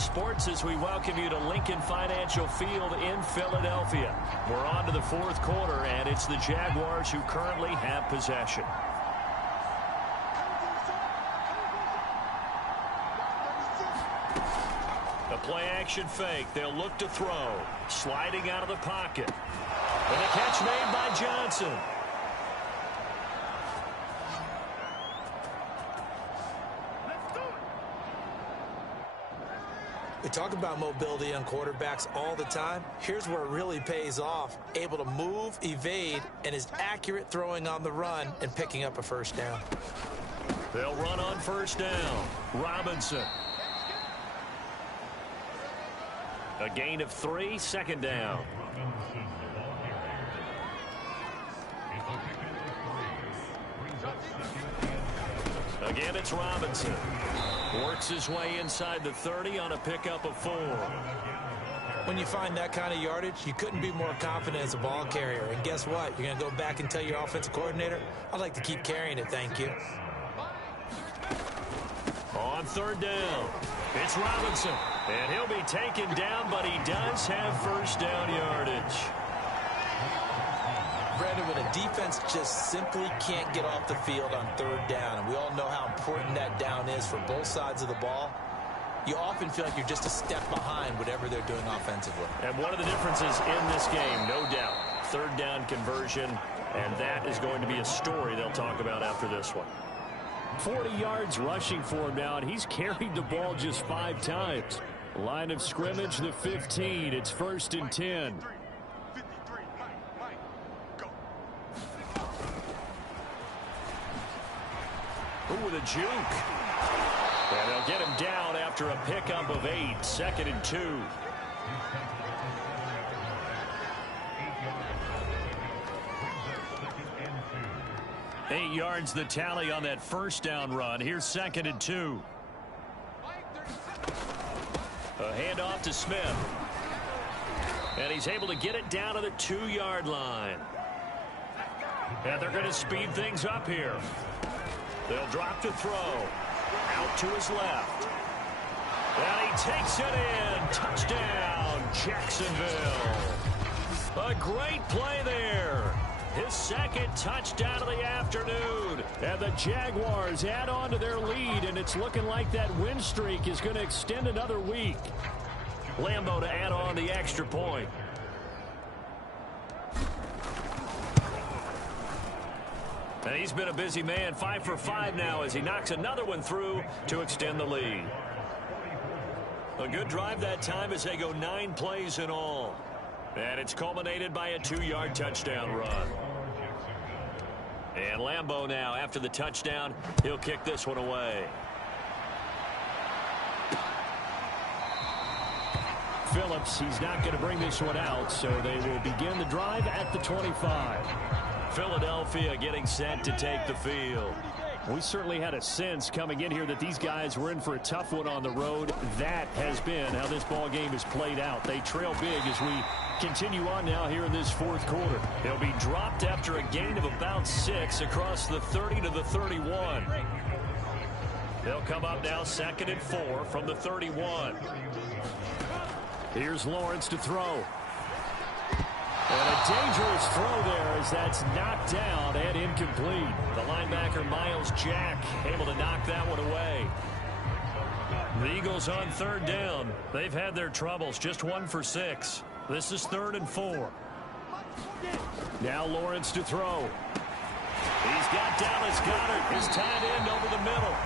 Sports as we welcome you to Lincoln Financial Field in Philadelphia. We're on to the fourth quarter, and it's the Jaguars who currently have possession. A play-action fake. They'll look to throw. Sliding out of the pocket. And a catch made by Johnson. We talk about mobility on quarterbacks all the time. Here's where it really pays off. Able to move, evade, and is accurate throwing on the run and picking up a first down. They'll run on first down. Robinson. A gain of 3, second down. Again, it's Robinson. Works his way inside the 30 on a pickup of 4. When you find that kind of yardage, you couldn't be more confident as a ball carrier. And guess what? You're going to go back and tell your offensive coordinator, I'd like to keep carrying it, thank you. On third down, it's Robinson. And he'll be taken down, but he does have first down yardage. Brandon, when a defense just simply can't get off the field on third down, and we all know how important that down is for both sides of the ball, you often feel like you're just a step behind whatever they're doing offensively. And one of the differences in this game, no doubt, third down conversion, and that is going to be a story they'll talk about after this one. 40 yards rushing for him now, and he's carried the ball just 5 times. Line of scrimmage, the 15. It's 1st and 10. Ooh, with a juke. And they'll get him down after a pickup of 8. 2nd and 2. Eight yards the tally on that first down run. Here's 2nd and 2. A handoff to Smith. And he's able to get it down to the 2-yard line. And they're going to speed things up here. They'll drop to throw. Out to his left. And he takes it in. Touchdown, Jacksonville. A great play there. His second touchdown of the afternoon. And the Jaguars add on to their lead, and it's looking like that win streak is going to extend another week. Lambeau to add on the extra point. And he's been a busy man, 5 for 5 now as he knocks another one through to extend the lead. A good drive that time as they go 9 plays in all. And it's culminated by a 2-yard touchdown run. And Lambeau now, after the touchdown, he'll kick this one away. Phillips, he's not going to bring this one out, so they will begin the drive at the 25. Philadelphia getting set to take the field. We certainly had a sense coming in here that these guys were in for a tough one on the road. That has been how this ball game is played out. They trail big as we continue on now here in this fourth quarter. They'll be dropped after a gain of about 6 across the 30 to the 31. They'll come up now 2nd and 4 from the 31. Here's Lawrence to throw. And a dangerous throw there as that's knocked down and incomplete. The linebacker, Miles Jack, able to knock that one away. The Eagles on third down. They've had their troubles, just 1 for 6. This is 3rd and 4. Now Lawrence to throw. He's got Dallas Goedert, his tight end over the middle.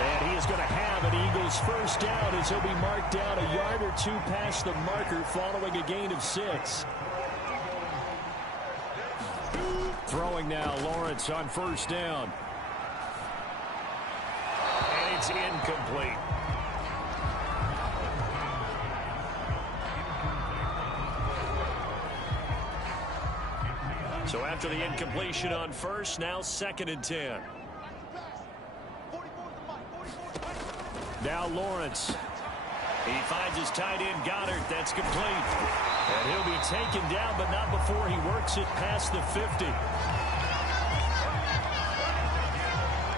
And he is going to have an Eagles first down as he'll be marked down a yard or 2 past the marker following a gain of 6. Throwing now, Lawrence on first down. And it's incomplete. So after the incompletion on first, now 2nd and 10. Now Lawrence. He finds his tight end, Goddard. That's complete. And he'll be taken down, but not before he works it past the 50.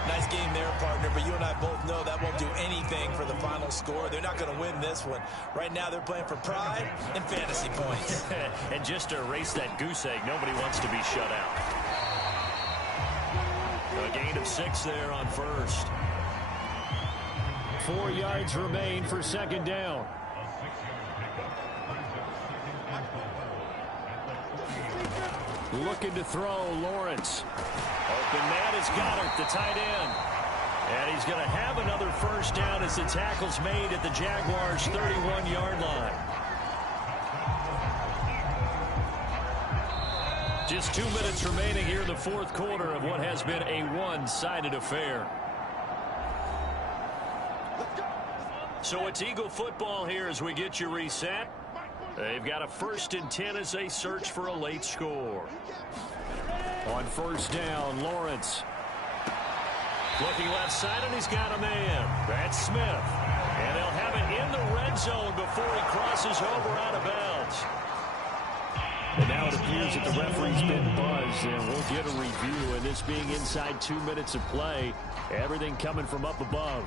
Nice game there, partner, but you and I both know that won't do anything for the final score. They're not going to win this one. Right now they're playing for pride and fantasy points. And just to erase that goose egg, nobody wants to be shut out. A gain of 6 there on first. 4 yards remain for second down. Looking to throw, Lawrence. Open man is Goddard, the tight end. And he's going to have another first down as the tackle's made at the Jaguars' 31-yard line. Just 2 minutes remaining here in the fourth quarter of what has been a one-sided affair. So it's Eagle football here as we get you reset. They've got a 1st and 10 as they search for a late score. On first down, Lawrence. Looking left side, and he's got a man. That's Smith. And they'll have it in the red zone before he crosses over out of bounds. And now it appears that the referee's been buzzed, and we'll get a review. And this being inside 2 minutes of play, everything coming from up above.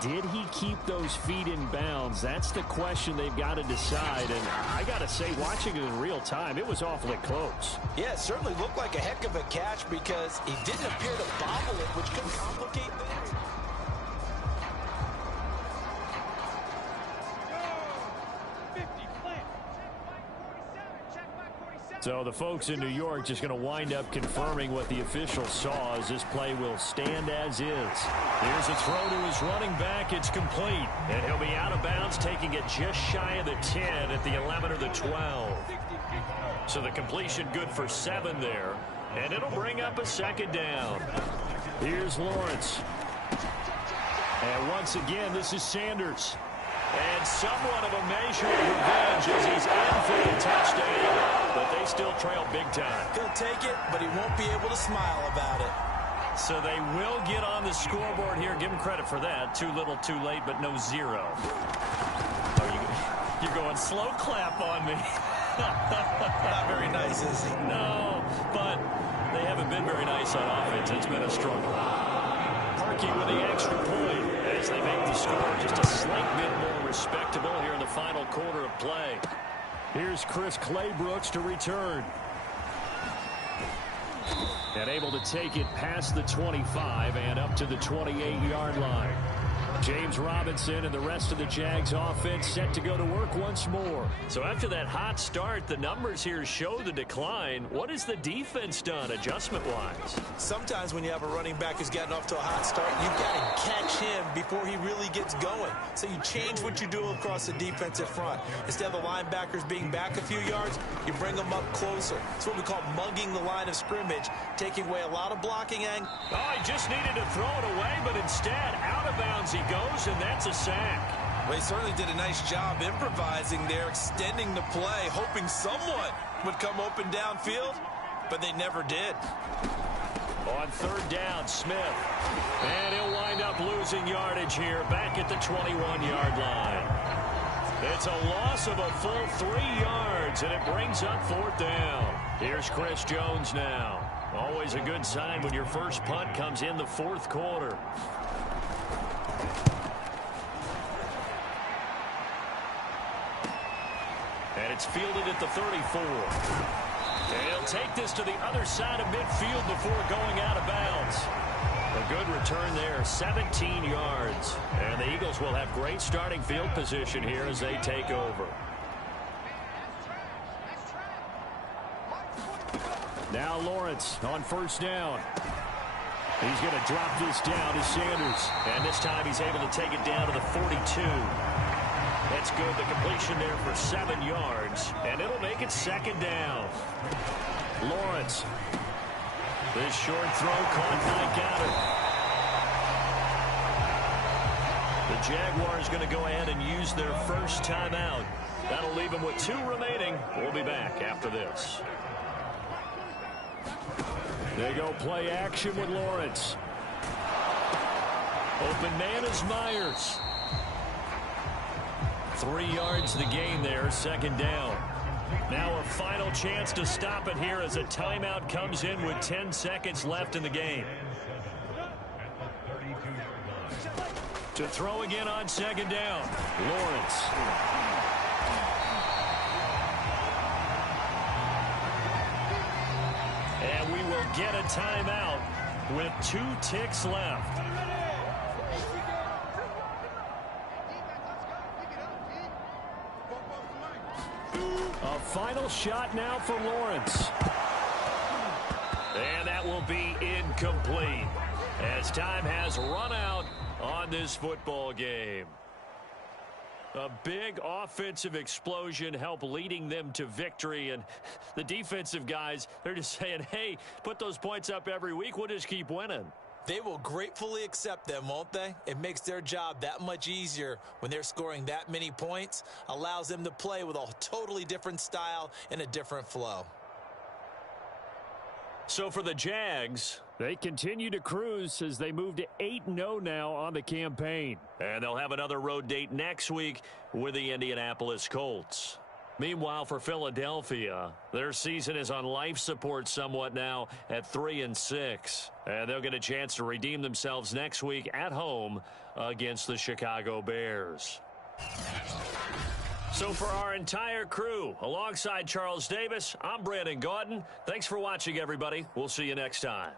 Did he keep those feet in bounds? That's the question they've got to decide. And I got to say, watching it in real time, it was awfully close. Yeah, it certainly looked like a heck of a catch because he didn't appear to bobble it, which could complicate things. So the folks in New York just going to wind up confirming what the official saw as this play will stand as is. Here's a throw to his running back. It's complete. And he'll be out of bounds, taking it just shy of the 10 at the 11 or the 12. So the completion good for 7 there. And it'll bring up a second down. Here's Lawrence. And once again, this is Sanders. And somewhat of a measure of revenge as he's in for the touchdown. But they still trail big time. He'll take it, but he won't be able to smile about it. So they will get on the scoreboard here. Give him credit for that. Too little, too late, but no 0. You're going slow clap on me. Not very nice, is he? No, but they haven't been very nice on offense. It's been a struggle. Parkey with the extra point as they make the score just a slight bit more respectable here in the final quarter of play. Here's Chris Claybrooks to return. And able to take it past the 25 and up to the 28-yard line. James Robinson and the rest of the Jags offense set to go to work once more. So after that hot start, the numbers here show the decline. What has the defense done adjustment-wise? Sometimes when you have a running back who's gotten off to a hot start, you've got to catch him before he really gets going. So you change what you do across the defensive front. Instead of the linebackers being back a few yards, you bring them up closer. It's what we call mugging the line of scrimmage, taking away a lot of blocking. Oh, he just needed to throw it away, but instead, out of bounds he goes, and that's a sack. Well, he certainly did a nice job improvising there, extending the play, hoping someone would come open downfield, but they never did. On third down, Smith. And he'll wind up losing yardage here back at the 21-yard line. It's a loss of a full 3 yards, and it brings up fourth down. Here's Chris Jones now. Always a good sign when your first punt comes in the fourth quarter. And it's fielded at the 34. And he'll take this to the other side of midfield before going out of bounds. A good return there, 17 yards. And the Eagles will have great starting field position here as they take over. Now Lawrence on first down. He's going to drop this down to Sanders. And this time he's able to take it down to the 42. That's good. The completion there for 7 yards. And it'll make it second down. Lawrence. This short throw caught by Goddard. The Jaguars going to go ahead and use their first timeout. That'll leave them with 2 remaining. We'll be back after this. They go play action with Lawrence. Open man is Myers. 3 yards the gain there, second down. Now a final chance to stop it here as a timeout comes in with 10 seconds left in the game. To throw again on second down, Lawrence. And we will get a timeout with 2 ticks left. A final shot now for Lawrence. And that will be incomplete as time has run out on this football game. A big offensive explosion helped leading them to victory, and the defensive guys, they're just saying, hey, put those points up every week, we'll just keep winning. They will gratefully accept them, won't they? It makes their job that much easier when they're scoring that many points, allows them to play with a totally different style and a different flow. So for the Jags, they continue to cruise as they move to 8-0 now on the campaign. And they'll have another road date next week with the Indianapolis Colts. Meanwhile, for Philadelphia, their season is on life support somewhat now at 3-6. And they'll get a chance to redeem themselves next week at home against the Chicago Bears. So for our entire crew, alongside Charles Davis, I'm Brandon Gaudin. Thanks for watching, everybody. We'll see you next time.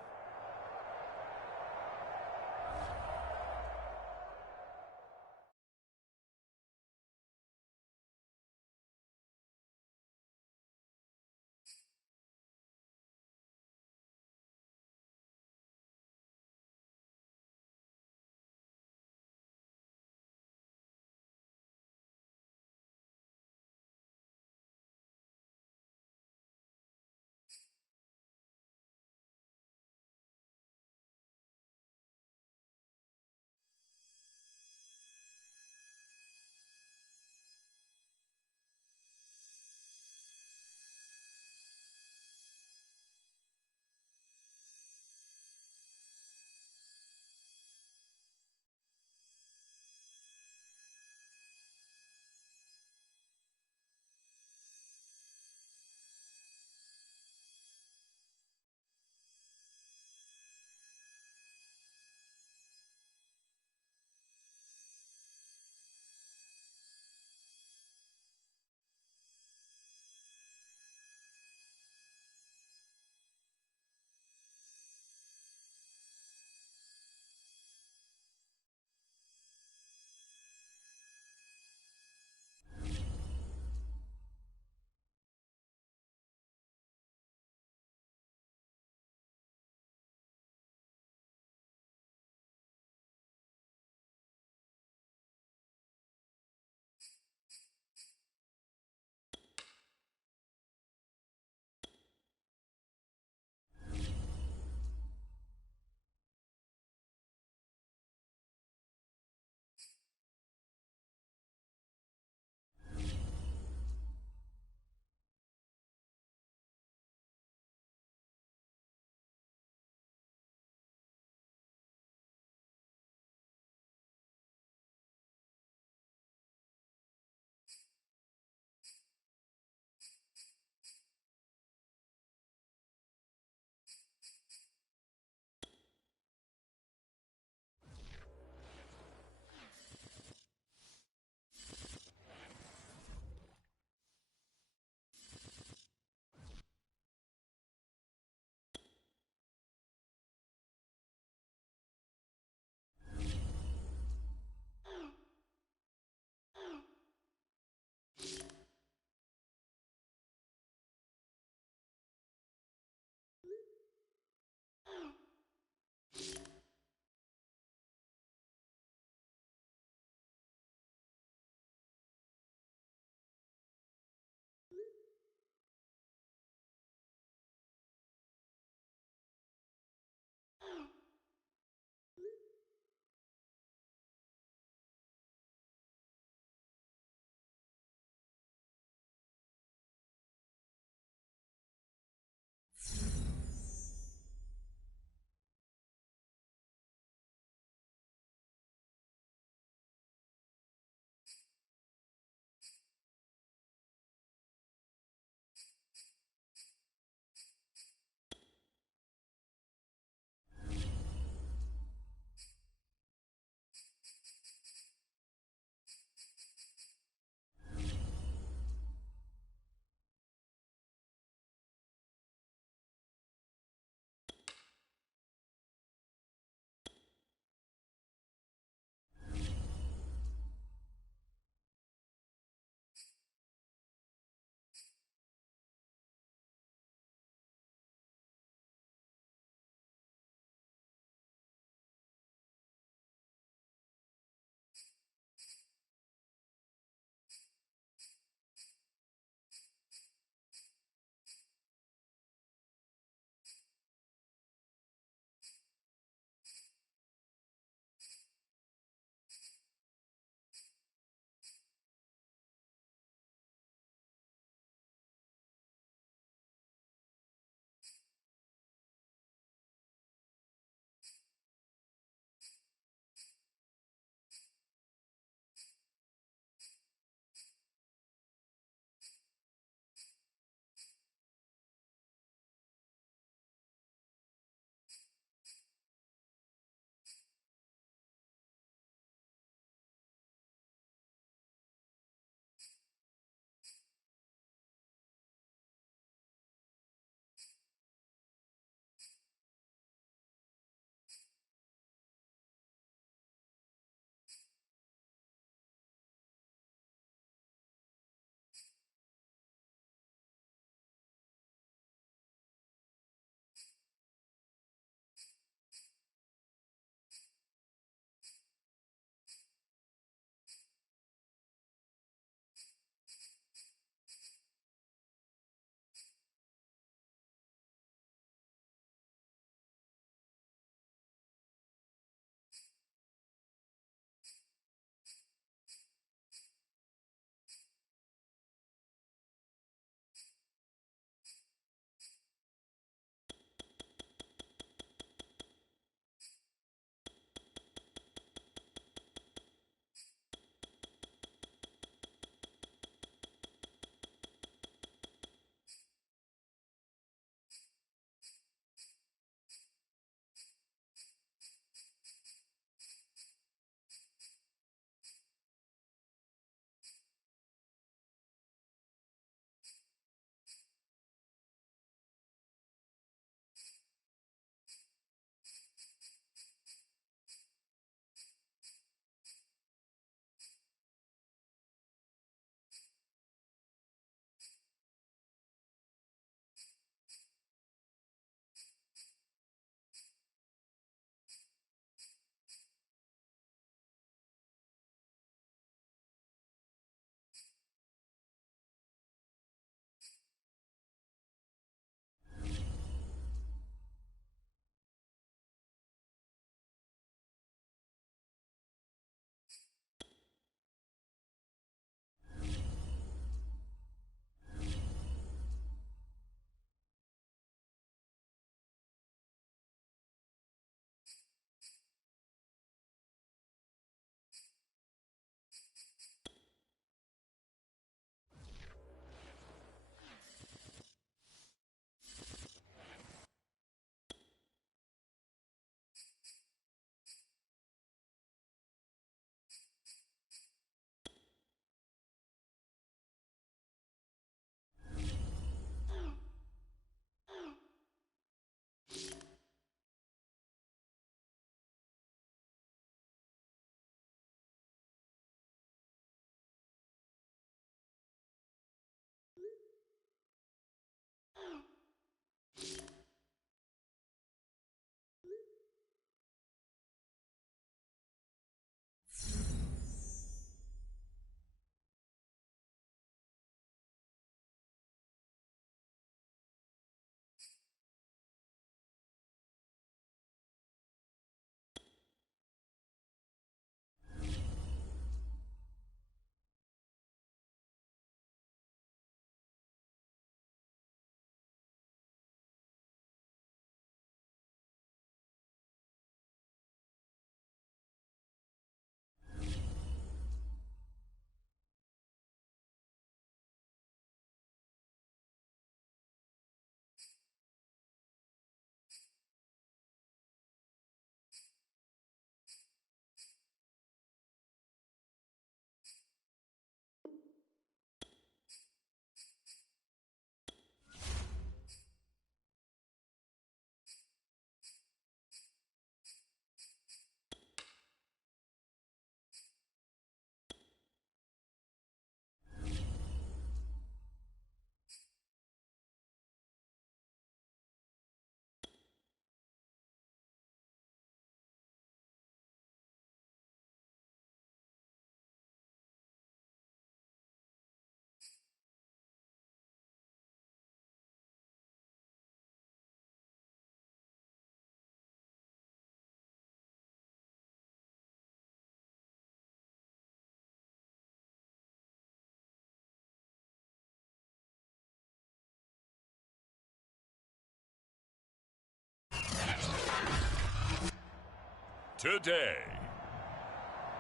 today.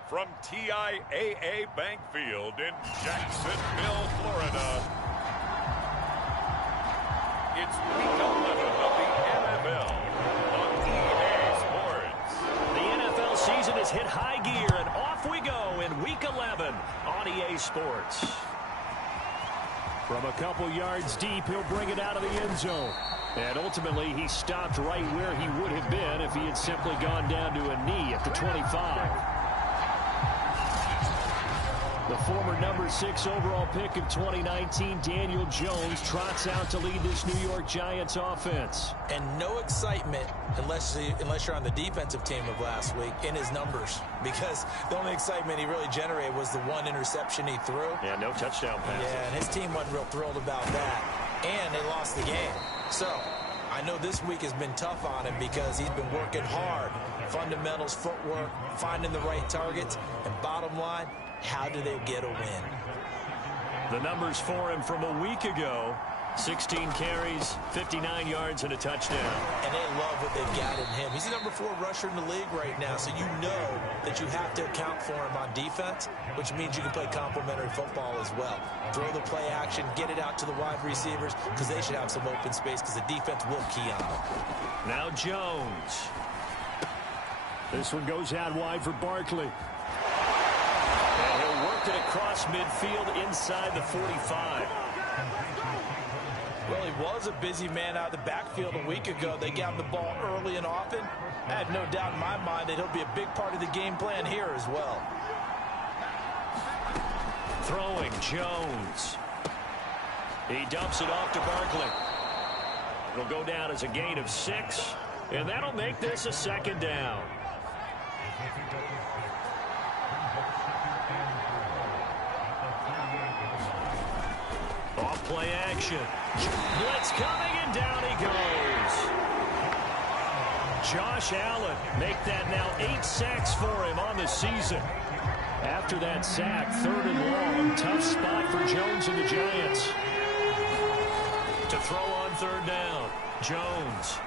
From TIAA Bank Field in Jacksonville, Florida, it's Week 11 of the NFL on EA Sports. The NFL season has hit high gear, and off we go in Week 11 on EA Sports. From a couple yards deep, he'll bring it out of the end zone. And ultimately, he stopped right where he would have been if he had simply gone down to a knee at the 25. The former number 6 overall pick of 2019, Daniel Jones, trots out to lead this New York Giants offense. And no excitement, unless you're on the defensive team of last week, in his numbers. Because the only excitement he really generated was the one interception he threw. Yeah, no touchdown passes. Yeah, and his team wasn't real thrilled about that. And they lost the game. So, I know this week has been tough on him because he's been working hard. Fundamentals, footwork, finding the right targets. And bottom line, how do they get a win? The numbers for him from a week ago: 16 carries, 59 yards, and a touchdown. And they love what they've got in him. He's the number 4 rusher in the league right now, so you know that you have to account for him on defense, which means you can play complementary football as well. Throw the play action, get it out to the wide receivers, because they should have some open space, because the defense will key on them. Now Jones. This one goes out wide for Barkley. And he'll work it across midfield inside the 45. Well, he was a busy man out of the backfield a week ago. They got him the ball early and often. I have no doubt in my mind that he'll be a big part of the game plan here as well. Throwing Jones. He dumps it off to Barkley. It'll go down as a gain of 6, and that'll make this a second down. Off play action. Blitz coming, and down he goes. Josh Allen make that now 8 sacks for him on the season. After that sack, 3rd and long, tough spot for Jones and the Giants. To throw on 3rd down, Jones.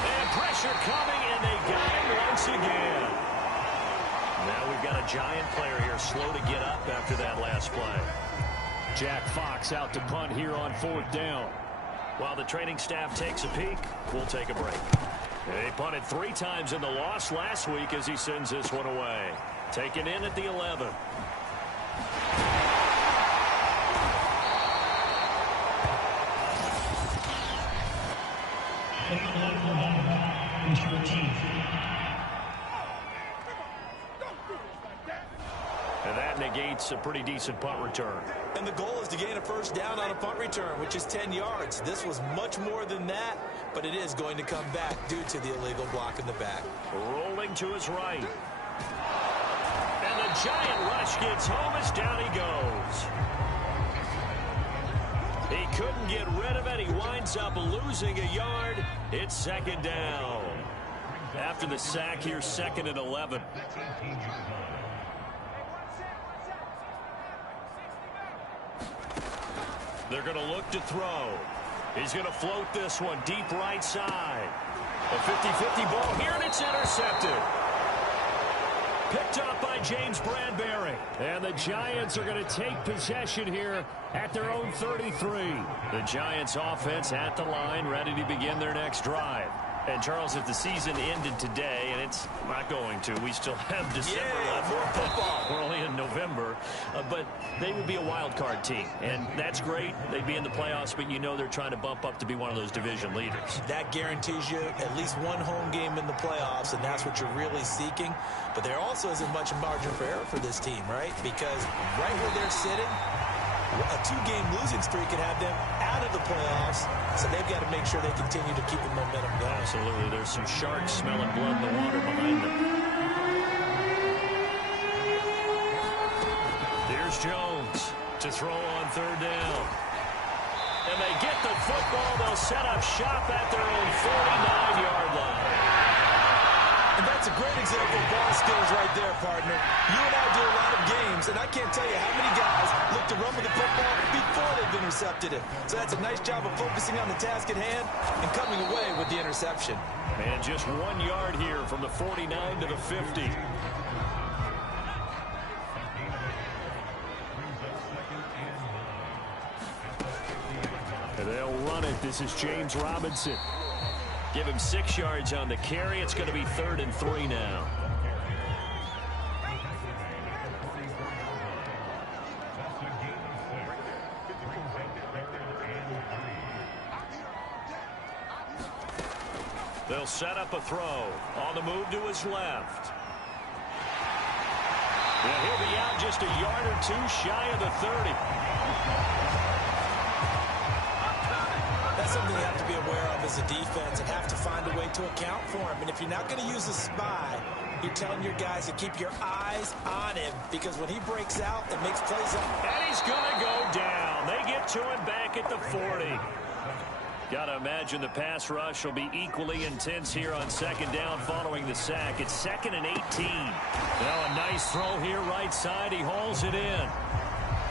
And pressure coming, and they got him once again. Now we've got a Giant player here slow to get up after that last play. Jack Fox out to punt here on 4th down. While the training staff takes a peek, we'll take a break. They punted 3 times in the loss last week as he sends this one away. Taken in at the 11. And that negates a pretty decent punt return. And the goal is to gain a 1st down on a punt return, which is 10 yards. This was much more than that, but it is going to come back due to the illegal block in the back. Rolling to his right. And the Giant rush gets home as down he goes. He couldn't get rid of it. He winds up losing a yard. It's 2nd down. After the sack here, 2nd and 11. They're going to look to throw. He's going to float this one deep right side. A 50-50 ball here, and it's intercepted. Picked up by James Bradbury. And the Giants are going to take possession here at their own 33. The Giants offense at the line, ready to begin their next drive. And, Charles, if the season ended today, and it's not going to, we still have December left. More football. We're only in November. But they would be a wild card team. And that's great. They'd be in the playoffs, but you know they're trying to bump up to be one of those division leaders. That guarantees you at least one home game in the playoffs, and that's what you're really seeking. But there also isn't much margin for error for this team, right? Because right where they're sitting, a 2-game losing streak could have them out of the playoffs, so they've got to make sure they continue to keep the momentum going. Absolutely. There's some sharks smelling blood in the water behind them. Here's Jones to throw on 3rd down. And they get the football. They'll set up shop at their own 49-yard line. And that's a great example of ball skills right there, partner. You and I do a lot of games, and I can't tell you how many guys look to run with the football before they've been intercepted it. So that's a nice job of focusing on the task at hand and coming away with the interception. And just 1 yard here from the 49 to the 50. And they'll run it. This is James Robinson. Give him 6 yards on the carry. It's going to be 3rd and 3 now. They'll set up a throw. On the move to his left. And he'll be out just a yard or 2 shy of the 30. That's something you have to be aware of as a defense and have to find a way to account for him. And if you're not going to use a spy, you're telling your guys to keep your eyes on him, because when he breaks out and makes plays up. And he's going to go down. They get to him back at the 40. Got to imagine the pass rush will be equally intense here on 2nd down following the sack. It's 2nd and 18. Now a nice throw here right side. He hauls it in.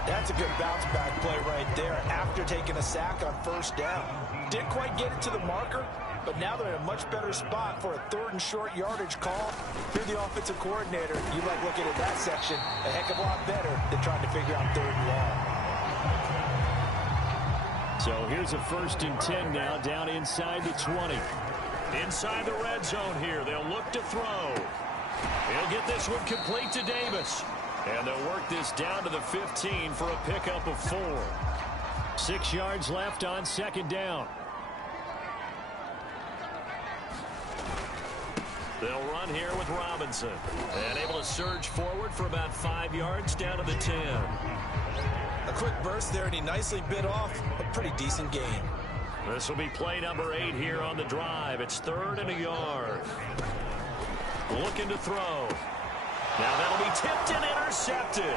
That's a good bounce-back play right there after taking a sack on 1st down. Didn't quite get it to the marker, but now they're in a much better spot for a 3rd and short yardage call. If you're the offensive coordinator, you like looking at that section a heck of a lot better than trying to figure out 3rd and long. So here's a 1st and 10 now, down inside the 20. Inside the red zone here. They'll look to throw. He'll get this one complete to Davis. And they'll work this down to the 15 for a pickup of 4. 6 yards left on 2nd down. They'll run here with Robinson. And able to surge forward for about 5 yards down to the 10. A quick burst there, and he nicely bit off a pretty decent gain. This will be play number 8 here on the drive. It's 3rd and a yard. Looking to throw. Now that'll be tipped and intercepted.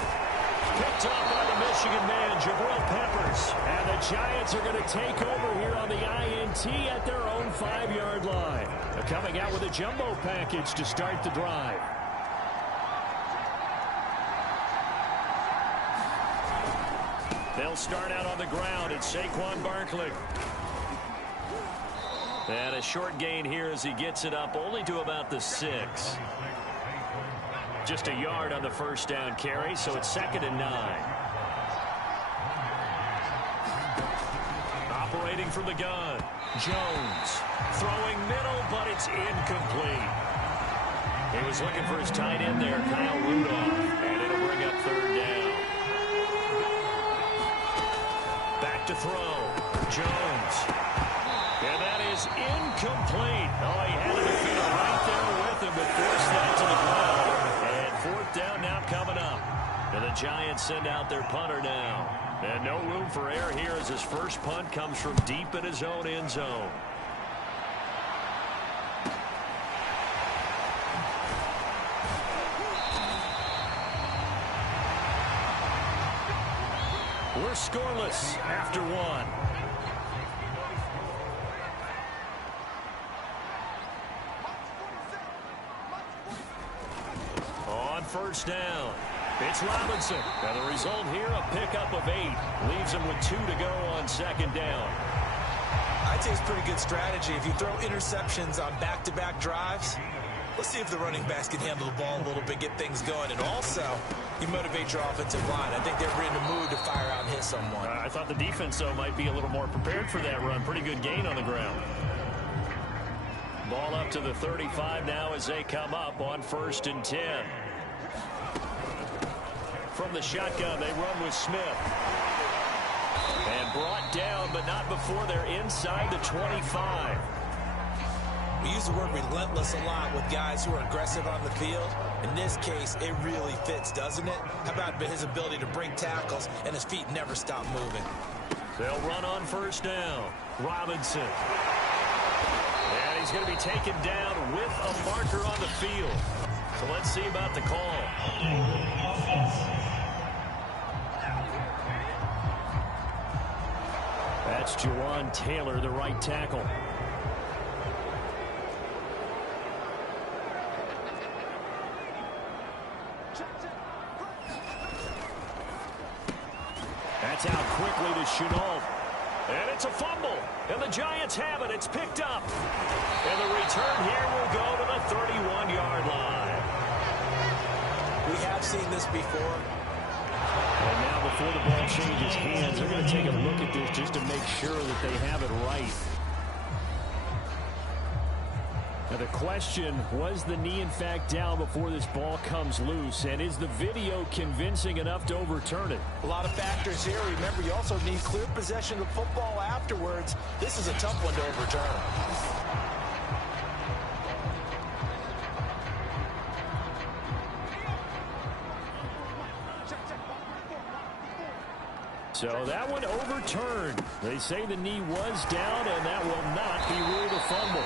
Picked up by the Michigan man, Jabril Peppers. And the Giants are going to take over here on the INT at their own 5-yard line. They're coming out with a jumbo package to start the drive. They'll start out on the ground. It's Saquon Barkley. And a short gain here as he gets it up only to about the 6. Just a yard on the 1st down carry, so it's 2nd and 9. Operating from the gun. Jones throwing middle, but it's incomplete. He was looking for his tight end there, Kyle Rudolph, and it'll bring up 3rd down. Back to throw. Jones. And that is incomplete. Oh, he had the field right there with him, but forced that to the ground. And 4th down now coming up. And the Giants send out their punter now. And no room for error here as his first punt comes from deep in his own end zone. We're scoreless after 1. On 1st down, it's Robinson. And the result here, a pickup of 8. Leaves him with 2 to go on 2nd down. I'd say it's pretty good strategy. If you throw interceptions on back-to-back drives, let's see if the running backs can handle the ball a little bit, get things going. And also, you motivate your offensive line. I think they're in the mood to fire out and hit someone. I thought the defense, though, might be a little more prepared for that run. Pretty good gain on the ground. Ball up to the 35 now as they come up on 1st and 10. From the shotgun, they run with Smith. And brought down, but not before they're inside the 25. We use the word relentless a lot with guys who are aggressive on the field. In this case, it really fits, doesn't it? How about his ability to break tackles and his feet never stop moving? They'll run on 1st down. Robinson. And he's going to be taken down with a marker on the field. So let's see about the call. That's Jawan Taylor, the right tackle. That's out quickly to Chenault. And it's a fumble. And the Giants have it. It's picked up. And the return here will go to the 31-yard line. We have seen this before. And now before the ball changes hands, they're going to take a look at this just to make sure that they have it right. Now the question, was the knee in fact down before this ball comes loose? And is the video convincing enough to overturn it? A lot of factors here. Remember, you also need clear possession of the football afterwards. This is a tough one to overturn. So that one overturned. They say the knee was down, and that will not be ruled a fumble.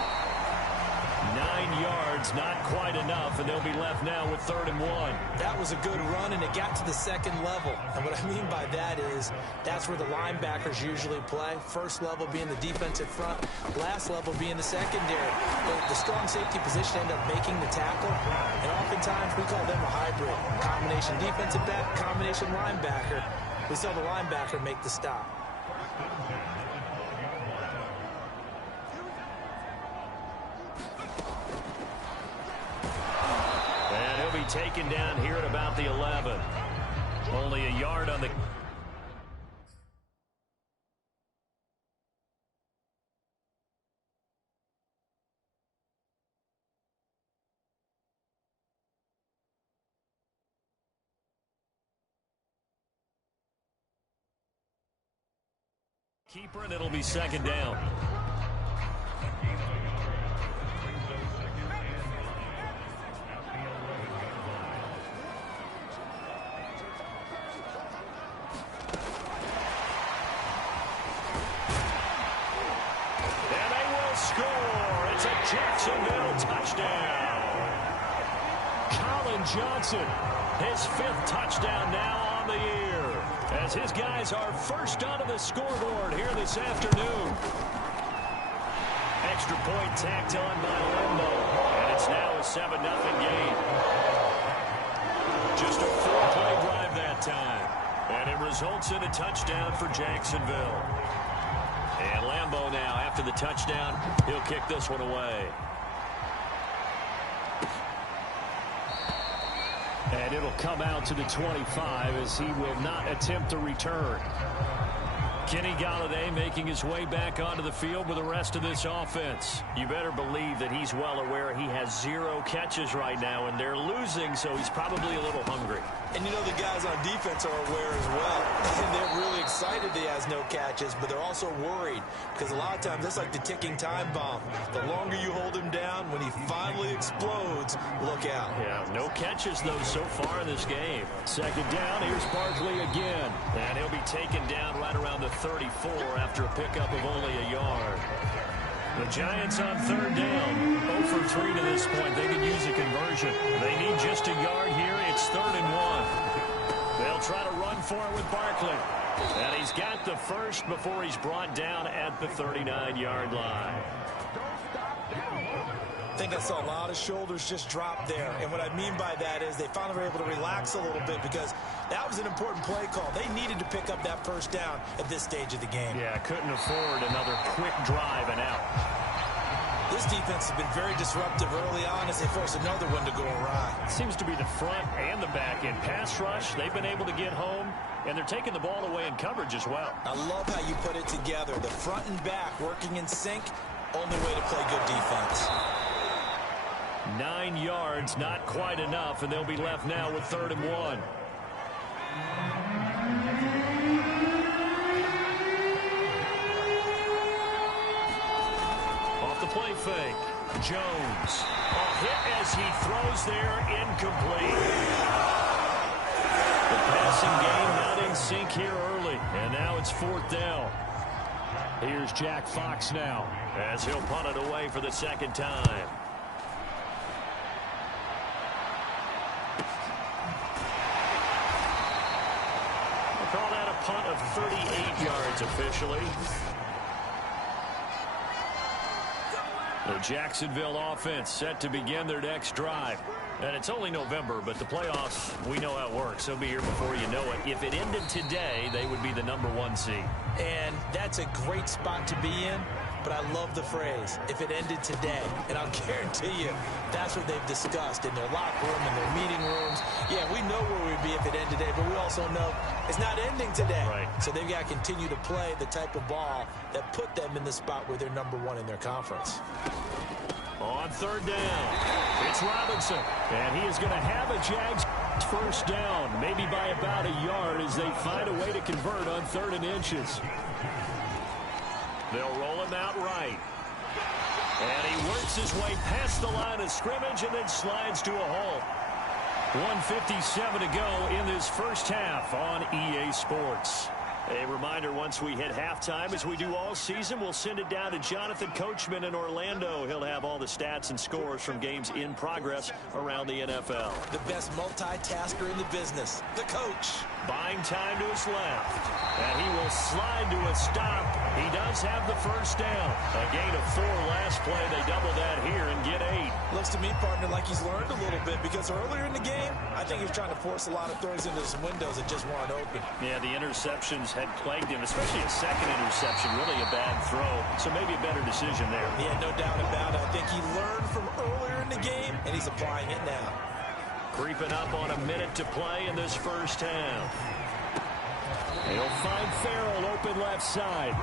9 yards, not quite enough, and they'll be left now with 3rd and 1. That was a good run, and it got to the second level. And what I mean by that is that's where the linebackers usually play. First level being the defensive front, last level being the secondary. The strong safety position ended up making the tackle, and oftentimes we call them a hybrid. Combination defensive back, combination linebacker. We saw the linebacker make the stop. And he'll be taken down here at about the 11. Only a yard on the... keeper, and it'll be 2nd down. And they will score. It's a Jacksonville touchdown. Colin Johnson, his 5th touchdown now on the year, as his guys are first onto the scoreboard here this afternoon. Extra point tacked on by Lambo, and it's now a 7-0 game. Just a 4-play drive that time, and it results in a touchdown for Jacksonville. And Lambo now, after the touchdown, he'll kick this one away. And it'll come out to the 25 as he will not attempt a return. Kenny Golladay making his way back onto the field with the rest of this offense. You better believe that he's well aware he has 0 catches right now, and they're losing, so he's probably a little hungry. And you know the guys on defense are aware as well. And they're really excited he has no catches, but they're also worried because a lot of times it's like the ticking time bomb. The longer you hold him down, when he finally explodes, look out. Yeah, no catches, though, so far in this game. 2nd down, here's Barkley again. And he'll be taken down right around the 34 after a pickup of only a yard. The Giants on 3rd down, 0 for 3 to this point. They can use a conversion. They need just a yard here. It's 3rd and 1. They'll try to run for it with Barkley. And he's got the first before he's brought down at the 39-yard line. I think I saw a lot of shoulders just drop there. And what I mean by that is they finally were able to relax a little bit because that was an important play call. They needed to pick up that first down at this stage of the game. Yeah, couldn't afford another quick drive and out. This defense has been very disruptive early on as they force another one to go awry. Seems to be the front and the back end. Pass rush, they've been able to get home, and they're taking the ball away in coverage as well. I love how you put it together. The front and back working in sync, only way to play good defense. 9 yards, not quite enough, and they'll be left now with 3rd and 1. Off the play fake, Jones. A hit as he throws there, incomplete. The passing game not in sync here early, and now it's 4th down. Here's Jack Fox now, as he'll punt it away for the 2nd time. Call that a punt of 38 yards officially. The Jacksonville offense set to begin their next drive. And it's only November, but the playoffs, we know how it works. They'll be here before you know it. If it ended today, they would be the #1 seed. And that's a great spot to be in, but I love the phrase, if it ended today. And I'll guarantee you, that's what they've discussed in their locker room, in their meeting rooms. Yeah, we know where we'd be if it ended today, but we also know it's not ending today. Right. So they've got to continue to play the type of ball that put them in the spot where they're #1 in their conference. On 3rd down, it's Robinson, and he is going to have a Jags first down, maybe by about a yard as they find a way to convert on 3rd and inches. They'll roll him out right. And he works his way past the line of scrimmage and then slides to a halt. 1:57 to go in this first half on EA Sports. A reminder, once we hit halftime, as we do all season, we'll send it down to Jonathan Coachman in Orlando. He'll have all the stats and scores from games in progress around the NFL. The best multitasker in the business, the coach. Buying time to his left. And he will slide to a stop. He does have the first down. A gain of 4 last play. They double that here and get 8. Looks to me, partner, like he's learned a little bit, because earlier in the game, I think he was trying to force a lot of throws into some windows that just weren't open. Yeah, the interceptions had plagued him, especially a second interception, really a bad throw. So maybe a better decision there. Yeah, no doubt about it. I think he learned from earlier in the game, and he's applying it now. Creeping up on a minute to play in this first half. He'll find Farrell open left side.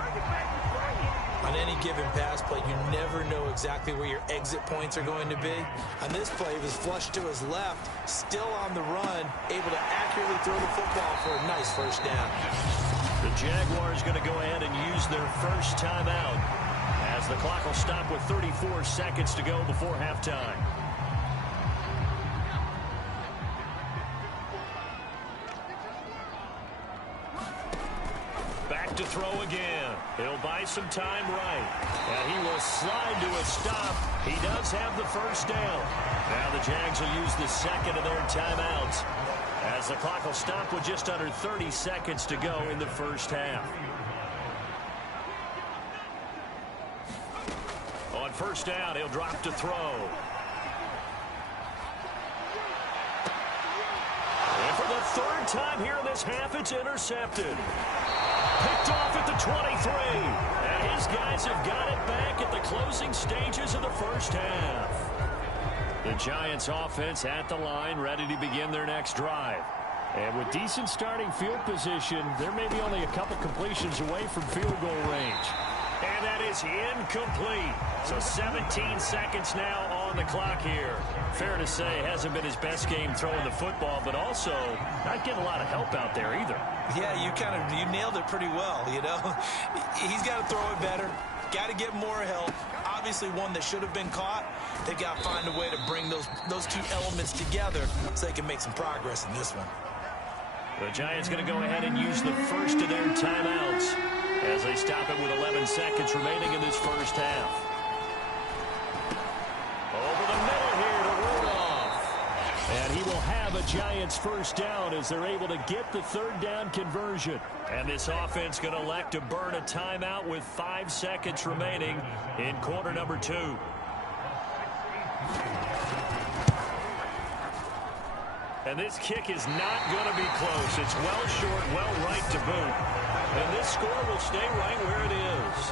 On any given pass play, you never know exactly where your exit points are going to be. On this play, he was flushed to his left, still on the run, able to accurately throw the football for a nice first down. The Jaguars going to go ahead and use their first timeout as the clock will stop with 34 seconds to go before halftime. Back to throw again. He'll buy some time right. And he will slide to a stop. He does have the first down. Now the Jags will use the second of their timeouts as the clock will stop with just under 30 seconds to go in the first half. On first down, he'll drop to throw. And for the 3rd time here in this half, it's intercepted. Picked off at the 23. And his guys have got it back at the closing stages of the first half. The Giants offense at the line, ready to begin their next drive. And with decent starting field position, there may be only a couple completions away from field goal range. And that is incomplete. So 17 seconds now on the clock here. Fair to say, hasn't been his best game throwing the football, but also not getting a lot of help out there either. Yeah, you nailed it pretty well, you know. He's got to throw it better. Got to get more help. Obviously one that should have been caught. They've got to find a way to bring those two elements together so they can make some progress in this one. The Giants going to go ahead and use the first of their timeouts as they stop it with 11 seconds remaining in this first half. Over the middle here to Rudolph. And he will have a Giants first down as they're able to get the 3rd down conversion. And this offense going to elect to burn a timeout with 5 seconds remaining in quarter number 2. And this kick is not going to be close. It's well short, well right to boot. And this score will stay right where it is.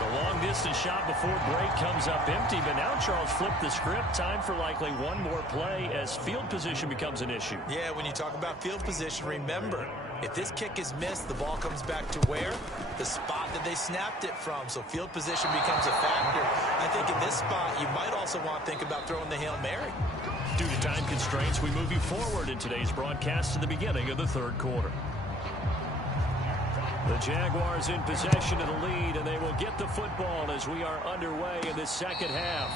The long-distance shot before break comes up empty, but now Charles flipped the script. Time for likely one more play as field position becomes an issue. Yeah, when you talk about field position, remember, if this kick is missed, the ball comes back to where? The spot that they snapped it from. So field position becomes a factor. I think in this spot, you might also want to think about throwing the Hail Mary. Due to time constraints, we move you forward in today's broadcast to the beginning of the 3rd quarter. The Jaguars in possession of the lead, and they will get the football as we are underway in this second half.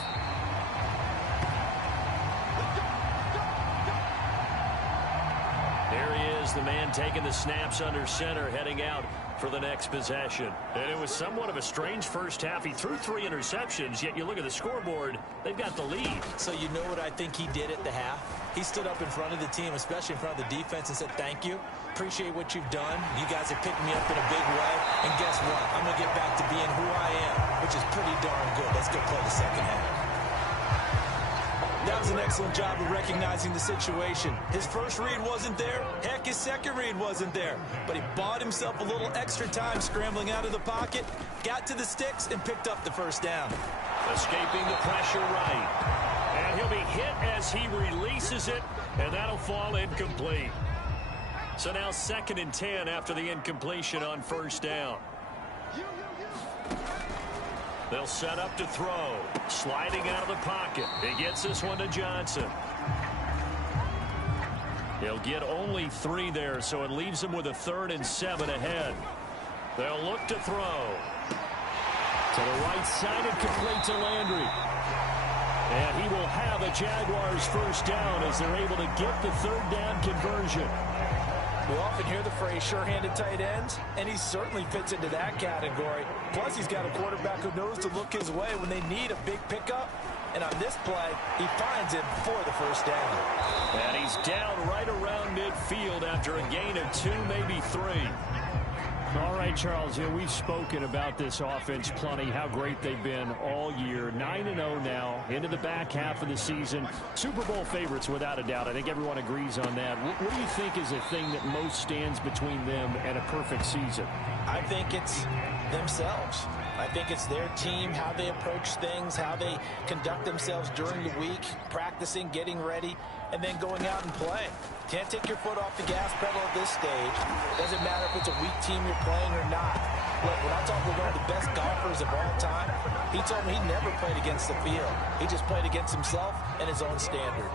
There he is, the man taking the snaps under center, heading out for the next possession. And it was somewhat of a strange first half. He threw 3 interceptions, yet you look at the scoreboard, they've got the lead. So you know what I think he did at the half? He stood up in front of the team, especially in front of the defense, and said, thank you. Appreciate what you've done. You guys have picked me up in a big way. And guess what? I'm going to get back to being who I am, which is pretty darn good. Let's go play the second half. That was an excellent job of recognizing the situation. His first read wasn't there. Heck, his second read wasn't there. But he bought himself a little extra time scrambling out of the pocket, got to the sticks, and picked up the first down. Escaping the pressure right. And he'll be hit as he releases it, and that'll fall incomplete. So now 2nd and 10 after the incompletion on first down. They'll set up to throw. Sliding out of the pocket. He gets this one to Johnson. He'll get only 3 there, so it leaves him with a 3rd and 7 ahead. They'll look to throw. To the right side and complete to Landry. And he will have a Jaguars first down as they're able to get the 3rd down conversion. We often hear the phrase sure-handed tight ends, and he certainly fits into that category. Plus, he's got a quarterback who knows to look his way when they need a big pickup. And on this play, he finds it for the first down. And he's down right around midfield after a gain of 2, maybe 3. All right, Charles, we've spoken about this offense plenty, how great they've been all year. 9-0 now, into the back half of the season. Super Bowl favorites, without a doubt. I think everyone agrees on that. What do you think is the thing that most stands between them and a perfect season? I think it's themselves. I think it's their team, how they approach things, how they conduct themselves during the week, practicing, getting ready, and then going out and playing. Can't take your foot off the gas pedal at this stage. Doesn't matter if it's a weak team you're playing or not. Look, when I talk with one of the best golfers of all time, he told me he never played against the field. He just played against himself and his own standard.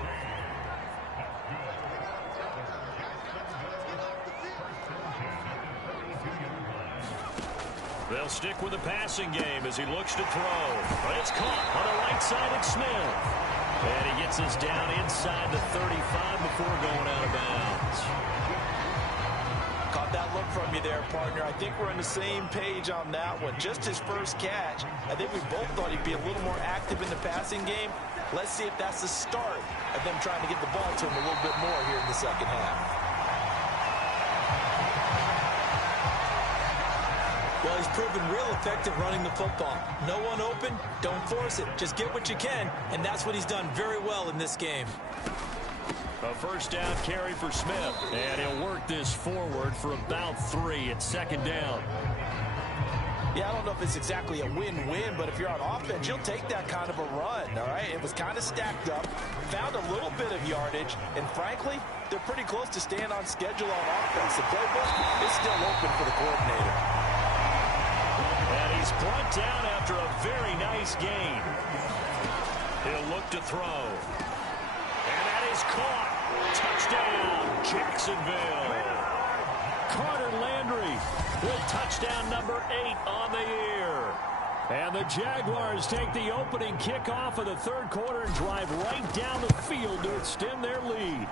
They'll stick with the passing game as he looks to throw. But it's caught on the right side at Smith. And he gets us down inside the 35 before going out of bounds. Caught that look from you there, partner. I think we're on the same page on that one. Just his first catch. I think we both thought he'd be a little more active in the passing game. Let's see if that's the start of them trying to get the ball to him a little bit more here in the second half. Well, he's proven real effective running the football. No one open, don't force it. Just get what you can, and that's what he's done very well in this game. A first down carry for Smith. And he'll work this forward for about 3 at 2nd down. Yeah, I don't know if it's exactly a win-win, but if you're on offense, you'll take that kind of a run, all right? It was kind of stacked up, found a little bit of yardage, and frankly, they're pretty close to staying on schedule on offense. The playbook is still open for the coordinator. And he's brought down after a very nice gain. He'll look to throw. And that is caught. Touchdown, Jacksonville. Carter Landry with touchdown number 8 on the year. And the Jaguars take the opening kickoff of the 3rd quarter and drive right down the field to extend their lead.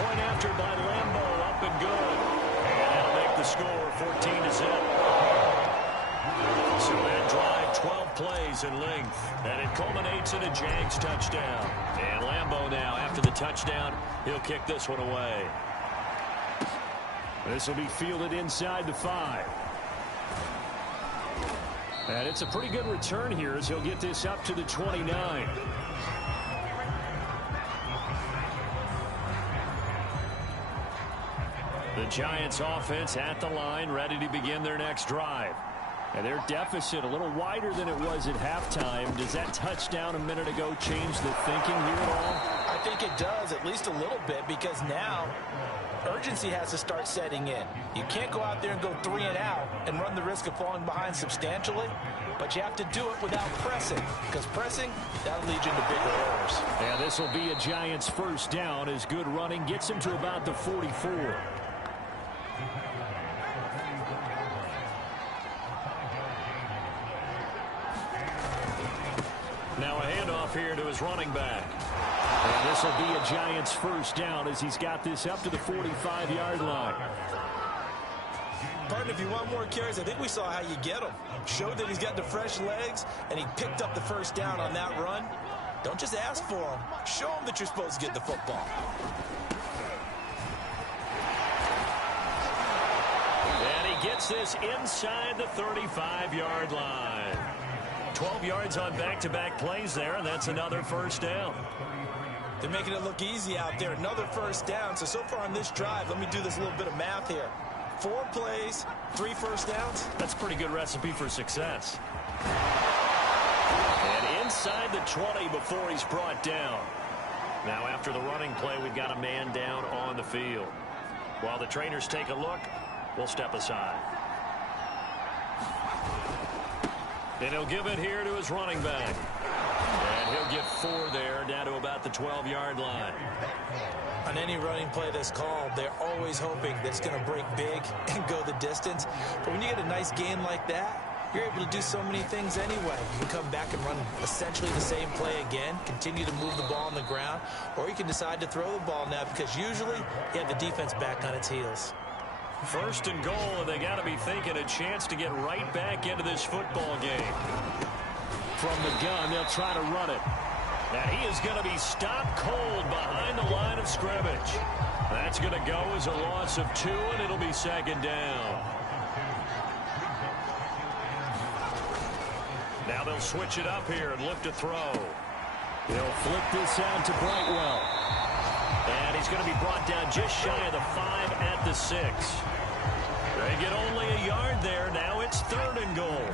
Point after by Lambeau, up and good. And that'll make the score 14-0. So that drive, 12 plays in length, and it culminates in a Jags touchdown. And Lambeau now, after the touchdown, he'll kick this one away. This will be fielded inside the 5. And it's a pretty good return here as he'll get this up to the 29. The Giants offense at the line, ready to begin their next drive. And their deficit a little wider than it was at halftime. Does that touchdown a minute ago change the thinking here at all? I think it does, at least a little bit, because now urgency has to start setting in. You can't go out there and go 3 and out and run the risk of falling behind substantially, but you have to do it without pressing, because pressing, that'll lead you into bigger errors. Yeah, this will be a Giants first down as good running gets him to about the 44. Now a handoff here to his running back. And this will be a Giants first down as he's got this up to the 45-yard line. Partner, if you want more carries, I think we saw how you get them. Showed that he's got the fresh legs, and he picked up the first down on that run. Don't just ask for them. Show them that you're supposed to get the football. And he gets this inside the 35-yard line. 12 yards on back-to-back plays there, and that's another first down. They're making it look easy out there. Another first down. So far on this drive, let me do this little bit of math here. 4 plays, 3 first downs. That's a pretty good recipe for success. And inside the 20 before he's brought down. Now after the running play, we've got a man down on the field. While the trainers take a look, we'll step aside. And he'll give it here to his running back. And he'll get 4 there, down to about the 12-yard line. On any running play that's called, they're always hoping that it's going to break big and go the distance. But when you get a nice gain like that, you're able to do so many things anyway. You can come back and run essentially the same play again, continue to move the ball on the ground, or you can decide to throw the ball now because usually you have the defense back on its heels. First and goal, and they got to be thinking a chance to get right back into this football game. From the gun, they'll try to run it. And he is going to be stopped cold behind the line of scrimmage. That's going to go as a loss of 2, and it'll be second down. Now they'll switch it up here and look to throw. They'll flip this out to Brightwell. And he's going to be brought down just shy of the 5 at the 6. They get only a yard there. Now it's 3rd and goal.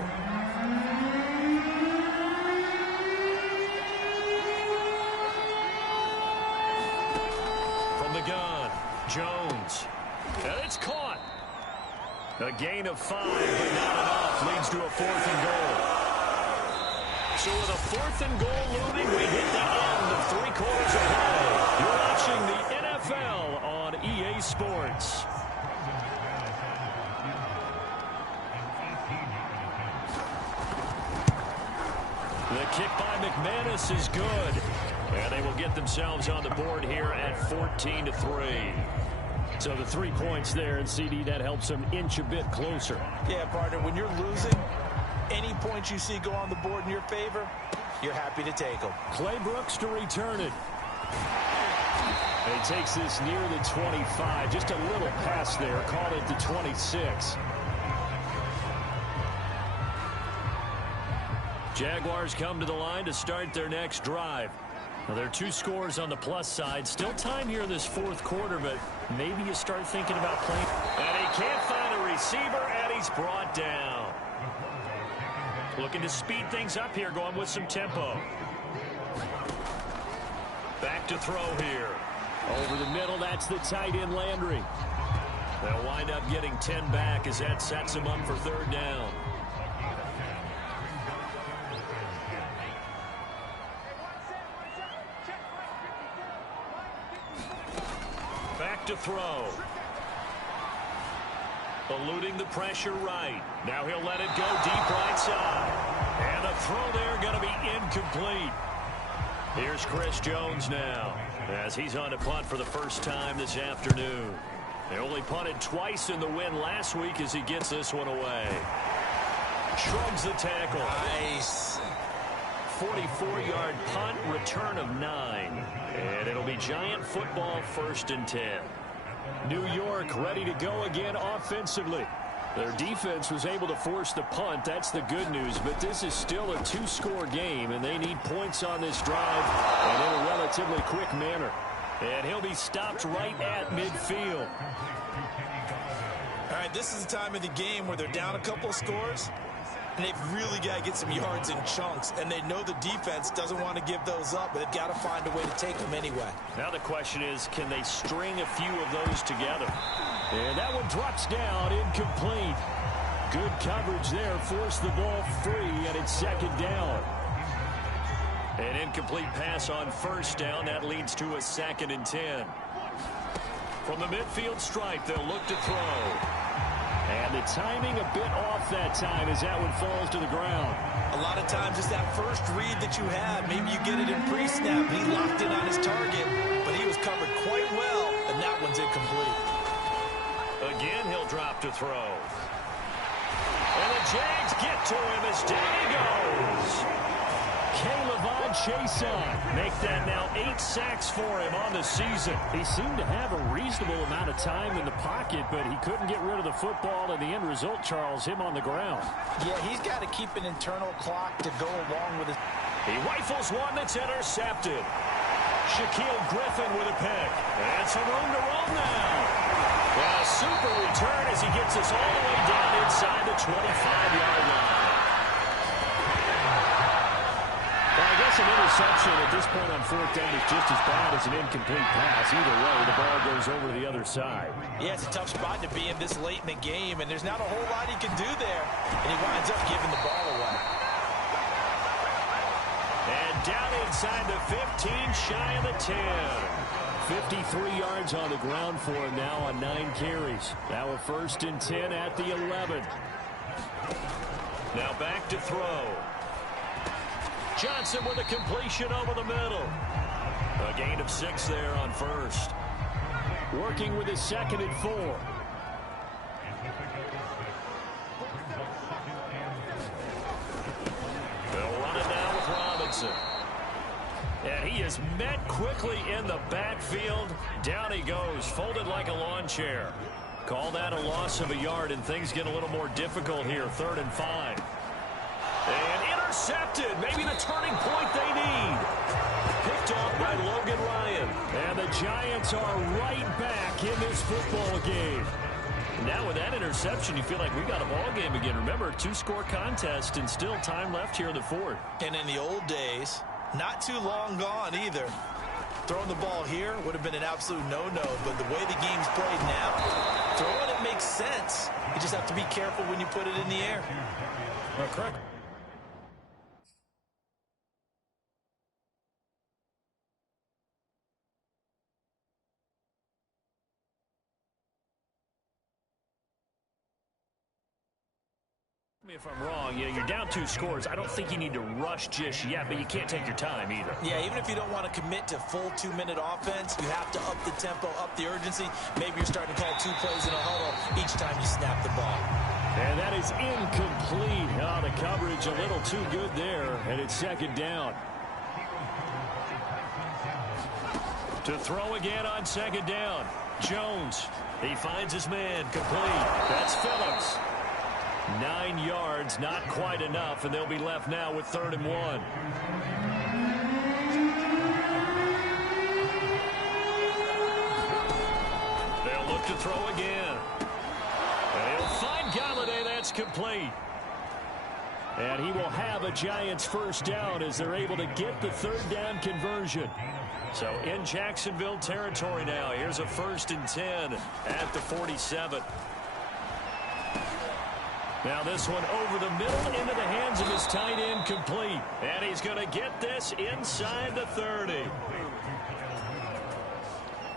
From the gun, Jones. And it's caught. A gain of 5, but not enough. Leads to a 4th and goal. So with a 4th and goal looming, we hit the end of 3 quarters of play. You're watching the NFL on EA Sports. The kick by McManus is good. And they will get themselves on the board here at 14-3. So the 3 points there, and CD, that helps them inch a bit closer. Yeah, partner, when you're losing, any points you see go on the board in your favor, you're happy to take them. Clay Brooks to return it. And he takes this near the 25. Just a little pass there. Called it the 26. Jaguars come to the line to start their next drive. Now, there are 2 scores on the plus side. Still time here in this 4th quarter, but maybe you start thinking about playing. And he can't find a receiver, and he's brought down. Looking to speed things up here, going with some tempo. Back to throw here. Over the middle, that's the tight end Landry. They'll wind up getting 10 back as that sets them up for 3rd down. Back to throw. Eluding the pressure right. Now he'll let it go deep right side. And the throw there going to be incomplete. Here's Chris Jones now as he's on to punt for the first time this afternoon. They only punted twice in the win last week as he gets this one away. Shrugs the tackle. Nice. 44-yard punt, return of 9. And it'll be Giant football, 1st and 10. New York ready to go again offensively. Their defense was able to force the punt. That's the good news. But this is still a 2-score game, and they need points on this drive and in a relatively quick manner. And he'll be stopped right at midfield. All right, this is the time of the game where they're down a couple of scores, and they've really got to get some yards in chunks, and they know the defense doesn't want to give those up, but they've got to find a way to take them anyway. Now the question is, can they string a few of those together? And that one drops down, incomplete. Good coverage there, forced the ball free, and it's 2nd down. An incomplete pass on 1st down. That leads to a 2nd and 10. From the midfield stripe, they'll look to throw. And the timing a bit off that time as that one falls to the ground. A lot of times it's that first read that you have. Maybe you get it in pre-snap. He locked in on his target, but he was covered quite well, and that one's incomplete. Again, he'll drop to throw. And the Jags get to him as down he goes. K'Lavon Chaisson make that now 8 sacks for him on the season. He seemed to have a reasonable amount of time in the pocket, but he couldn't get rid of the football, and the end result, Charles, him on the ground. Yeah, he's got to keep an internal clock to go along with it. He rifles one that's intercepted. Shaquill Griffin with a pick. And some room to roam now. A super return as he gets us all the way down inside the 25-yard line. Well, I guess an interception at this point on fourth down is just as bad as an incomplete pass. Either way, the ball goes over to the other side. Yeah, it's a tough spot to be in this late in the game, and there's not a whole lot he can do there. And he winds up giving the ball away. And down inside the 15, shy of the 10. 53 yards on the ground for him now on 9 carries. Now a 1st and 10 at the 11. Now back to throw. Johnson with a completion over the middle. A gain of 6 there on 1st. Working with his 2nd and 4. They'll run it now with Robinson. And he is met quickly in the backfield. Down he goes, folded like a lawn chair. Call that a loss of a yard, and things get a little more difficult here. 3rd and 5. And intercepted. Maybe the turning point they need. Picked off by Logan Ryan. And the Giants are right back in this football game. Now with that interception, you feel like we got a ball game again. Remember, 2-score contest and still time left here in the 4th. And in the old days, not too long gone either. Throwing the ball here would have been an absolute no-no, but the way the game's played now, throwing it makes sense. You just have to be careful when you put it in the air. Correct. If I'm wrong, you're down 2 scores. I don't think you need to rush just yet, but you can't take your time either. Yeah, even if you don't want to commit to full 2-minute offense, you have to up the tempo, up the urgency. Maybe you're starting to call 2 plays in a huddle each time you snap the ball. And that is incomplete. Oh, the coverage a little too good there, and it's 2nd down. To throw again on 2nd down. Jones, he finds his man, complete. That's Phillips. 9 yards, not quite enough, and they'll be left now with 3rd and 1. They'll look to throw again. And he'll find Galladay. That's complete. And he will have a Giants 1st down as they're able to get the 3rd down conversion. So in Jacksonville territory now. Here's a 1st and 10 at the 47. Now this one over the middle into the hands of his tight end, complete. And he's going to get this inside the 30.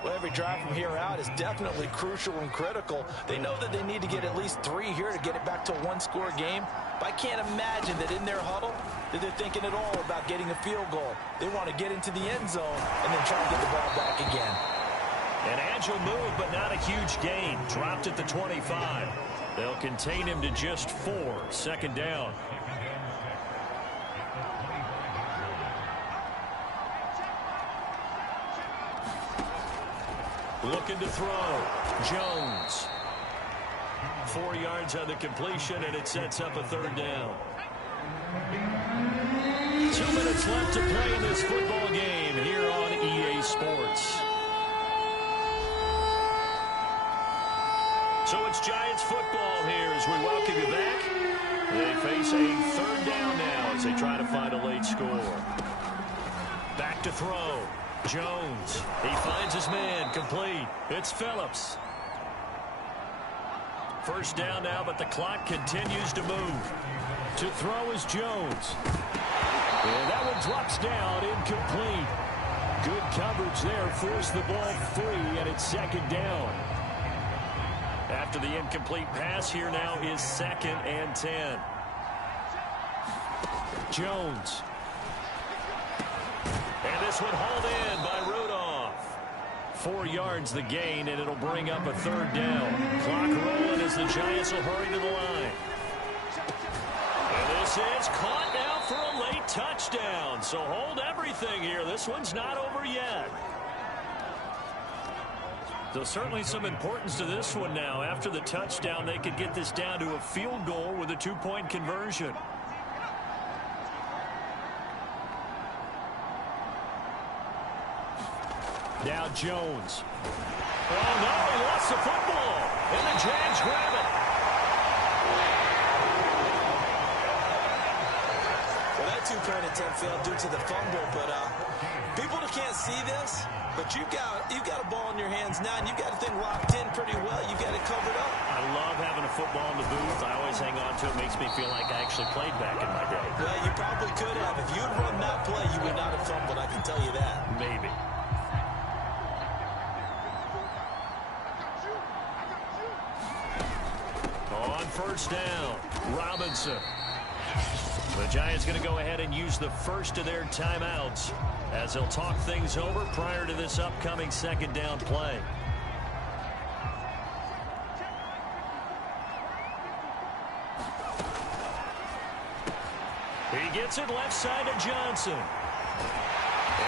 Well, every drive from here out is definitely crucial and critical. They know that they need to get at least 3 here to get it back to a 1-score game. But I can't imagine that in their huddle that they're thinking at all about getting a field goal. They want to get into the end zone and then try to get the ball back again. An agile move, but not a huge gain. Dropped at the 25. They'll contain him to just 4. 2nd down. Looking to throw. Jones. 4 yards on the completion, and it sets up a 3rd down. 2 minutes left to play in this football game here on EA Sports. So it's Giants football here as we welcome you back. They face a 3rd down now as they try to find a late score. Back to throw. Jones. He finds his man, complete. It's Phillips. 1st down now, but the clock continues to move. To throw is Jones. And that one drops down, incomplete. Good coverage there, forced the ball free, and it's 2nd down. After the incomplete pass, here now is 2nd and 10. Jones. And this one hauled in by Rudolph. 4 yards the gain, and it'll bring up a 3rd down. Clock rolling as the Giants will hurry to the line. And this is caught now for a late touchdown. So hold everything here. This one's not over yet. So certainly some importance to this one now. After the touchdown, they could get this down to a field goal with a 2-point conversion. Now Jones. Oh, no, he lost the football. And the Jags grab it. Well, that 2-point attempt failed due to the fumble, but people that can't see this, but you've got a ball in your hands now, and you've got the thing locked in pretty well. You've got it covered up. I love having a football in the booth. I always hang on to it. Makes me feel like I actually played back in my day. Well, you probably could have. If you'd run that play, you would not have fumbled, I can tell you that. Maybe. On first down, Robinson. The Giants going to go ahead and use the first of their timeouts as they'll talk things over prior to this upcoming second down play. He gets it left side to Johnson. And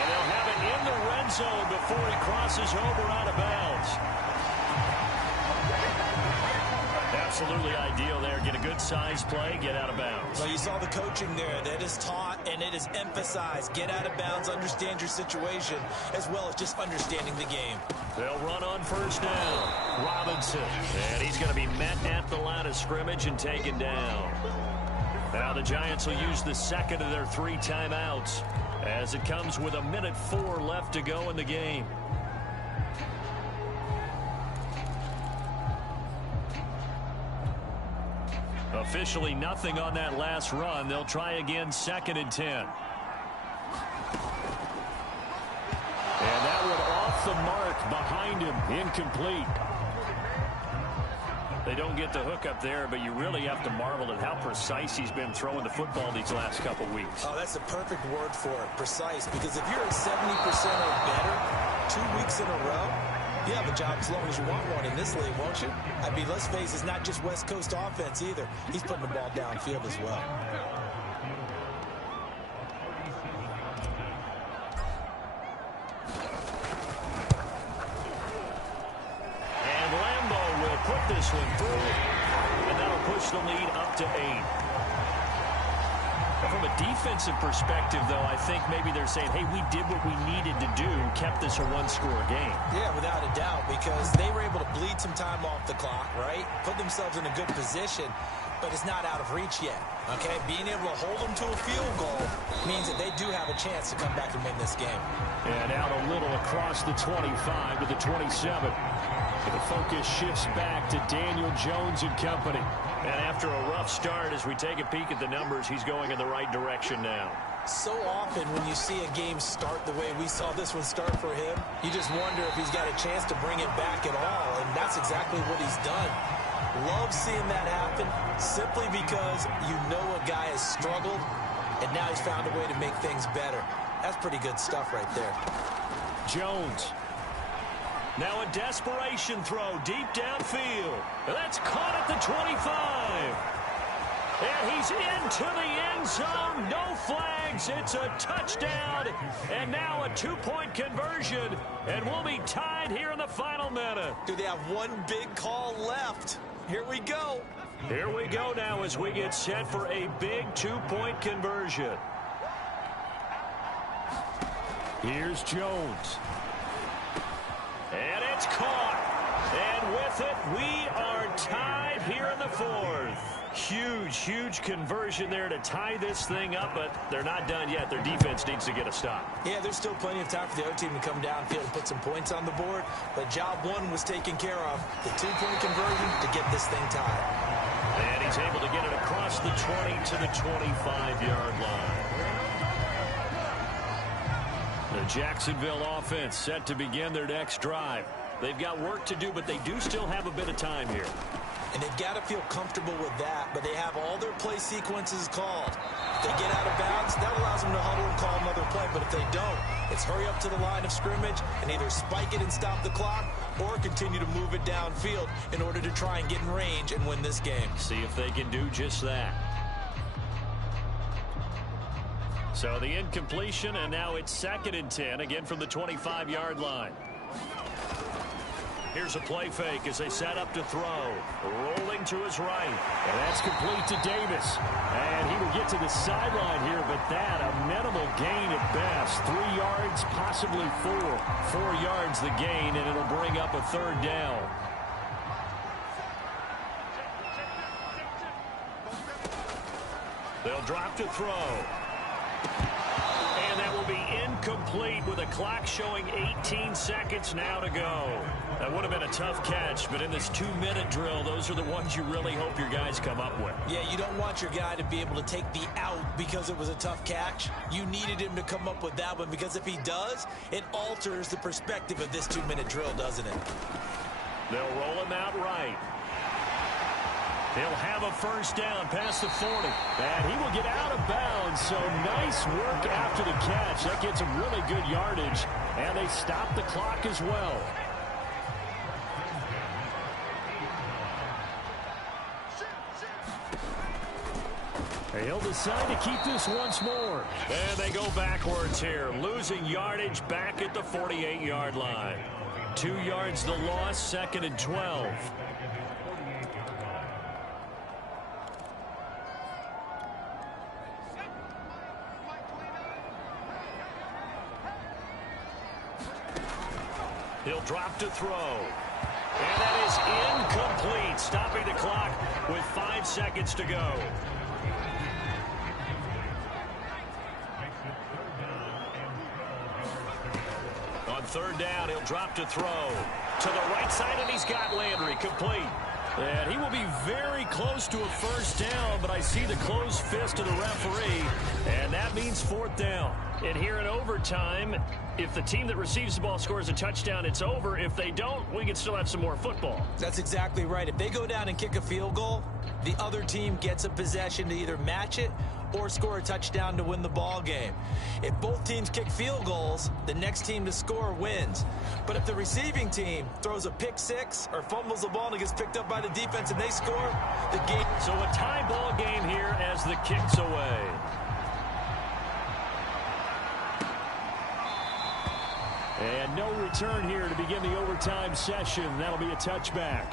they'll have it in the red zone before he crosses over out of bounds. Absolutely ideal there. Get a good size play, get out of bounds. Well, you saw the coaching there. That is taught and it is emphasized. Get out of bounds, understand your situation, as well as just understanding the game. They'll run on first down. Robinson. And he's going to be met at the line of scrimmage and taken down. Now the Giants will use the second of their 3 timeouts as it comes with 1:04 left to go in the game. Officially nothing on that last run. They'll try again 2nd and 10. And that one off the mark behind him. Incomplete. They don't get the hook up there, but you really have to marvel at how precise he's been throwing the football these last couple weeks. Oh, that's the perfect word for it, precise. Because if you're at 70% or better 2 weeks in a row, you have a job as long as you want one in this league, won't you? I mean, let's face it, it's not just West Coast offense either. He's putting the ball downfield as well. And Lambo will put this one through, and that'll push the lead up to 8. From a defensive perspective, though, I think maybe they're saying, hey, we did what we needed to do, kept this a 1-score game. Yeah, without a doubt, because they were able to bleed some time off the clock, right? Put themselves in a good position, but it's not out of reach yet, okay? Being able to hold them to a field goal means that they do have a chance to come back and win this game. And out a little across the 25 to the 27. The focus shifts back to Daniel Jones and company. And after a rough start, as we take a peek at the numbers, he's going in the right direction now. So often when you see a game start the way we saw this one start for him, you just wonder if he's got a chance to bring it back at all, and that's exactly what he's done. Love seeing that happen simply because you know a guy has struggled, and now he's found a way to make things better. That's pretty good stuff right there. Jones. Now a desperation throw deep downfield. That's caught at the 25. And he's into the end zone. No flags. It's a touchdown. And now a 2-point conversion. And we'll be tied here in the final minute. Do they have one big call left? Here we go. Here we go now as we get set for a big 2-point conversion. Here's Jones. And it's caught. And with it, we are tied here in the 4th. Huge, huge conversion there to tie this thing up, but they're not done yet. Their defense needs to get a stop. Yeah, there's still plenty of time for the other team to come downfield and put some points on the board, but job 1 was taken care of. The 2-point conversion to get this thing tied. And he's able to get it across the 20 to the 25-yard line. The Jacksonville offense set to begin their next drive. They've got work to do, but they do still have a bit of time here. And they've got to feel comfortable with that, but they have all their play sequences called. If they get out of bounds, that allows them to huddle and call another play, but if they don't, it's hurry up to the line of scrimmage and either spike it and stop the clock or continue to move it downfield in order to try and get in range and win this game. See if they can do just that. So the incompletion, and now it's 2nd and 10, again from the 25-yard line. Here's a play fake as they set up to throw. Rolling to his right. And that's complete to Davis. And he will get to the sideline here, but that a minimal gain at best. 3 yards, possibly 4. 4 yards the gain, and it'll bring up a 3rd down. They'll drop to throw. And that will be incomplete with a clock showing 18 seconds now to go. That would have been a tough catch, but in this 2-minute drill, those are the ones you really hope your guys come up with. Yeah, you don't want your guy to be able to take the out because it was a tough catch. You needed him to come up with that one, because if he does, it alters the perspective of this 2-minute drill, doesn't it? They'll roll him out right. He'll have a 1st down past the 40. And he will get out of bounds, so nice work after the catch. That gets him really good yardage, and they stop the clock as well. He'll decide to keep this once more. And they go backwards here, losing yardage back at the 48-yard line. 2 yards the loss, 2nd and 12. He'll drop to throw. And that is incomplete, stopping the clock with 5 seconds to go. On 3rd down, he'll drop to throw. To the right side, and he's got Landry, complete. And he will be very close to a 1st down, but I see the closed fist of the referee, and that means 4th down. And here in overtime, if the team that receives the ball scores a touchdown, it's over. If they don't, we can still have some more football. That's exactly right. If they go down and kick a field goal, the other team gets a possession to either match it or score a touchdown to win the ball game. If both teams kick field goals, the next team to score wins. But if the receiving team throws a pick 6 or fumbles the ball and it gets picked up by the defense and they score, the game. So a tie ball game here as the kick's away. And no return here to begin the overtime session. That'll be a touchback.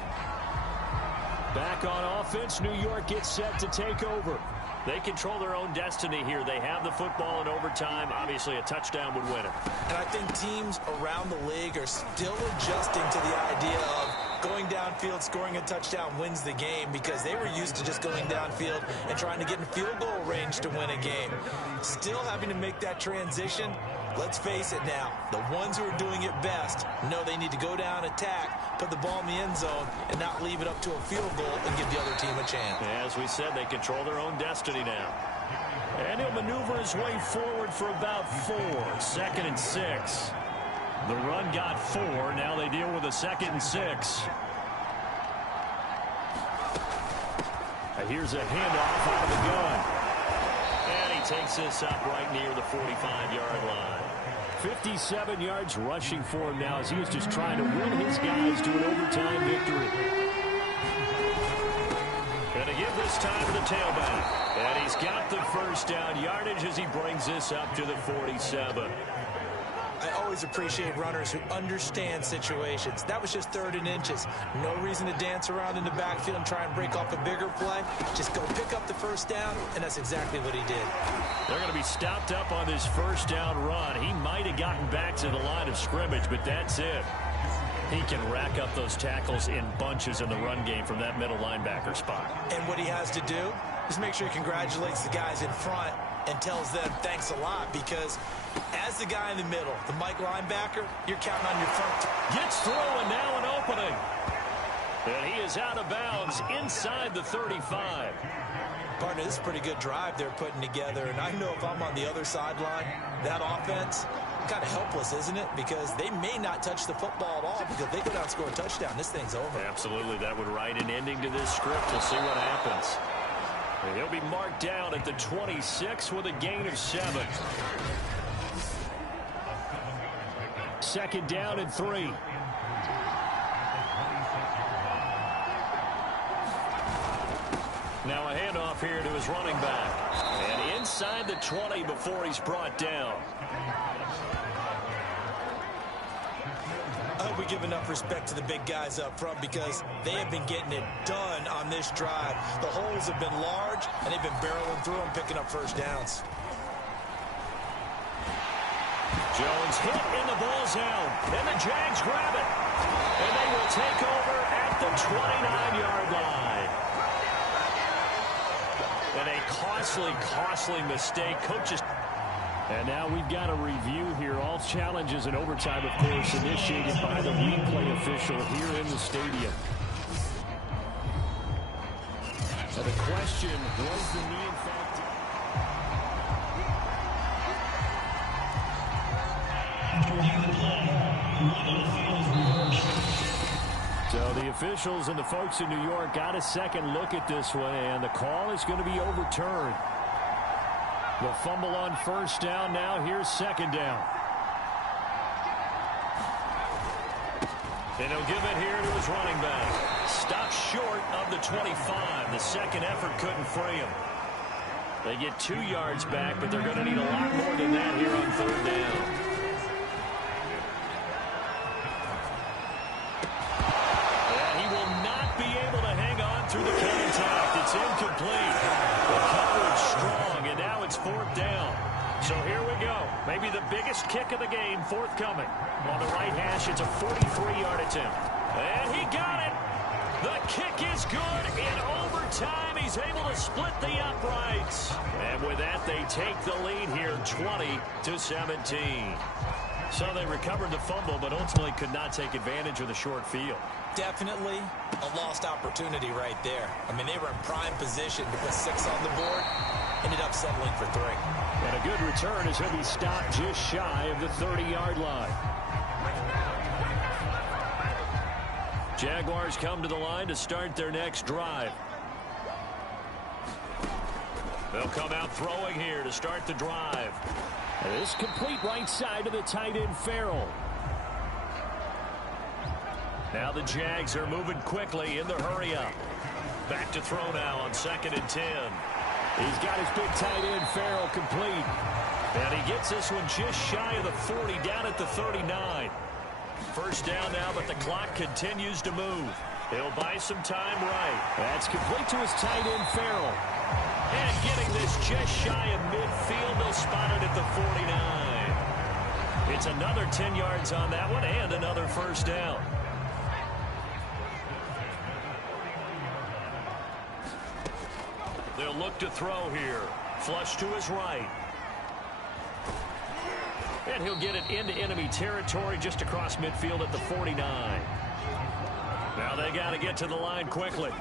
Back on offense, New York gets set to take over. They control their own destiny here. They have the football in overtime. Obviously, a touchdown would win it. And I think teams around the league are still adjusting to the idea of going downfield, scoring a touchdown wins the game, because they were used to just going downfield and trying to get in field goal range to win a game. Still having to make that transition. Let's face it now, the ones who are doing it best know they need to go down, attack, put the ball in the end zone, and not leave it up to a field goal and give the other team a chance. As we said, they control their own destiny now. And he'll maneuver his way forward for about 4. 2nd and 6. The run got 4. Now they deal with a 2nd and 6. Here's a handoff out of the gun. And he takes this up right near the 45-yard line. 57 yards rushing for him now as he was just trying to will his guys to an overtime victory. Going to give this time to the tailback. And he's got the 1st down yardage as he brings this up to the 47. I always appreciate runners who understand situations. That was just 3rd and inches. No reason to dance around in the backfield and try and break off a bigger play. Just go pick up the 1st down, and that's exactly what he did. They're going to be stopped up on this 1st down run. He might have gotten back to the line of scrimmage, but that's it. He can rack up those tackles in bunches in the run game from that middle linebacker spot. And what he has to do is make sure he congratulates the guys in front and tells them thanks a lot, because as the guy in the middle, the Mike linebacker, you're counting on your front. Gets through, and now an opening. And he is out of bounds inside the 35. Partner, this is a pretty good drive they're putting together, and I know if I'm on the other sideline, that offense, kind of helpless, isn't it? Because they may not touch the football at all, because if they go down and score a touchdown, this thing's over. Absolutely, that would write an ending to this script. We'll see what happens. And he'll be marked down at the 26 with a gain of 7. 2nd down and 3. Now a handoff here to his running back. And inside the 20 before he's brought down. I hope we give enough respect to the big guys up front because they have been getting it done on this drive. The holes have been large, and they've been barreling through them, picking up first downs. Jones hit in the ball zone, and the Jags grab it. And they will take over at the 29-yard line. And a costly mistake. Coaches. And now we've got a review here. All challenges in overtime, of course, initiated by the replay official here in the stadium. So the question, was the knee in fact... So the officials and the folks in New York got a second look at this one, and the call is going to be overturned. The fumble on first down. Now here's second down. And he'll give it here to his running back. Stopped short of the 25. The second effort couldn't free him. They get 2 yards back, but they're going to need a lot more than that here on third down. Through the contact, it's incomplete. The coverage strong, and now it's fourth down. So here we go. Maybe the biggest kick of the game forthcoming. On the right hash, it's a 43-yard attempt. And he got it. The kick is good in overtime. He's able to split the uprights. And with that, they take the lead here, 20-17. So they recovered the fumble, but ultimately could not take advantage of the short field. Definitely a lost opportunity right there. I mean, they were in prime position to put 6 on the board. Ended up settling for 3. And a good return as he'll be stopped just shy of the 30-yard line. Jaguars come to the line to start their next drive. They'll come out throwing here to start the drive. This complete right side to the tight end Farrell. Now the Jags are moving quickly in the hurry up. Back to throw now on 2nd and 10. He's got his big tight end Farrell complete. And he gets this one just shy of the 40, down at the 39. First down now, but the clock continues to move. He'll buy some time right. That's complete to his tight end Farrell. And getting this just shy of midfield, they'll spot it at the 49. It's another 10 yards on that one and another first down. They'll look to throw here. Flush to his right. And he'll get it into enemy territory just across midfield at the 49. Now they got to get to the line quickly.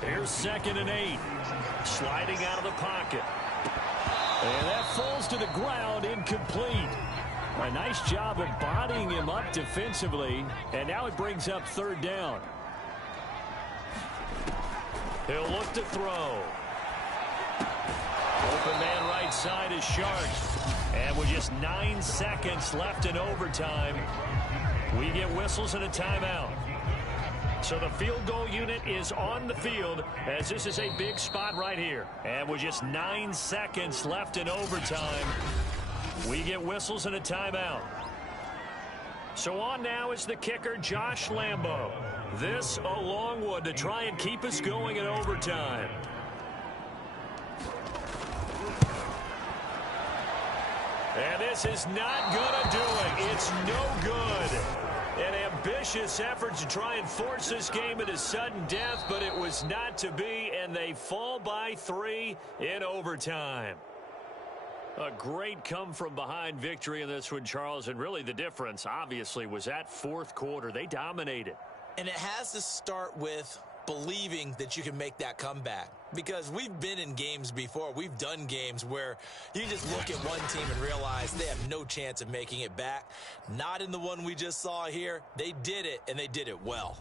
Here's 2nd and 8. Sliding out of the pocket. And that falls to the ground, incomplete. A nice job of bodying him up defensively. And now it brings up third down. He'll look to throw. Open man right side is Shark. And with just 9 seconds left in overtime, we get whistles and a timeout. So the field goal unit is on the field as this is a big spot right here. And with just 9 seconds left in overtime, we get whistles and a timeout. So on now is the kicker, Josh Lambo. This a long one to try and keep us going in overtime. And this is not going to do it. It's no good. An ambitious effort to try and force this game into sudden death, but it was not to be, and they fall by 3 in overtime. A great come-from-behind victory in this one, Charles, and really the difference, obviously, was that fourth quarter. They dominated. And it has to start with believing that you can make that comeback. Because we've been in games before. We've done games where you just look at one team and realize they have no chance of making it back. Not in the one we just saw here. They did it, and they did it well.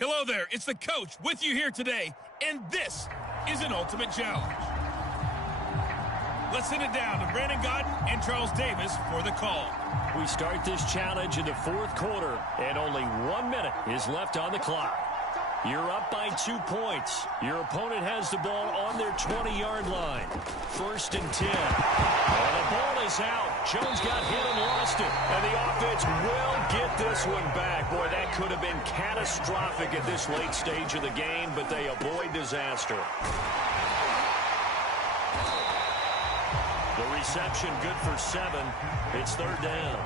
Hello there, it's the coach with you here today, and this is an ultimate challenge. Let's send it down to Brandon Gaudin and Charles Davis for the call. We start this challenge in the fourth quarter, and only 1 minute is left on the clock. You're up by 2 points. Your opponent has the ball on their 20-yard line. 1st and 10. And the ball is out. Jones got hit and lost it. And the offense will get this one back. Boy, that could have been catastrophic at this late stage of the game, but they avoid disaster. The reception good for 7. It's 3rd down.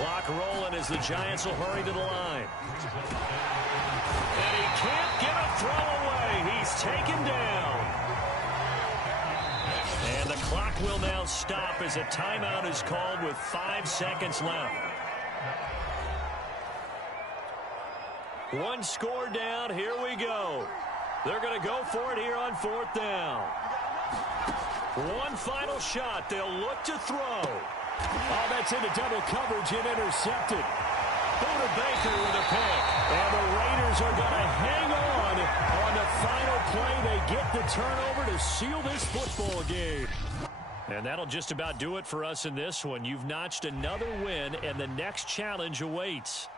Clock rolling as the Giants will hurry to the line. And he can't get a throw away. He's taken down. And the clock will now stop as a timeout is called with 5 seconds left. 1 score down. Here we go. They're going to go for it here on 4th down. 1 final shot. They'll look to throw. Oh, that's into double coverage and intercepted. Buda Baker with a pick. And the Raiders are going to hang on the final play. They get the turnover to seal this football game. And that'll just about do it for us in this one. You've notched another win, and the next challenge awaits.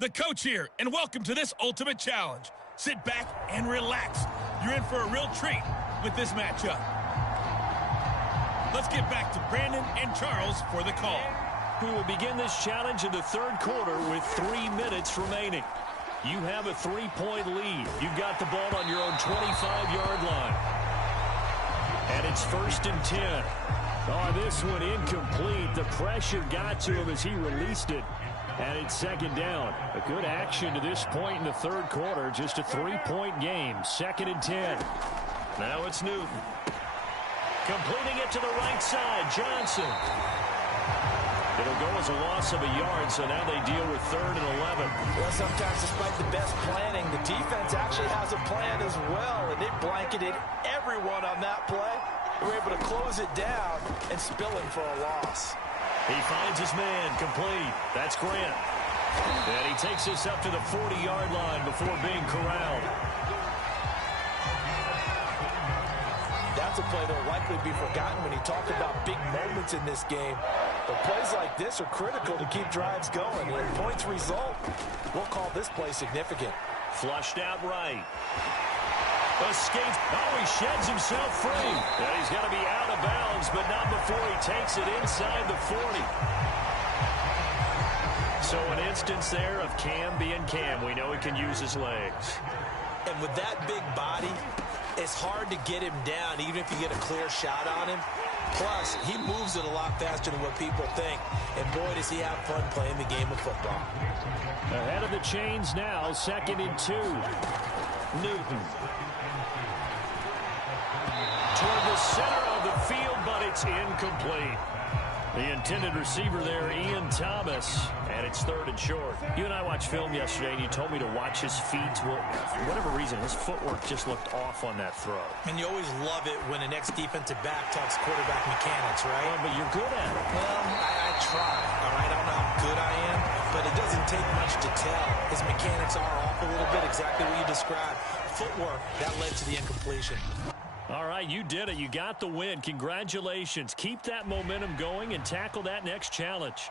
The coach here, and welcome to this ultimate challenge. Sit back and relax. You're in for a real treat with this matchup. Let's get back to Brandon and Charles for the call. We will begin this challenge in the 3rd quarter with 3 minutes remaining. You have a 3-point lead. You've got the ball on your own 25-yard line. And it's 1st and 10. Oh, this one incomplete. The pressure got to him as he released it. And it's 2nd down. A good action to this point in the 3rd quarter. Just a 3-point game. 2nd and 10. Now it's Newton. Completing it to the right side. Johnson. It'll go as a loss of a yard, so now they deal with 3rd and 11. Well, sometimes despite the best planning, the defense actually has a plan as well, and they blanketed everyone on that play. They were able to close it down and spill it for a loss. He finds his man complete. That's Grant. And he takes this up to the 40-yard line before being corralled. That's a play that will likely be forgotten when you talk about big moments in this game. But plays like this are critical to keep drives going. And if points result, we'll call this play significant. Flushed out right. Escapes. Oh, he sheds himself free. And he's going to be out of bounds, but not before he takes it inside the 40. So an instance there of Cam being Cam. We know he can use his legs. And with that big body, it's hard to get him down, even if you get a clear shot on him. Plus, he moves it a lot faster than what people think. And boy, does he have fun playing the game of football. Ahead of the chains now, 2nd and 2. Newton. Toward the center of the field, but it's incomplete. The intended receiver there, Ian Thomas, and it's 3rd and short. You and I watched film yesterday, and you told me to watch his feet. Well, for whatever reason, his footwork just looked off on that throw. And you always love it when an ex-defensive back talks quarterback mechanics, right? Well, but you're good at it. Well, I try, all right? I don't know how good I am, but it doesn't take much to tell. His mechanics are off a little bit, exactly what you described. Footwork, that led to the incompletion. All right, you did it. You got the win. Congratulations. Keep that momentum going and tackle that next challenge.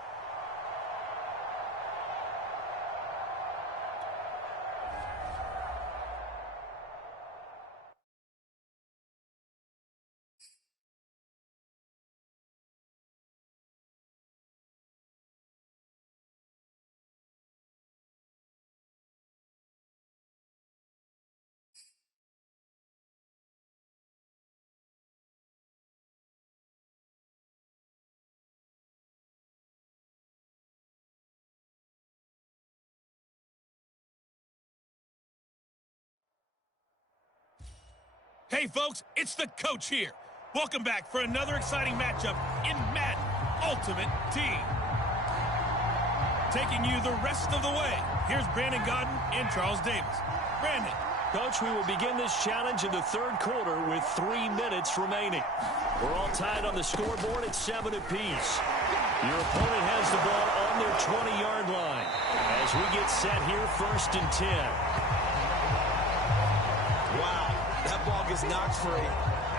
Hey, folks, it's the coach here. Welcome back for another exciting matchup in Madden Ultimate Team. Taking you the rest of the way, here's Brandon Gaudin and Charles Davis. Brandon. Coach, we will begin this challenge in the third quarter with 3 minutes remaining. We're all tied on the scoreboard at 7 apiece. Your opponent has the ball on their 20-yard line as we get set here 1st and 10. Wow, that ball gets knocked free,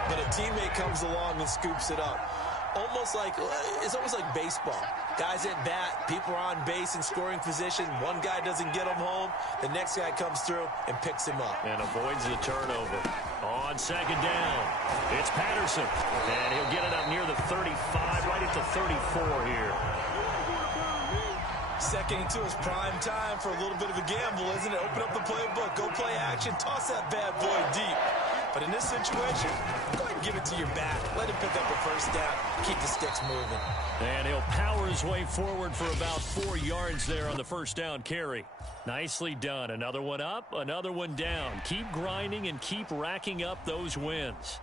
but a teammate comes along and scoops it up. It's almost like baseball. Guys at bat, people are on base in scoring position. One guy doesn't get him home. The next guy comes through and picks him up. And avoids the turnover. On 2nd down, it's Patterson. And he'll get it up near the 35, right at the 34 here. 2nd and 2 is prime time for a little bit of a gamble, isn't it? Open up the playbook, go play action, toss that bad boy deep. But in this situation, go ahead and give it to your back. Let him pick up a first down. Keep the sticks moving. And he'll power his way forward for about 4 yards there on the first down carry. Nicely done. Another one up, another one down. Keep grinding and keep racking up those wins.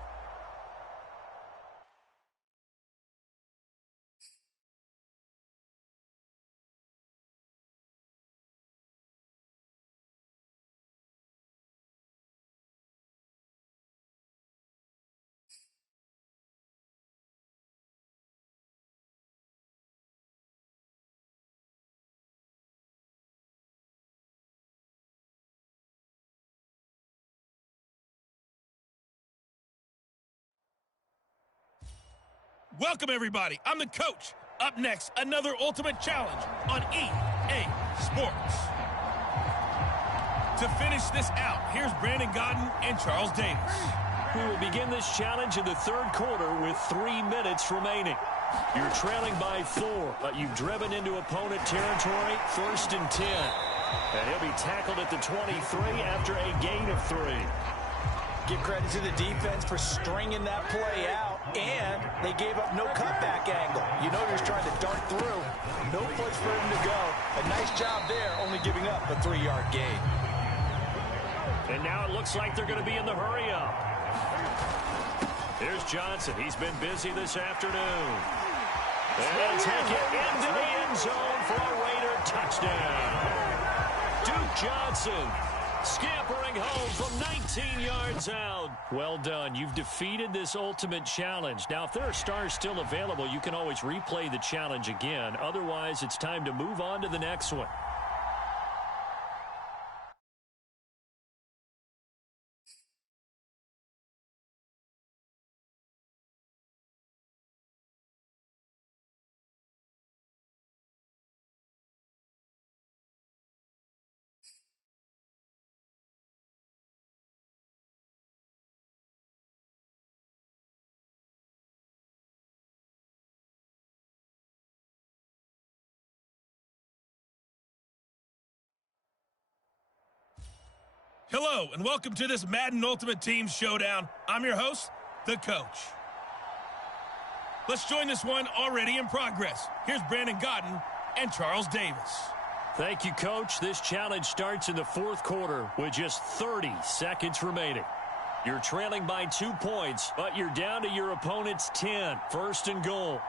Welcome, everybody. I'm the coach. Up next, another Ultimate Challenge on EA Sports. To finish this out, here's Brandon Gaudin and Charles Davis. We will begin this challenge in the third quarter with 3 minutes remaining. You're trailing by 4, but you've driven into opponent territory, 1st and 10. And he'll be tackled at the 23 after a gain of 3. Give credit to the defense for stringing that play out, and they gave up no cutback angle. You know he's trying to dart through. No place for him to go. A nice job there, only giving up a 3-yard gain. And now it looks like they're going to be in the hurry up. Here's Johnson. He's been busy this afternoon. And take it into the end zone for a Raider touchdown. Duke Johnson scampering home from 19 yards out. Well done. You've defeated this ultimate challenge. Now, if there are stars still available, you can always replay the challenge again. Otherwise, it's time to move on to the next one. Hello, and welcome to this Madden Ultimate Team Showdown. I'm your host, the coach. Let's join this one already in progress. Here's Brandon Gaudin and Charles Davis. Thank you, Coach. This challenge starts in the fourth quarter with just 30 seconds remaining. You're trailing by 2 points, but you're down to your opponent's 10. 1st and goal.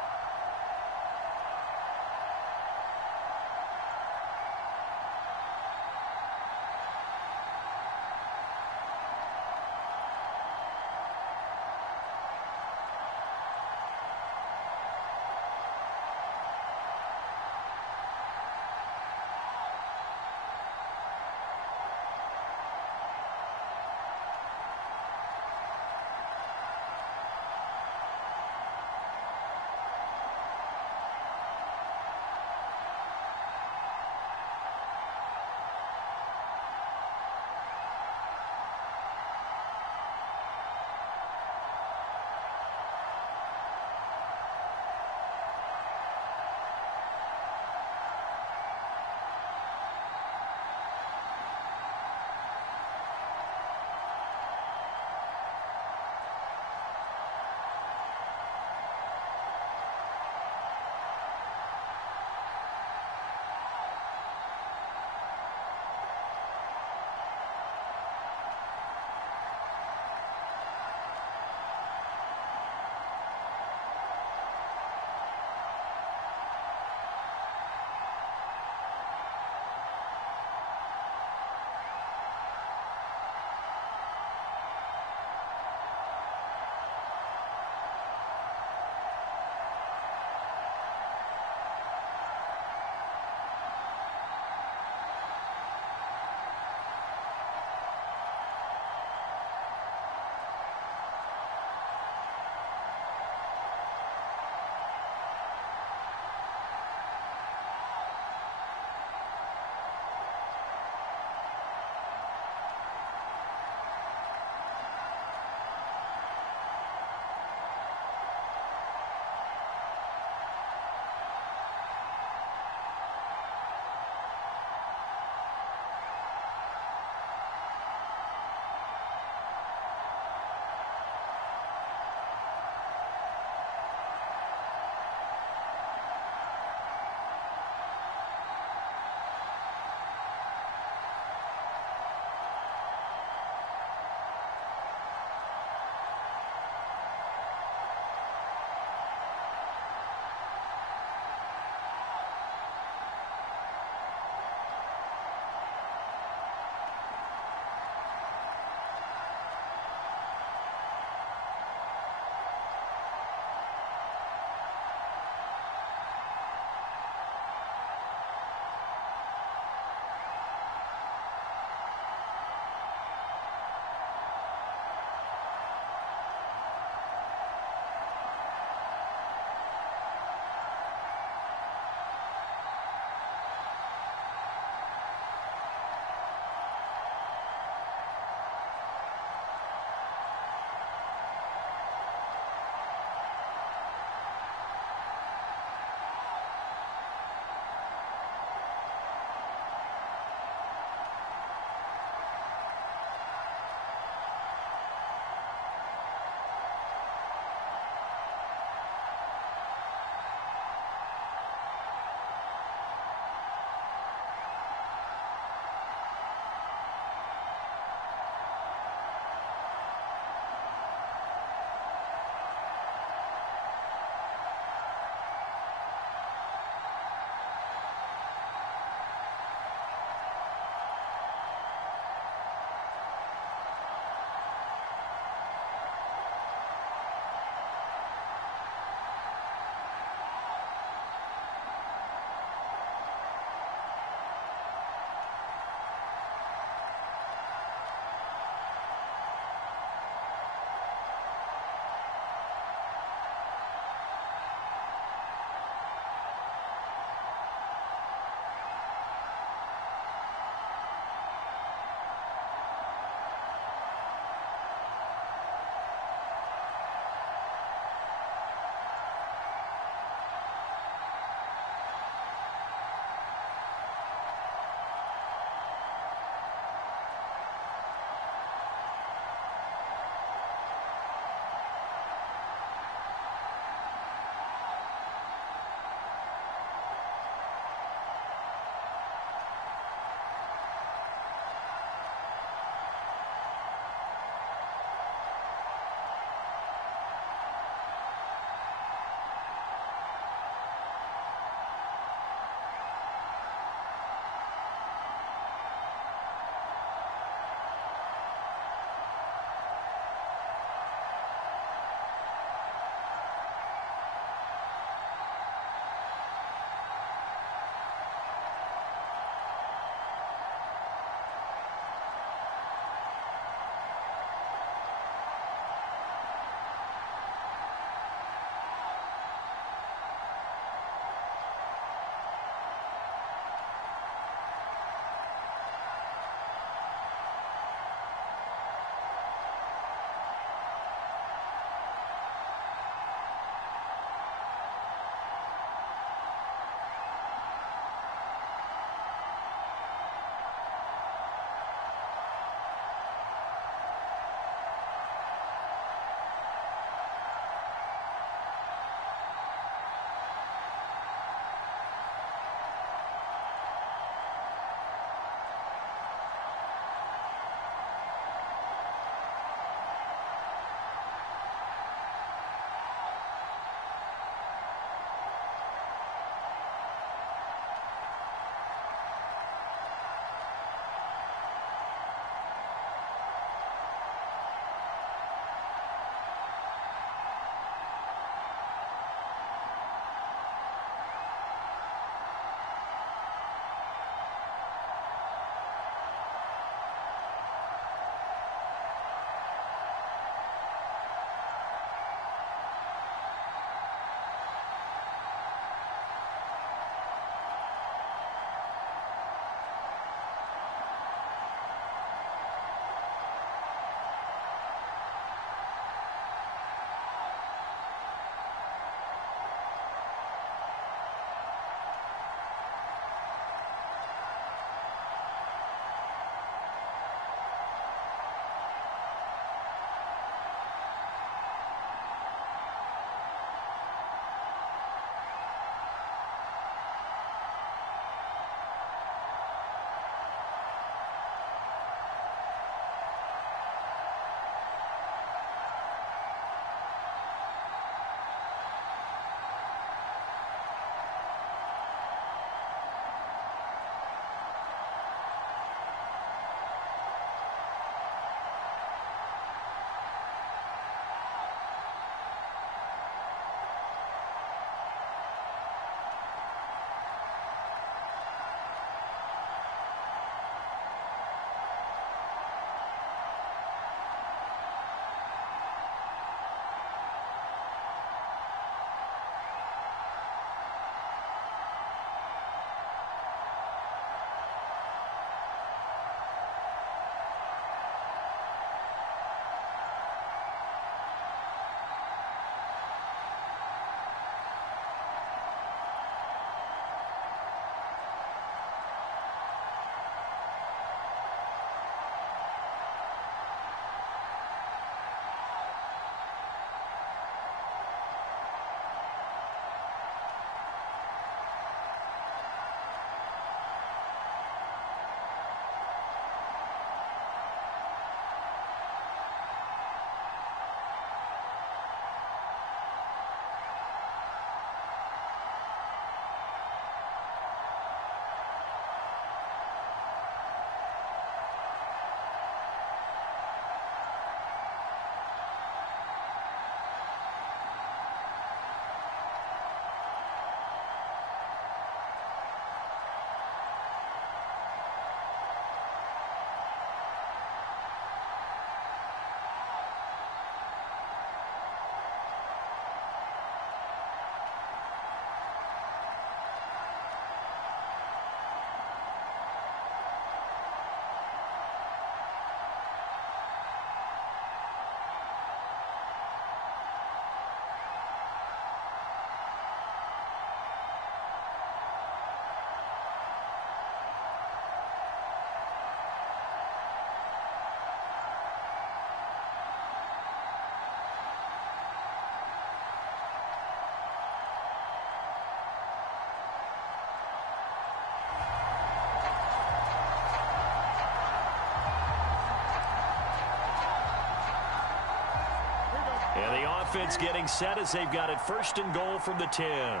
And the offense getting set as they've got it first and goal from the 10.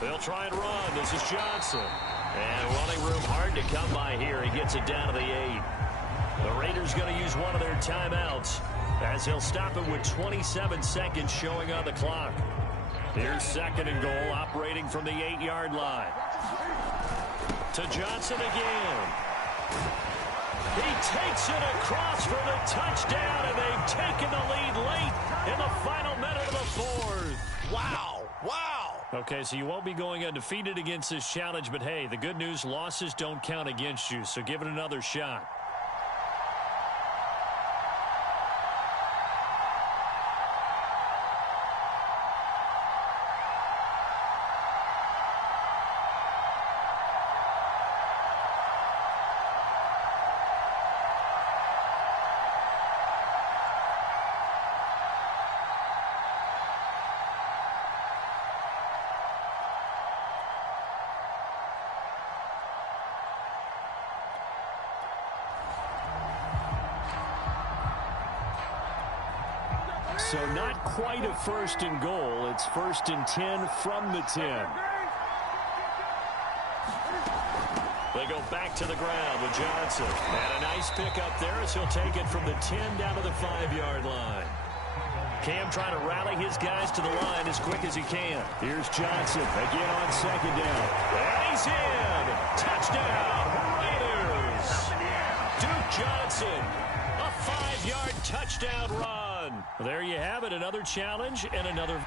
They'll try and run. This is Johnson. And running room hard to come by here. He gets it down to the 8. The Raiders going to use one of their timeouts as he'll stop it with 27 seconds showing on the clock. Here's second and goal, operating from the 8-yard line. To Johnson again. He takes it across for the touchdown, and they've taken the lead late in the final minute of the fourth. Wow. Wow. Okay, so you won't be going undefeated against this challenge, but hey, the good news, losses don't count against you, so give it another shot. So not quite a first and goal. It's first and 10 from the 10. They go back to the ground with Johnson. And a nice pick up there as he'll take it from the 10 down to the 5-yard line. Cam trying to rally his guys to the line as quick as he can. Here's Johnson again on second down. And he's in. Touchdown, Raiders. Duke Johnson, a 5-yard touchdown run. There you have it, another challenge and another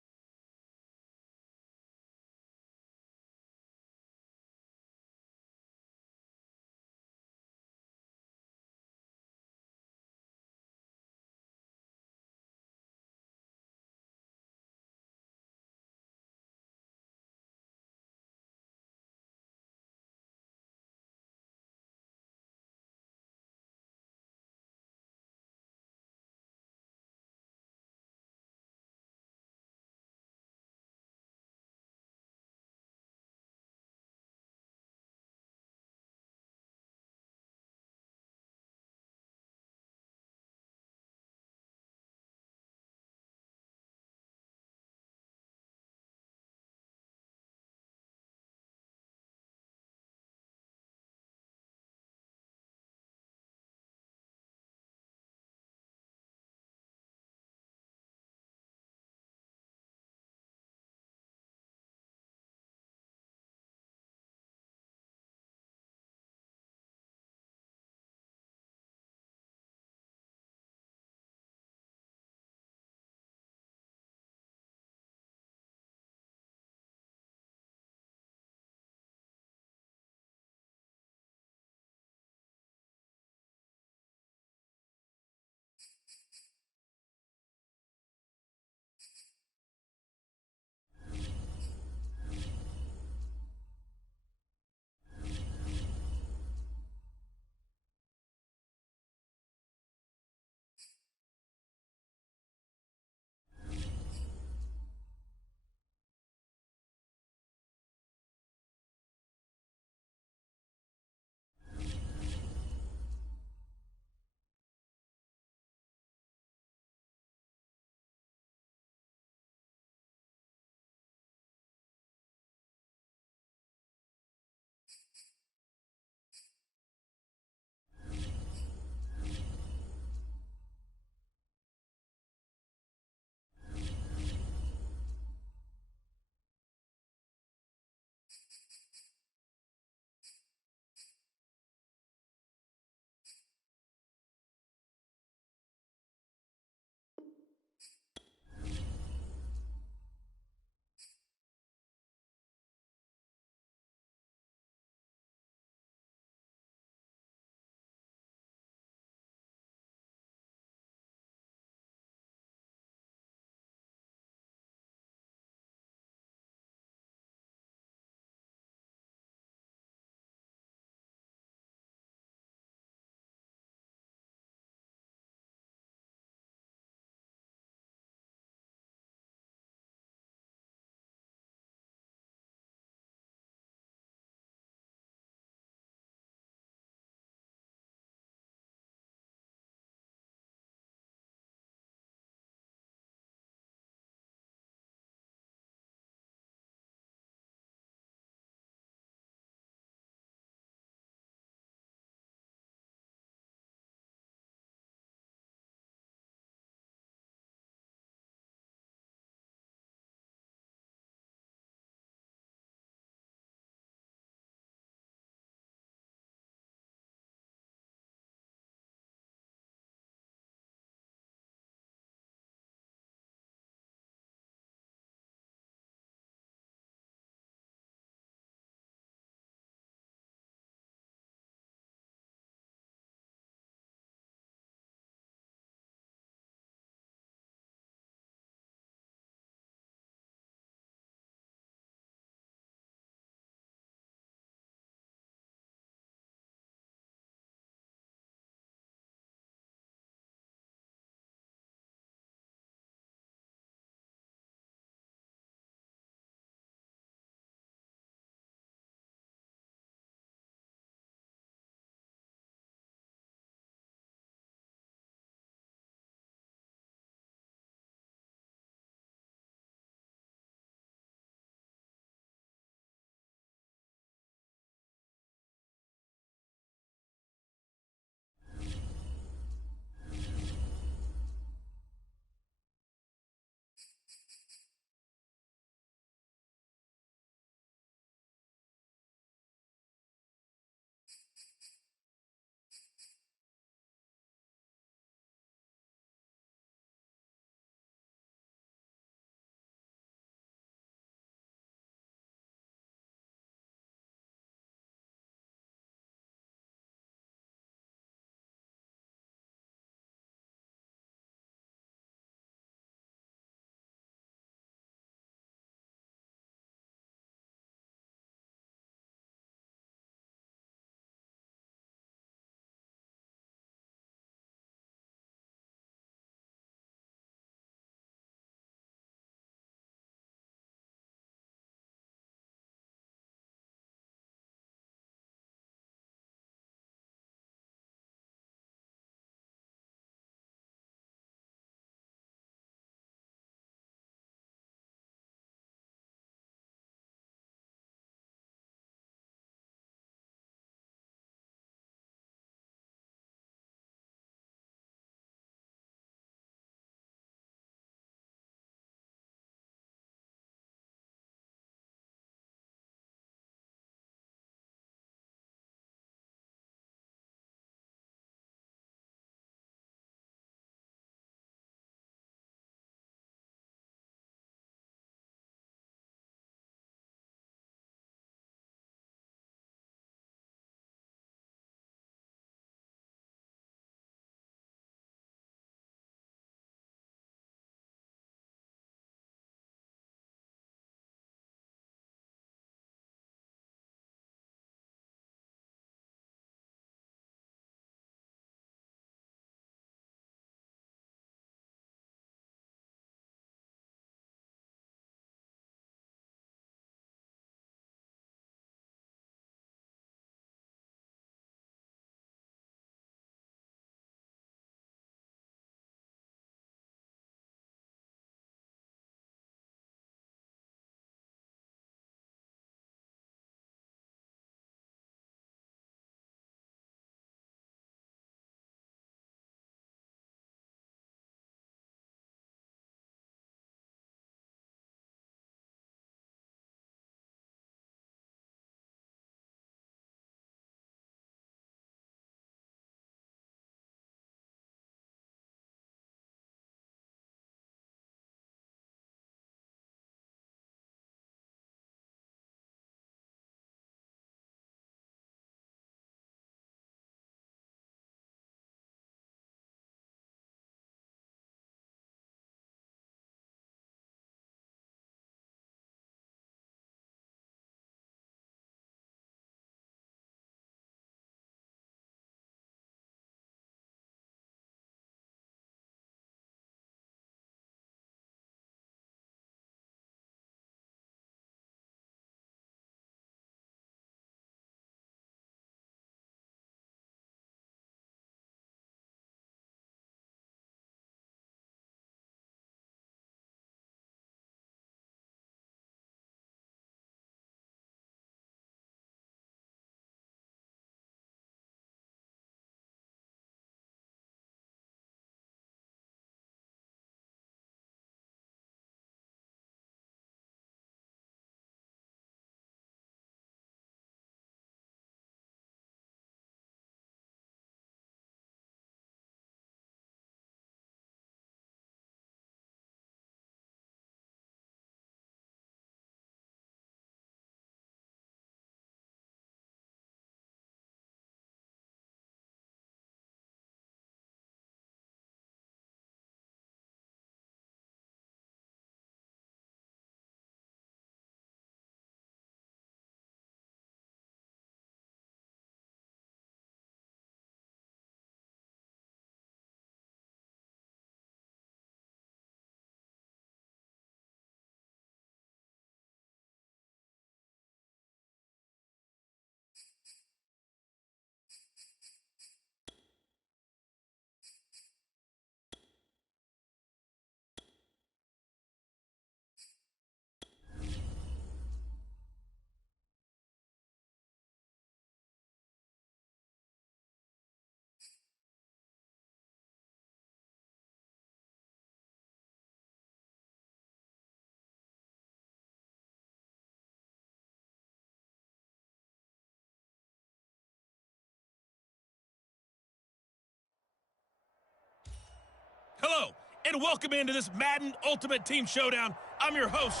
Hello, and welcome into this Madden Ultimate Team Showdown. I'm your host,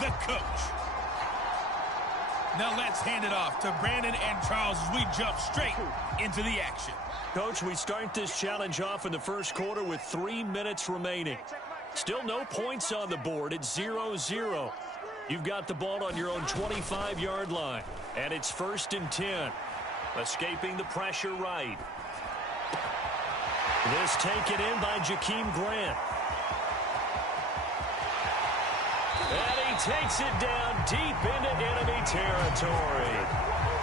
the Coach. Now let's hand it off to Brandon and Charles as we jump straight into the action. Coach, we start this challenge off in the first quarter with 3 minutes remaining. Still no points on the board. It's 0-0. You've got the ball on your own 25-yard line, and it's 1st and 10. Escaping the pressure right. This taken in by Jakeem Grant. And he takes it down deep into enemy territory.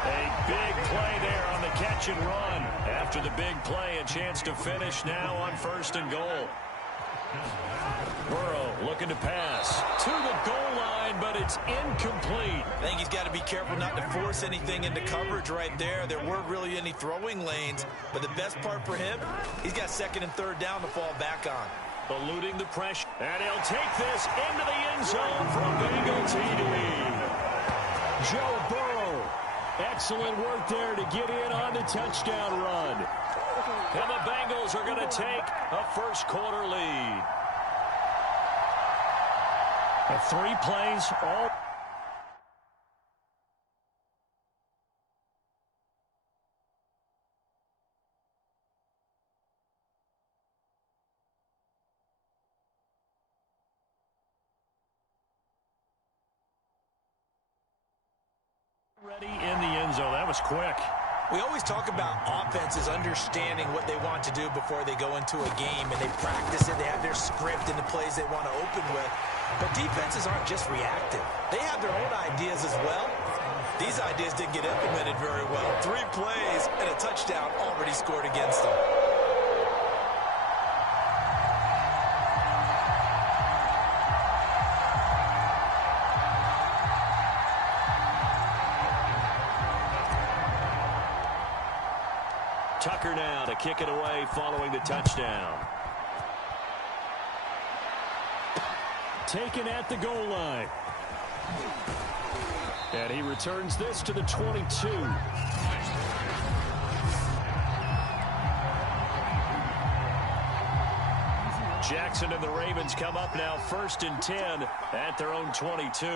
A big play there on the catch and run. After the big play, a chance to finish now on 1st and goal. Burrow looking to pass to the goal line, but it's incomplete. I think he's got to be careful not to force anything into coverage right there. There weren't really any throwing lanes, but the best part for him, he's got 2nd and 3rd down to fall back on. Eluding the pressure, and he'll take this into the end zone for a Bengal TD. Joe Burrow, excellent work there to get in on the touchdown run. And the Bengals are going to take a first quarter lead. 3 plays, all. Ready in the end zone. That was quick. We always talk about offenses understanding what they want to do before they go into a game, and they practice it. They have their script and the plays they want to open with. But defenses aren't just reactive. They have their own ideas as well. These ideas didn't get implemented very well. 3 plays and a touchdown already scored against them. Tucker now to kick it away following the touchdown. Taken at the goal line. And he returns this to the 22. Jackson and the Ravens come up now 1st and 10 at their own 22.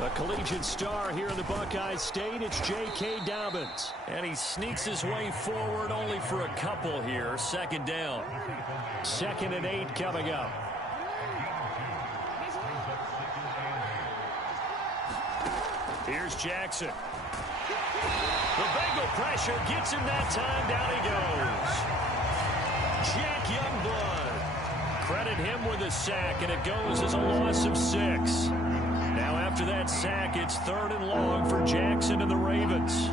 A collegiate star here in the Buckeye State, it's J.K. Dobbins. And he sneaks his way forward only for a couple here. 2nd down. 2nd and 8 coming up. Here's Jackson. The Bengal pressure gets him that time. Down he goes. Jack Youngblood. Credit him with a sack, and it goes as a loss of 6. Now after that sack, it's 3rd and long for Jackson and the Ravens.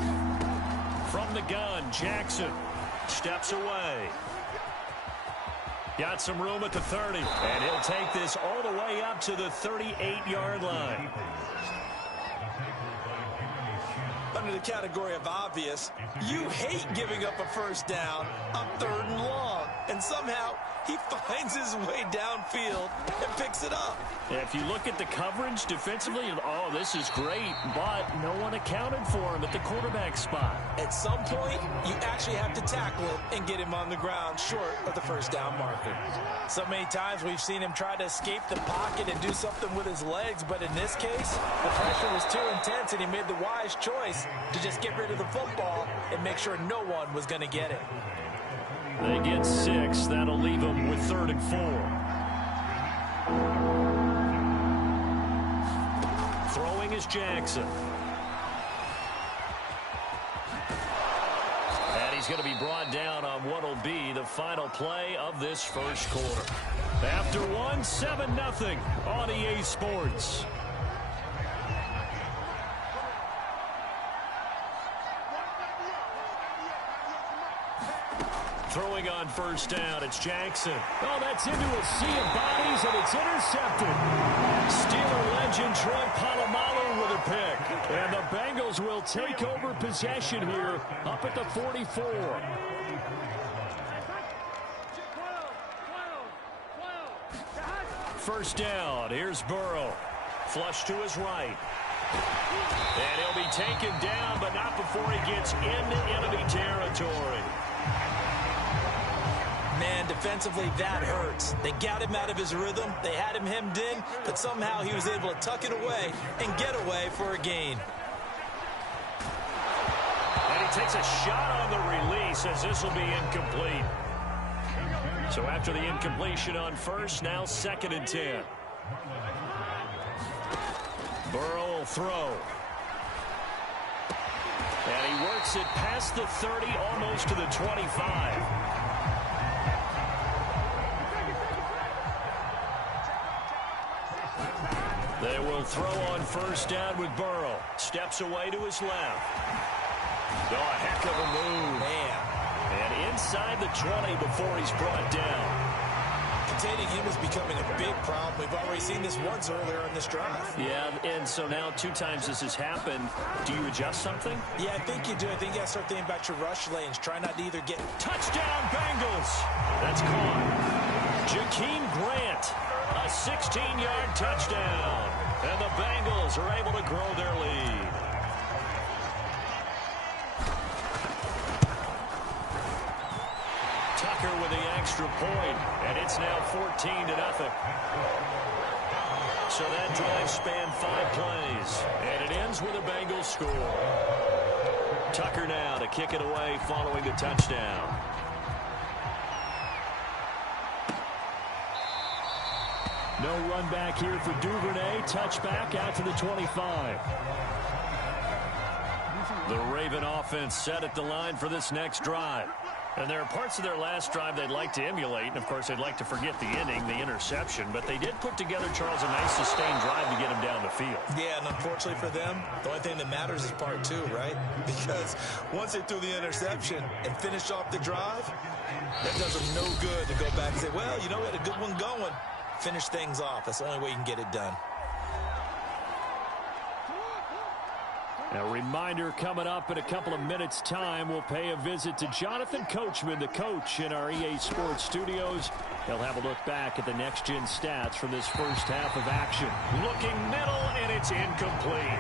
From the gun, Jackson steps away. Got some room at the 30, and he'll take this all the way up to the 38-yard line. Under the category of obvious, you hate giving up a 1st down on 3rd and long. And somehow, he finds his way downfield and picks it up. If you look at the coverage defensively, oh, this is great, but no one accounted for him at the quarterback spot. At some point, you actually have to tackle him and get him on the ground short of the 1st down marker. So many times we've seen him try to escape the pocket and do something with his legs, but in this case, the pressure was too intense and he made the wise choice to just get rid of the football and make sure no one was going to get it. They get 6. That'll leave them with 3rd and 4. Throwing is Jackson. And he's going to be brought down on what will be the final play of this first quarter. After 1, 7-0 on EA Sports. Throwing on 1st down, it's Jackson. Oh, that's into a sea of bodies, and it's intercepted. Steeler legend Troy Polamalu with a pick. And the Bengals will take over possession here up at the 44. First down, here's Burrow. Flush to his right. And he'll be taken down, but not before he gets into enemy territory. Man, defensively, that hurts. They got him out of his rhythm. They had him hemmed in, but somehow he was able to tuck it away and get away for a gain. And he takes a shot on the release as this will be incomplete. So after the incompletion on first, now 2nd and 10. Burrow will throw. And he works it past the 30, almost to the 25. They will throw on first down with Burrow. Steps away to his left. Oh, a heck of a move. Man. And inside the 20 before he's brought down. Containing him is becoming a big problem. We've already seen this once earlier in this drive. Yeah, and so now 2 times this has happened. Do you adjust something? Yeah, I think you do. I think you got to start thinking about your rush lanes. Try not to either get... Touchdown, Bengals! That's caught. Jakeem Grant, a 16-yard touchdown. And the Bengals are able to grow their lead. Tucker with the extra point, and it's now 14-0. So that drive spanned 5 plays, and it ends with a Bengals score. Tucker now to kick it away following the touchdown. No run back here for Duvernay. Touchback out to the 25. The Raven offense set at the line for this next drive. And there are parts of their last drive they'd like to emulate. And, of course, they'd like to forget the inning, the interception. But they did put together, Charles, a nice sustained drive to get him down the field. Yeah, and unfortunately for them, the only thing that matters is part 2, right? Because once they threw the interception and finished off the drive, that does them no good to go back and say, well, you know, we had a good one going. Finish things off. That's the only way you can get it done. A reminder coming up in a couple of minutes' time. We'll pay a visit to Jonathan Coachman, the coach in our EA Sports studios. He'll have a look back at the next-gen stats from this first half of action. Looking middle, and it's incomplete.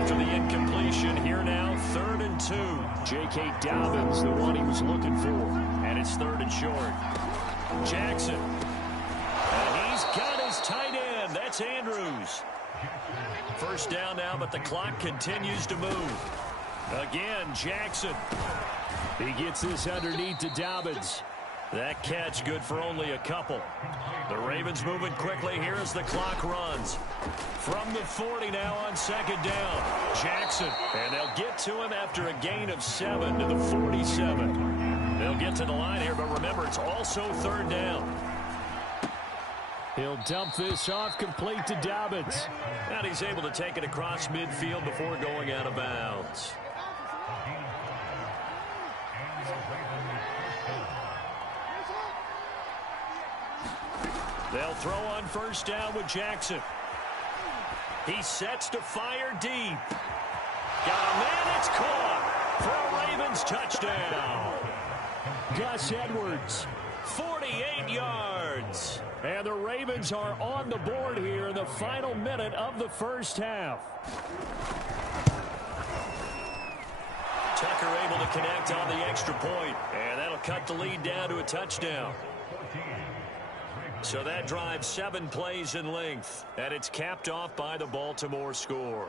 After the incompletion, here now, 3rd and 2. J.K. Dobbins, the one he was looking for. And it's 3rd and short. Jackson. And he's got his tight end. That's Andrews. First down now, but the clock continues to move. Again, Jackson. He gets this underneath to Dobbins. That catch good for only a couple. The Ravens moving quickly here as the clock runs. From the 40 now on 2nd down. Jackson. And they'll get to him after a gain of 7 to the 47. They'll get to the line here, but remember, it's also 3rd down. He'll dump this off complete to Dobbins. And he's able to take it across midfield before going out of bounds. They'll throw on first down with Jackson. He sets to fire deep. Got a man, it's caught for a Ravens touchdown. Gus Edwards. 48 yards. And the Ravens are on the board here in the final minute of the first half. Tucker able to connect on the extra point, and that'll cut the lead down to a touchdown. So that drive 7 plays in length, and it's capped off by the Baltimore score.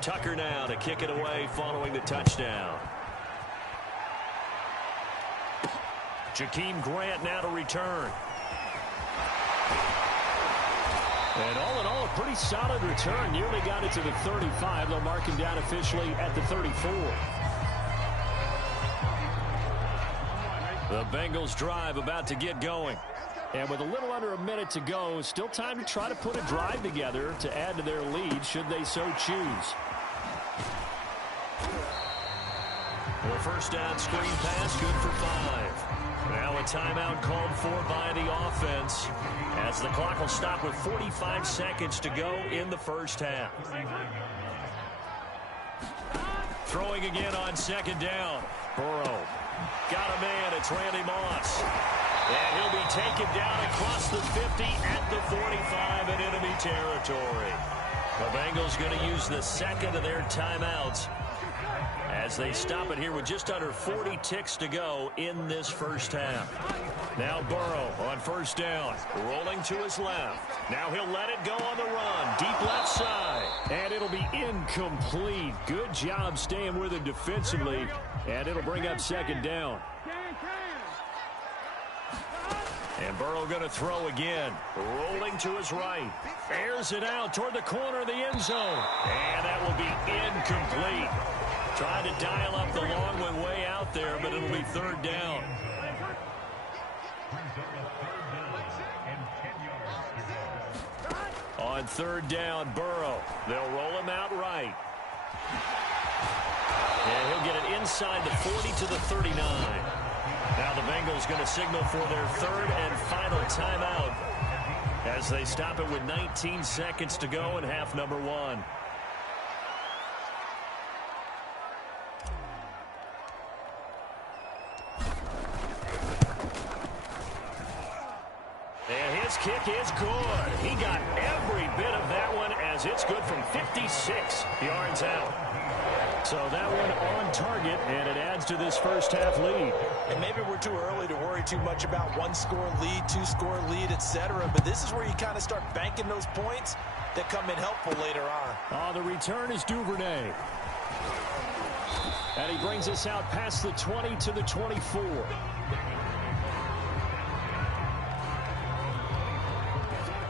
Tucker now to kick it away following the touchdown. Jakeem Grant now to return. And all in all, a pretty solid return. Nearly got it to the 35. They'll mark him down officially at the 34. The Bengals drive about to get going. And with a little under a minute to go, still time to try to put a drive together to add to their lead should they so choose. The first down screen pass, good for 5. Now a timeout called for by the offense as the clock will stop with 45 seconds to go in the first half. Throwing again on second down. Burrow. Got a man. It's Randy Moss. And he'll be taken down across the 50 at the 45 in enemy territory. The Bengals going to use the second of their timeouts as they stop it here with just under 40 ticks to go in this first half. Now Burrow on first down, rolling to his left. Now he'll let it go on the run, deep left side. And it'll be incomplete. Good job staying with it defensively, and it'll bring up second down. And Burrow going to throw again. Rolling to his right. Airs it out toward the corner of the end zone. And that will be incomplete. Trying to dial up the long one way out there, but it'll be third down. On third down, Burrow. They'll roll him out right. And he'll get it inside the 40 to the 39. Now the Bengals going to signal for their third and final timeout as they stop it with 19 seconds to go in half number one. And his kick is good. He got every bit of that one as it's good from 56 yards out. So that one on target, and it adds to this first half lead. And maybe we're too early to worry too much about one-score lead, two-score lead, etc. But this is where you kind of start banking those points that come in helpful later on. The return is Duvernay. And he brings us out past the 20 to the 24.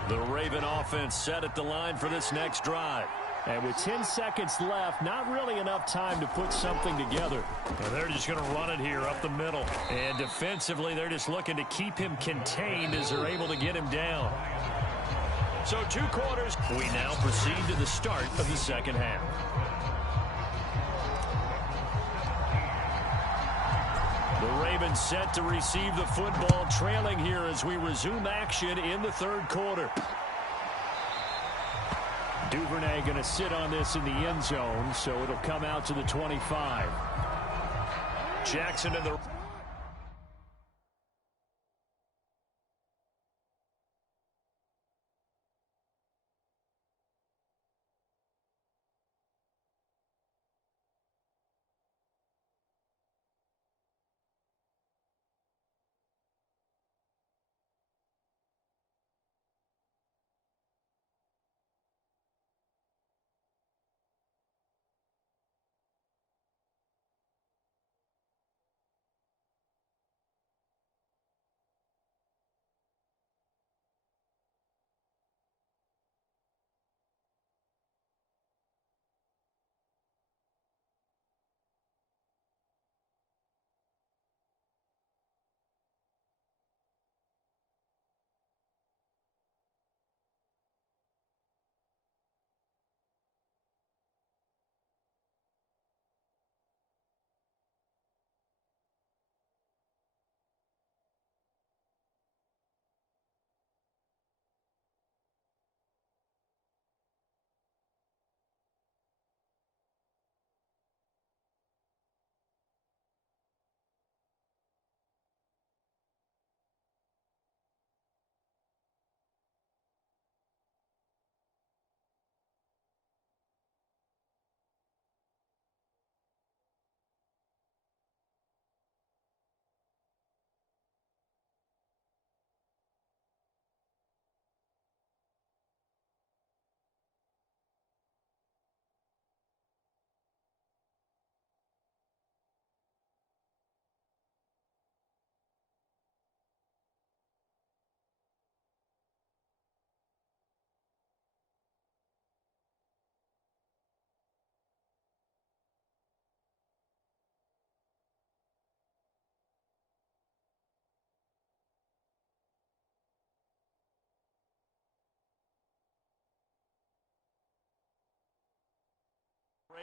The Raven offense set at the line for this next drive. And with 10 seconds left, not really enough time to put something together. And they're just going to run it here up the middle. And defensively, they're just looking to keep him contained as they're able to get him down. So 2 quarters. We now proceed to the start of the second half. The Ravens set to receive the football, trailing here as we resume action in the third quarter. Duvernay going to sit on this in the end zone, so it'll come out to the 25. Jackson in the...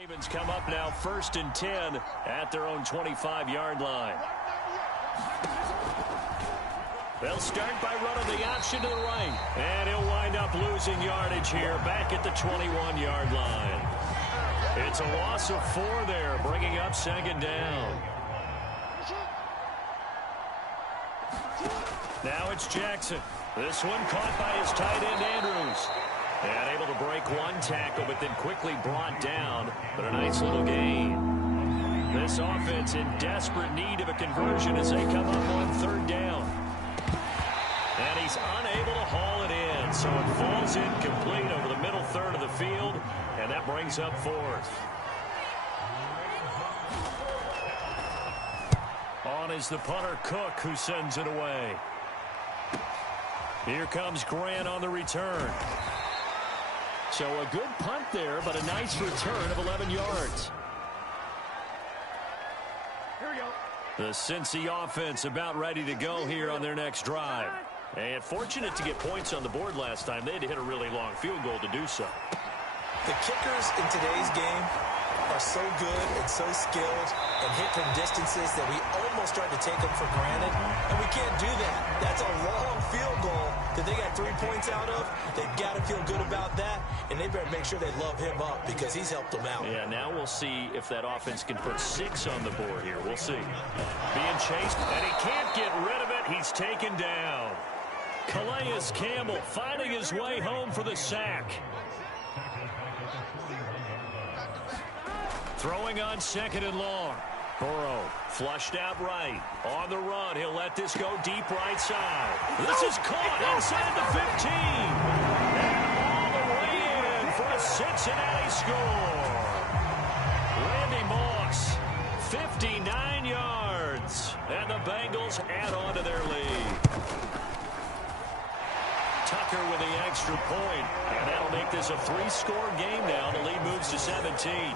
Ravens come up now 1st and 10 at their own 25-yard line. They'll start by running the option to the right. And he'll wind up losing yardage here back at the 21-yard line. It's a loss of 4 there, bringing up second down. Now it's Jackson. This one caught by his tight end, Andrews. And able to break one tackle, but then quickly brought down. But a nice little gain. This offense in desperate need of a conversion as they come up on third down. And he's unable to haul it in. So it falls incomplete over the middle third of the field. And that brings up fourth. On is the punter, Cook, who sends it away. Here comes Grant on the return. So a good punt there, but a nice return of 11 yards. Here we go. The Cincy offense about ready to go here on their next drive. And fortunate to get points on the board last time. They had to hit a really long field goal to do so. The kickers in today's game are so good and so skilled and hit from distances that we almost start to take them for granted. And we can't do that. That's a long field goal that they got 3 points out of. They've got to feel good about that, and they better make sure they love him up because he's helped them out. Yeah, now we'll see if that offense can put 6 on the board here. We'll see. Being chased, and he can't get rid of it. He's taken down. Calais Campbell finding his way home for the sack. Throwing on second and long. Burrow flushed out right. On the run, he'll let this go deep right side. This is caught inside the 15. And all the way in for a Cincinnati score. Randy Moss, 59 yards. And the Bengals add on to their lead. Tucker with the extra point. And that'll make this a 3-score game now. The lead moves to 17.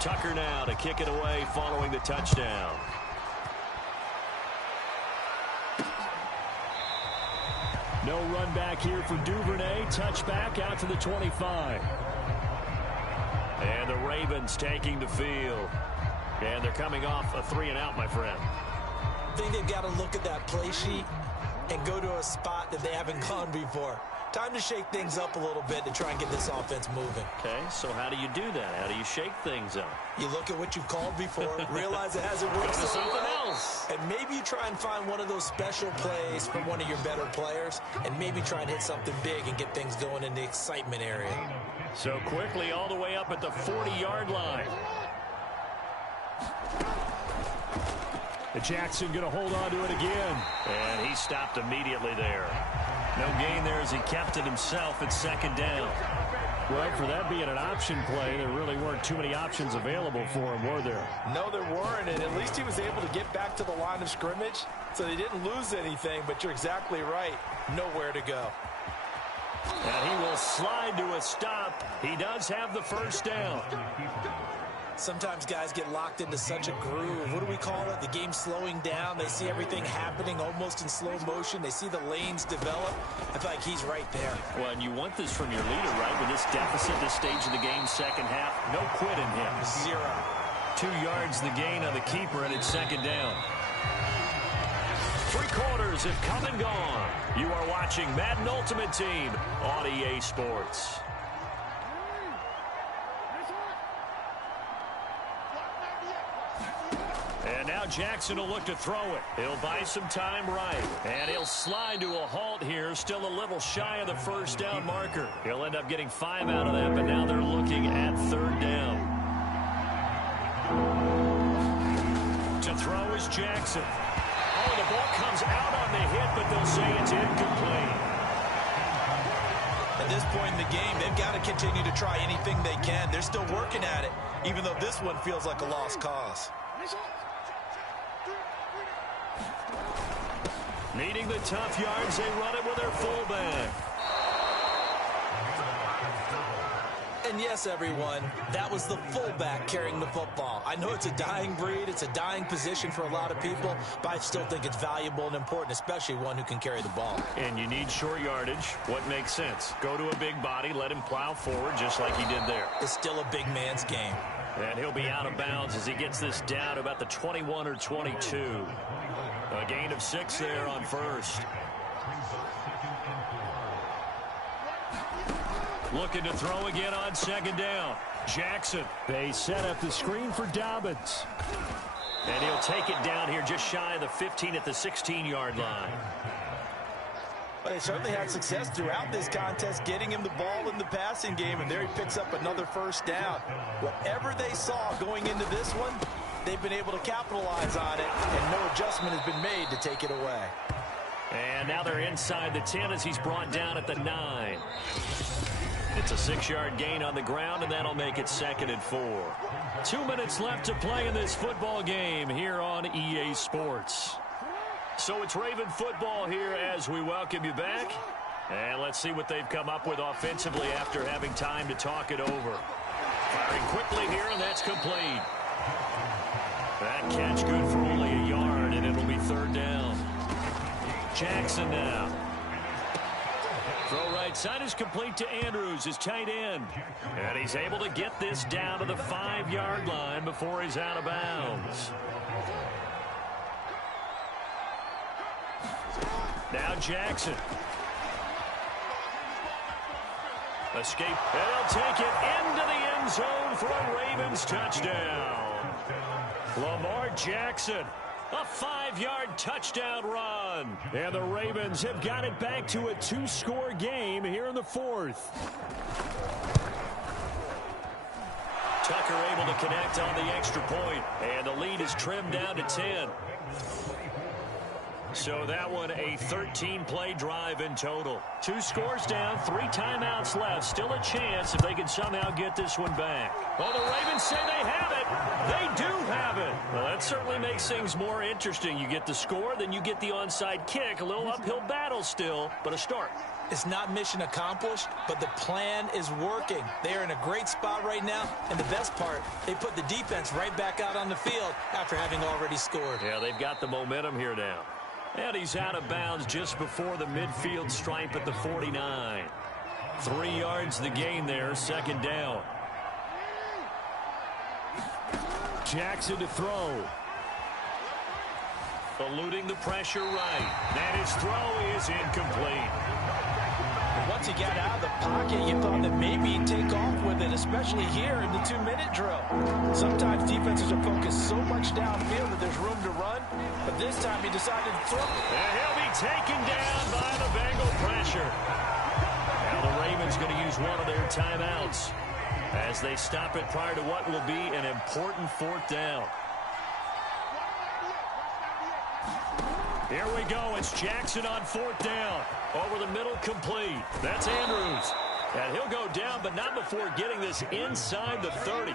Tucker now to kick it away following the touchdown. No run back here for Duvernay. Touchback out to the 25. And the Ravens taking the field. And they're coming off a 3-and-out, my friend. I think they've got to look at that play sheet and go to a spot that they haven't gone before. Time to shake things up a little bit to try and get this offense moving. Okay, so how do you do that? How do you shake things up? You look at what you've called before, realize it hasn't worked so something well, else. and maybe you try and find one of those special plays from one of your better players, and maybe try and hit something big and get things going in the excitement area. So quickly all the way up at the 40-yard line. Jackson going to hold on to it again. And he stopped immediately there. No gain there as he kept it himself at second down. Well, for that being an option play, there really weren't too many options available for him, were there? No, there weren't, and at least he was able to get back to the line of scrimmage, so they didn't lose anything, but you're exactly right. Nowhere to go. And he will slide to a stop. He does have the first down. Sometimes guys get locked into such a groove. What do we call it? The game slowing down. They see everything happening almost in slow motion. They see the lanes develop. I feel like he's right there. Well, and you want this from your leader, right? With this deficit, this stage of the game, second half, no quit in him. 0. 2 yards the gain on the keeper, and it's second down. 3 quarters have come and gone. You are watching Madden Ultimate Team on EA Sports. And now Jackson will look to throw it. He'll buy some time right. And he'll slide to a halt here. Still a little shy of the first down marker. He'll end up getting 5 out of that, but now they're looking at third down. To throw is Jackson. Oh, the ball comes out on the hit, but they'll say it's incomplete. At this point in the game, they've got to continue to try anything they can. They're still working at it, even though this one feels like a lost cause. Needing the tough yards, they run it with their fullback. And yes, everyone, that was the fullback carrying the football. I know it's a dying breed, it's a dying position for a lot of people, but I still think it's valuable and important, especially one who can carry the ball. And you need short yardage. What makes sense? Go to a big body, let him plow forward just like he did there. It's still a big man's game. And he'll be out of bounds as he gets this down to about the 21 or 22. A gain of 6 there on first. Looking to throw again on second down. Jackson. They set up the screen for Dobbins. And he'll take it down here just shy of the 15 at the 16-yard line. But they certainly had success throughout this contest getting him the ball in the passing game, and there he picks up another first down. Whatever they saw going into this one, they've been able to capitalize on it, and no adjustment has been made to take it away. And now they're inside the 10 as he's brought down at the 9. It's a 6-yard gain on the ground, and that'll make it 2nd and 4. 2 minutes left to play in this football game here on EA Sports. So it's Raven football here as we welcome you back. And let's see what they've come up with offensively after having time to talk it over. Firing quickly here, and that's complete. That catch good for only a yard, and it'll be 3rd down. Jackson now. Throw right side is complete to Andrews, his tight end. And he's able to get this down to the 5-yard line before he's out of bounds. Now Jackson. Escape, and he'll take it into the end zone for a Ravens touchdown. Lamar Jackson. A 5-yard touchdown run. And the Ravens have got it back to a 2-score game here in the 4th. Tucker able to connect on the extra point. And the lead is trimmed down to 10. So that one a 13-play drive in total. 2 scores down, 3 timeouts left. Still a chance if they can somehow get this one back. Well, the Ravens say they have it. They do have it. Well, that certainly makes things more interesting. You get the score, then you get the onside kick. A little uphill battle still, but a start. It's not mission accomplished, but the plan is working. They are in a great spot right now, and the best part, they put the defense right back out on the field after having already scored. Yeah, they've got the momentum here now. And he's out of bounds just before the midfield stripe at the 49. 3 yards the gain there, 2nd down. Jackson to throw. Eluding the pressure right. And his throw is incomplete. Once he got out of the pocket, you thought that maybe he'd take off with it, especially here in the 2-minute drill. Sometimes defenses are focused so much downfield that there's room to run, but this time he decided to throw. And he'll be taken down by the Bengal pressure. Now the Ravens going to use one of their timeouts as they stop it prior to what will be an important 4th down. Here we go. It's Jackson on 4th down. Over the middle, complete. That's Andrews. And he'll go down, but not before getting this inside the 30.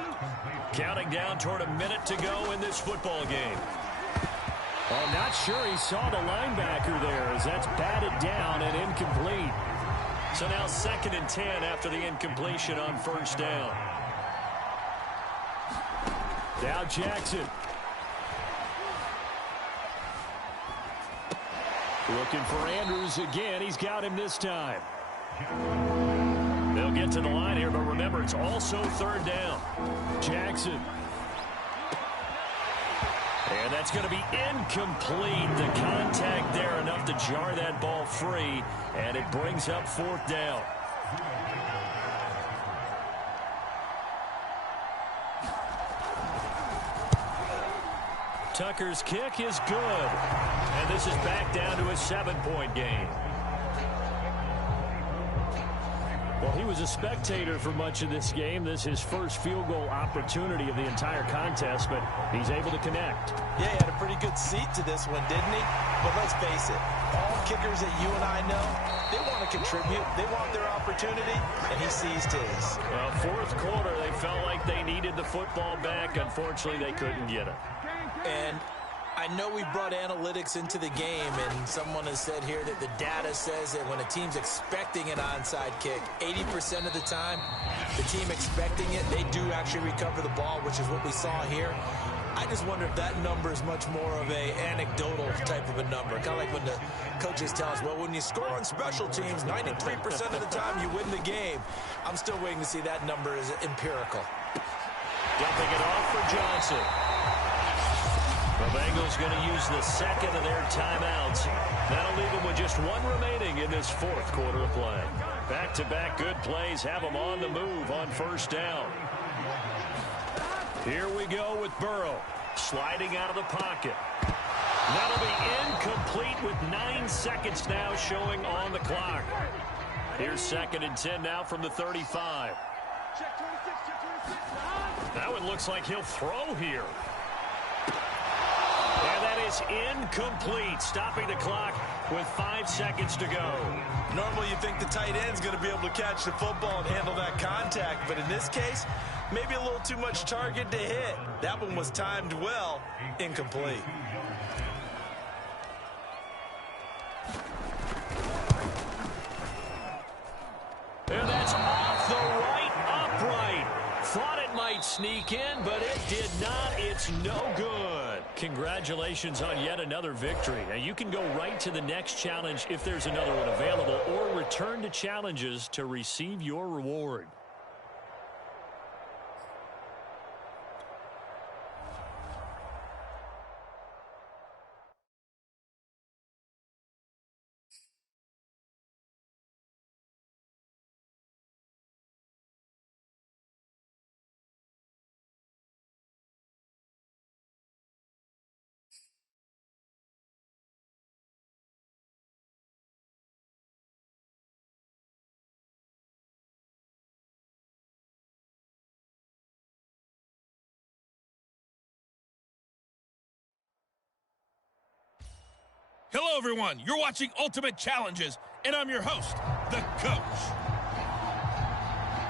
Counting down toward a minute to go in this football game. I'm not sure he saw the linebacker there as that's batted down and incomplete. So now 2nd and 10 after the incompletion on 1st down. Now Jackson. Looking for Andrews again. He's got him this time. They'll get to the line here, but remember, it's also 3rd down. Jackson. And that's going to be incomplete. The contact there enough to jar that ball free, and it brings up 4th down. Tucker's kick is good. And this is back down to a 7-point game. Well, he was a spectator for much of this game. This is his first field goal opportunity of the entire contest, but he's able to connect. Yeah, he had a pretty good seat to this one, didn't he? But let's face it, all kickers that you and I know, they want to contribute. They want their opportunity, and he seized his. Well, 4th quarter, they felt like they needed the football back. Unfortunately, they couldn't get it. And I know we brought analytics into the game, and someone has said here that the data says that when a team's expecting an onside kick, 80% of the time, the team expecting it, they do actually recover the ball, which is what we saw here. I just wonder if that number is much more of a anecdotal type of a number. Kind of like when the coaches tell us, well, when you score on special teams, 93% of the time you win the game. I'm still waiting to see that number is empirical. Dumping it off for Johnson. The Bengals going to use the second of their timeouts. That'll leave them with just one remaining in this fourth quarter of play. Back-to-back good plays have them on the move on first down. Here we go with Burrow, sliding out of the pocket. That'll be incomplete with 9 seconds now showing on the clock. Here's 2nd and 10 now from the 35. That one looks like he'll throw here. And that is incomplete, stopping the clock with 5 seconds to go. Normally you think the tight end's going to be able to catch the football and handle that contact, but in this case, maybe a little too much target to hit. That one was timed well, incomplete. And that's off the right upright. Thought it might sneak in, but it did not. It's no good. Congratulations on yet another victory. Now you can go right to the next challenge if there's another one available, or return to challenges to receive your reward. Hello, everyone. You're watching Ultimate Challenges, and I'm your host, the Coach.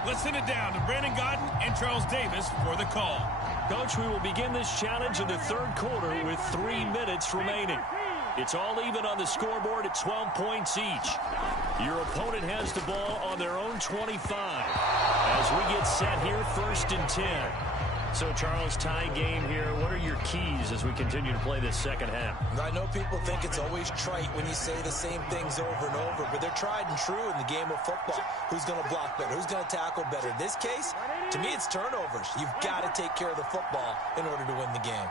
Let's send it down to Brandon Gaudin and Charles Davis for the call. Coach, we will begin this challenge in the third quarter with 3 minutes remaining. It's all even on the scoreboard at 12 points each. Your opponent has the ball on their own 25 as we get set here, 1st and 10. So, Charles, tie game here. What are your keys as we continue to play this second half? I know people think it's always trite when you say the same things over and over, but they're tried and true in the game of football. Who's going to block better? Who's going to tackle better? In this case, to me, it's turnovers. You've got to take care of the football in order to win the game.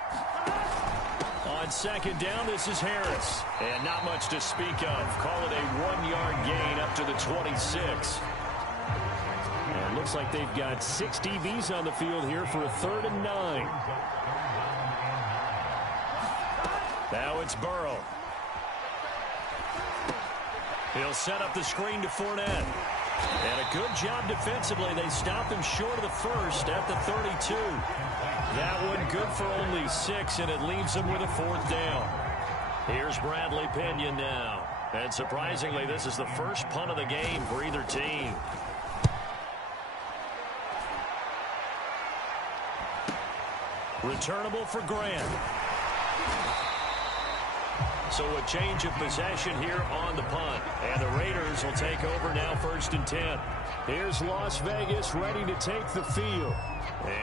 On 2nd down, this is Harris. And not much to speak of. Call it a 1-yard gain up to the 26. And it looks like they've got 6 DBs on the field here for a 3rd and 9. Now it's Burrow. He'll set up the screen to Fournette. And a good job defensively. They stop him short of the first at the 32. That one good for only 6, and it leaves him with a 4th down. Here's Bradley Pinion now. And surprisingly, this is the first punt of the game for either team. Returnable for Grant. So a change of possession here on the punt. And the Raiders will take over now, 1st and 10. Here's Las Vegas ready to take the field.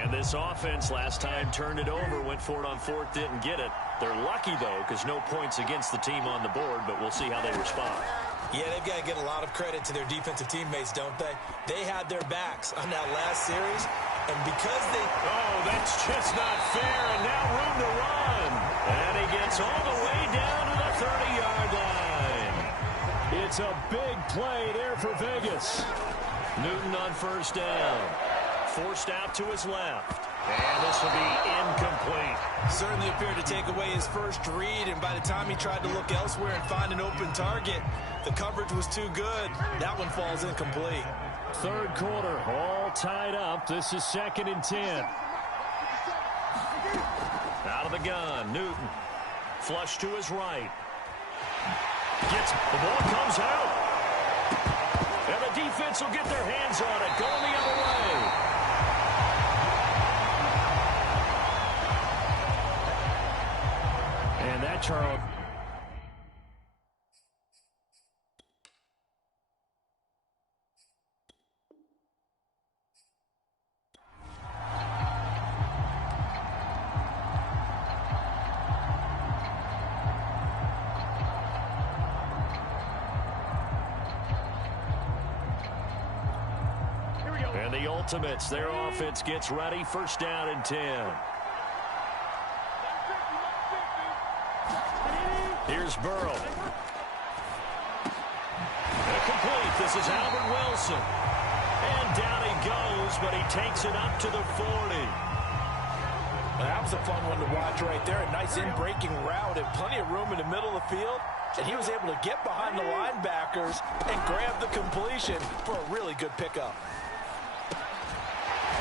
And this offense last time turned it over, went for it on 4th, didn't get it. They're lucky, though, because no points against the team on the board, but we'll see how they respond. Yeah, they've got to get a lot of credit to their defensive teammates, don't they? They had their backs on that last series, and because they... Oh, that's just not fair, and now room to run. And he gets all the way down to the 30-yard line. It's a big play there for Vegas. Newton on 1st down. Forced out to his left. And this will be incomplete. Certainly appeared to take away his first read, and by the time he tried to look elsewhere and find an open target, the coverage was too good. That one falls incomplete. 3rd quarter, all tied up. This is 2nd and 10. Out of the gun, Newton. Flush to his right. The ball comes out. And the defense will get their hands on it, going the other way. Charles. And the Ultimates, their offense gets ready. First down and 10. Here's Burrow. Complete. This is Albert Wilson. And down he goes, but he takes it up to the 40. Well, that was a fun one to watch right there. A nice in-breaking route and plenty of room in the middle of the field. And he was able to get behind the linebackers and grab the completion for a really good pickup.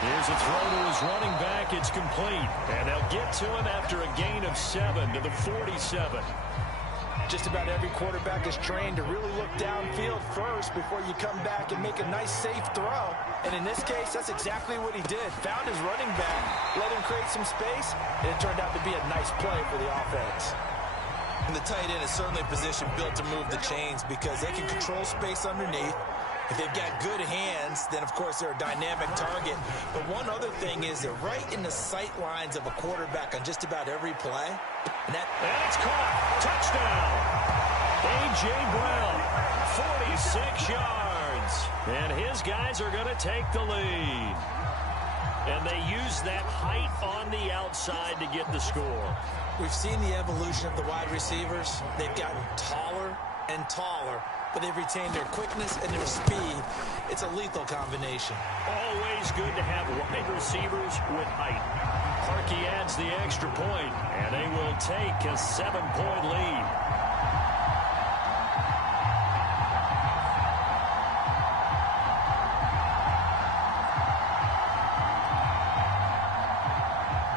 Here's a throw to his running back. It's complete. And they'll get to him after a gain of 7 to the 47. Just about every quarterback is trained to really look downfield first before you come back and make a nice, safe throw. And in this case, that's exactly what he did. Found his running back, let him create some space, and it turned out to be a nice play for the offense. And the tight end is certainly a position built to move the chains because they can control space underneath. If they've got good hands, then, of course, they're a dynamic target. But one other thing is they're right in the sight lines of a quarterback on just about every play. And it's caught. Touchdown. A.J. Brown, 46 yards. And his guys are going to take the lead. And they use that height on the outside to get the score. We've seen the evolution of the wide receivers. They've gotten taller and taller, but they've retained their quickness and their speed. It's a lethal combination. Always good to have wide receivers with height. Harkey adds the extra point, and they will take a 7-point lead.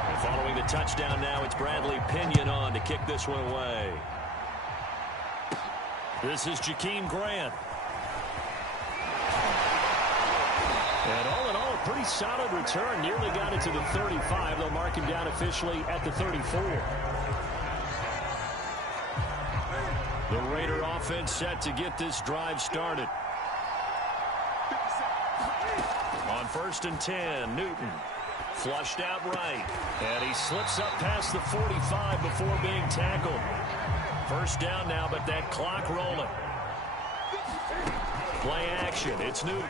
And following the touchdown now, it's Bradley Pinion on to kick this one away. This is Jakeem Grant. And all in all, a pretty solid return. Nearly got it to the 35. They'll mark him down officially at the 34. The Raider offense set to get this drive started. On 1st and 10, Newton. Flushed out right. And he slips up past the 45 before being tackled. First down now, but that clock rolling. Play action. It's Newton.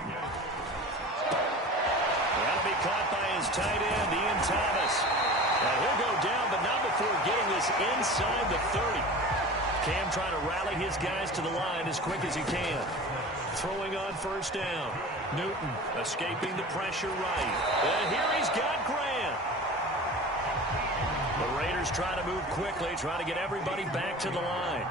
That'll be caught by his tight end, Ian Thomas. Now he'll go down, but not before getting this inside the 30. Cam trying to rally his guys to the line as quick as he can. Throwing on first down. Newton escaping the pressure right. And here he's got Grant. The Raiders trying to move quickly, trying to get everybody back to the line.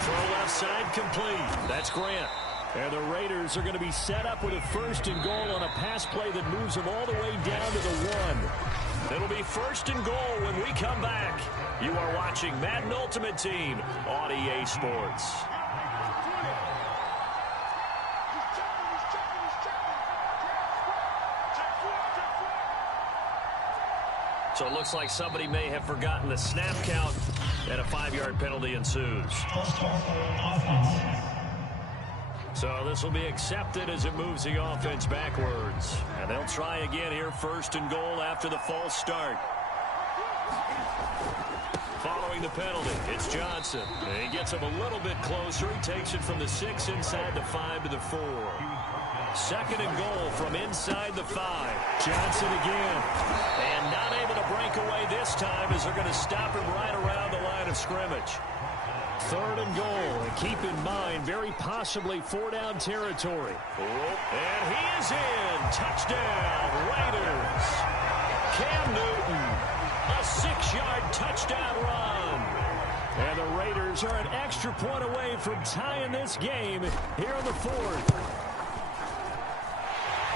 Throw left side complete. That's Grant. And the Raiders are going to be set up with a 1st and goal on a pass play that moves them all the way down to the 1. It'll be 1st and goal when we come back. You are watching Madden Ultimate Team on EA Sports. So it looks like somebody may have forgotten the snap count, and a 5-yard penalty ensues. So this will be accepted as it moves the offense backwards. And they'll try again here, 1st and goal after the false start. Following the penalty, it's Johnson. And he gets him a little bit closer. He takes it from the 6 inside the 5 to the 4. 2nd and goal from inside the 5. Johnson again. And not able to break away this time as they're going to stop him right around the line of scrimmage. 3rd and goal. And keep in mind, very possibly 4-down territory. And he is in. Touchdown, Raiders. Cam Newton. A 6-yard touchdown run. And the Raiders are an extra point away from tying this game here in the 4th.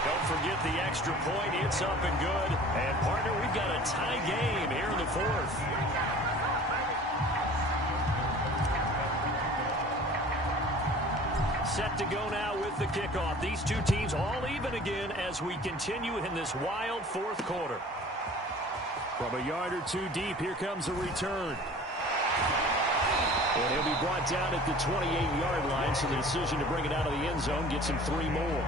Don't forget the extra point. It's up and good. And, partner, we've got a tie game here in the 4th. Set to go now with the kickoff. These two teams all even again as we continue in this wild 4th quarter. From a yard or two deep, here comes the return. And he'll be brought down at the 28-yard line, so the decision to bring it out of the end zone gets him 3 more.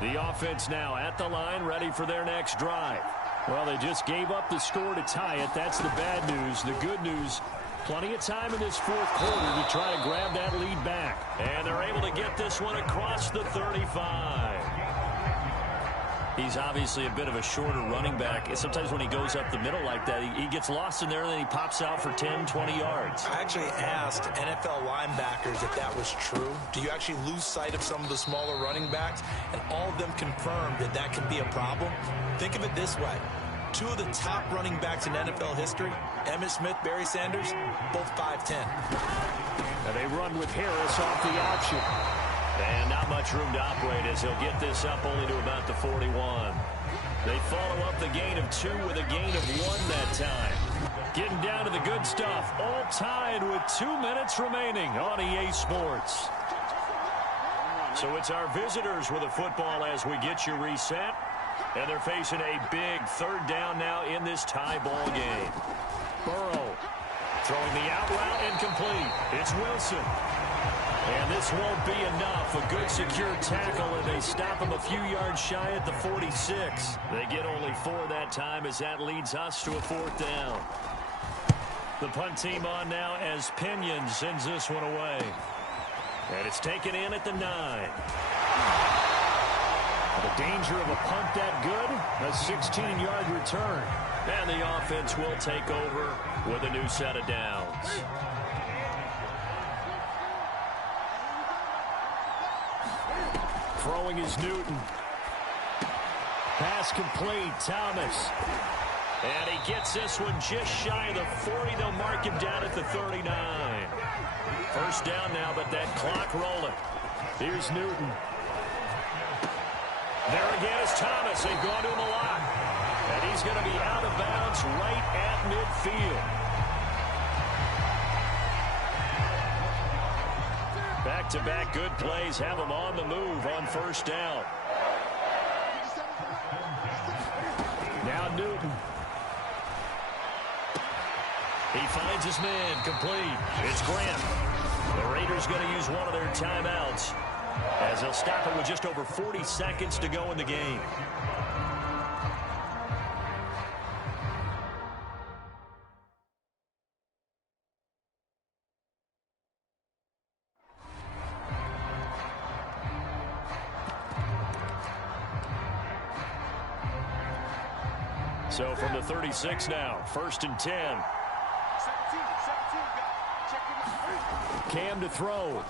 The offense now at the line, ready for their next drive. Well, they just gave up the score to tie it. That's the bad news. The good news, plenty of time in this fourth quarter to try to grab that lead back. And they're able to get this one across the 35. He's obviously a bit of a shorter running back. Sometimes when he goes up the middle like that, he gets lost in there, and then he pops out for 10, 20 yards. I actually asked NFL linebackers if that was true. Do you actually lose sight of some of the smaller running backs? And all of them confirmed that that can be a problem. Think of it this way. 2 of the top running backs in NFL history, Emmitt Smith, Barry Sanders, both 5'10". And they run with Harris off the option. And not much room to operate as he'll get this up only to about the 41. They follow up the gain of 2 with a gain of 1 that time. Getting down to the good stuff. All tied with 2 minutes remaining on EA Sports. So it's our visitors with the football as we get you reset. And they're facing a big 3rd down now in this tie ball game. Burrow throwing the out route incomplete. It's Wilson. And this won't be enough. A good secure tackle, and they stop him a few yards shy at the 46. They get only 4 that time as that leads us to a 4th down. The punt team on now as Pinion sends this one away. And it's taken in at the 9. The danger of a punt that good, a 16-yard return. And the offense will take over with a new set of downs. Throwing is Newton. Pass complete, Thomas. And he gets this one just shy of the 40. They'll mark him down at the 39. 1st down now, but that clock rolling. Here's Newton. There again is Thomas. They've gone to him a lot. And he's going to be out of bounds right at midfield. Back-to-back good plays have him on the move on 1st down. Now Newton. He finds his man complete. It's Grant. The Raiders going to use one of their timeouts as they'll stop it with just over 40 seconds to go in the game. So from the 36 now, 1st and 10. Cam to throw.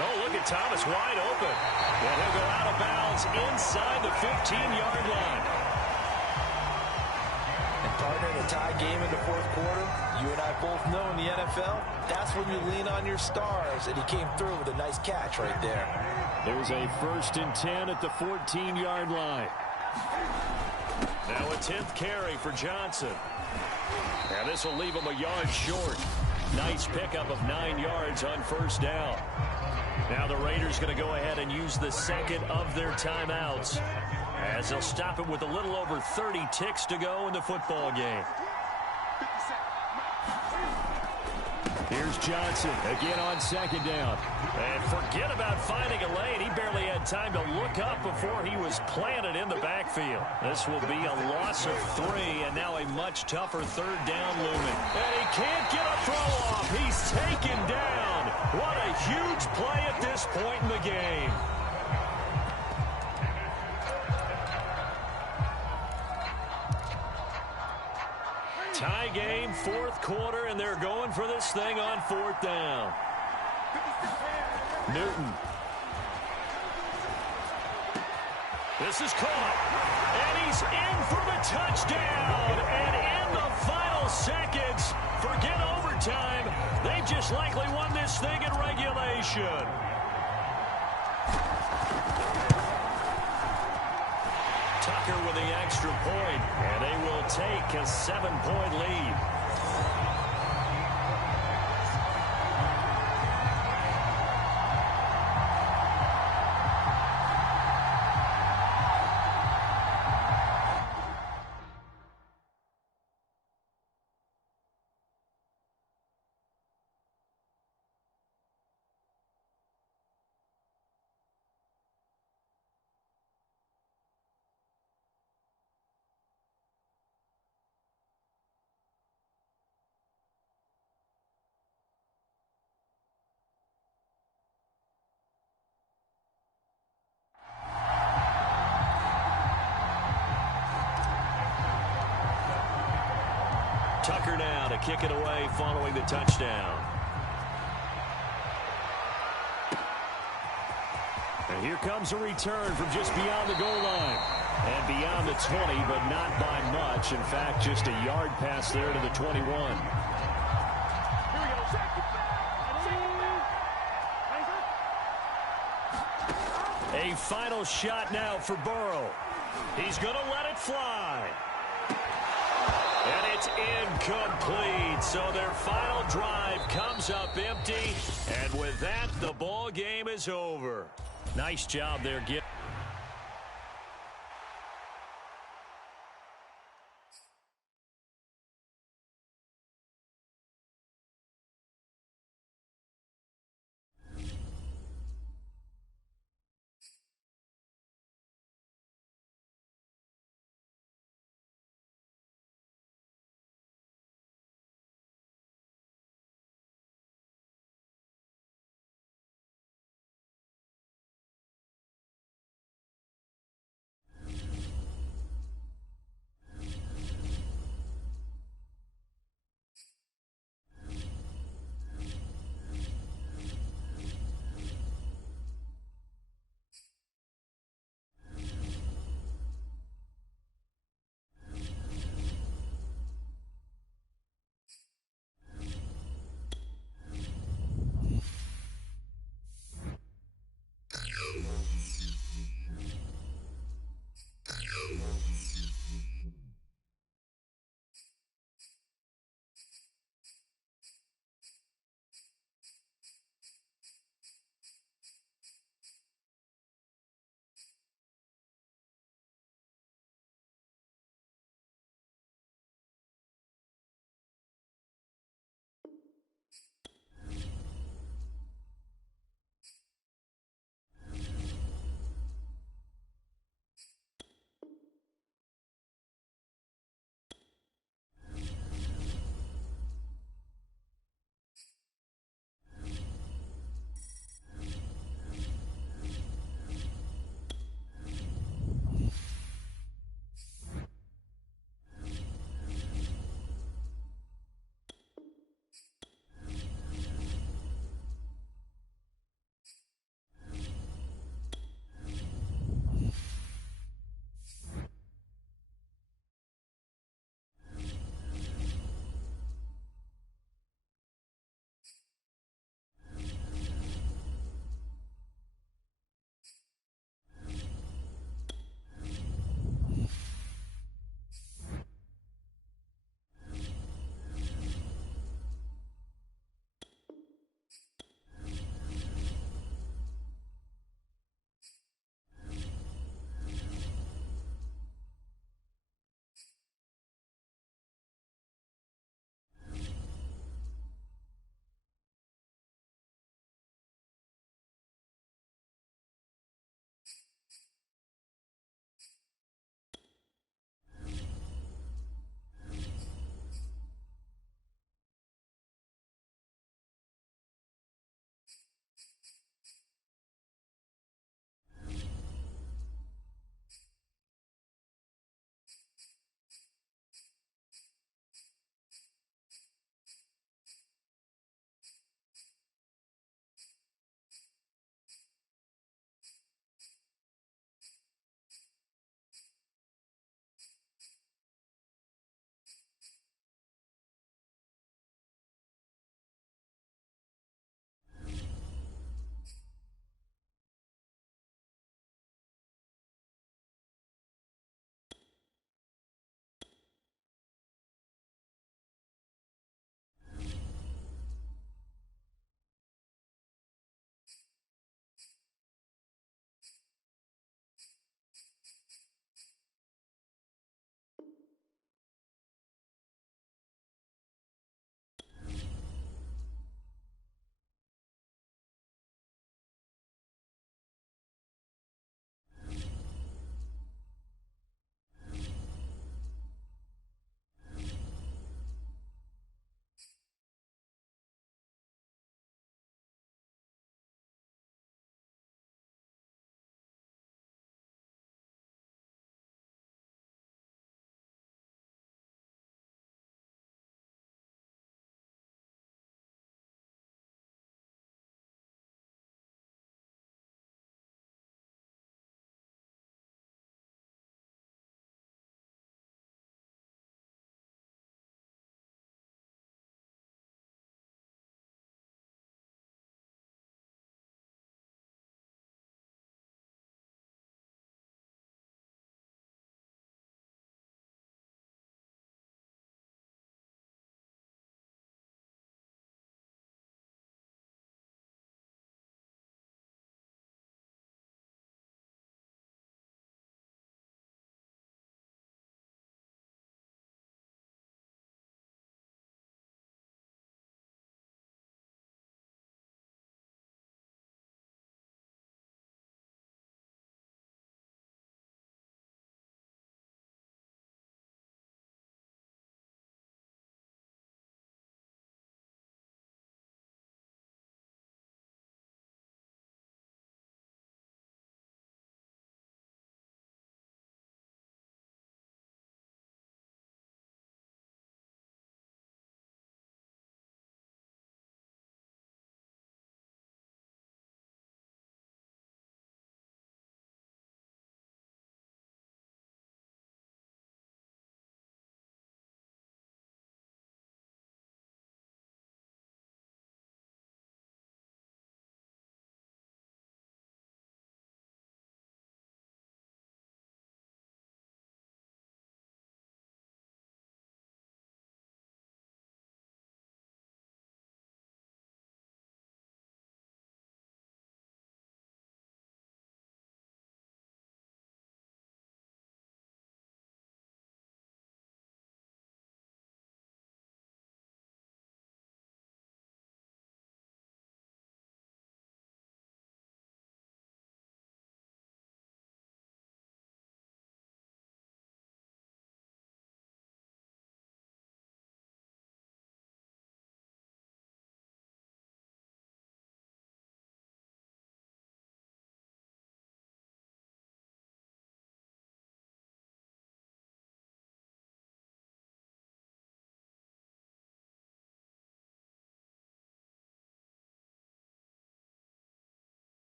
Oh, look at Thomas wide open. And he'll go out of bounds inside the 15-yard line. And partner, in a tie game in the 4th quarter, you and I both know in the NFL, that's when you lean on your stars. And he came through with a nice catch right there. There's a 1st and 10 at the 14-yard line. Now a 10th carry for Johnson. And this will leave him a yard short. Nice pickup of 9 yards on 1st down. Now the Raiders going to go ahead and use the 2nd of their timeouts as they'll stop it with a little over 30 ticks to go in the football game. Here's Johnson again on 2nd down. And forget about finding a lane. He barely had time to look up before he was planted in the backfield. This will be a loss of 3, and now a much tougher 3rd down looming. And he can't get a throw off. He's taken down. What a huge play at this point in the game. Tie game, 4th quarter, and they're going for this thing on 4th down. Newton. This is caught, and he's in for the touchdown. And in the final seconds, forget overtime, they just likely won this thing in regulation. Tucker with the extra point, and they will take a 7-point lead. Tucker now to kick it away following the touchdown. And here comes a return from just beyond the goal line. And beyond the 20, but not by much. In fact, just a yard pass there to the 21. A final shot now for Burrow. He's going to let it fly. And it's incomplete. So their final drive comes up empty. And with that, the ball game is over. Nice job there, Gib.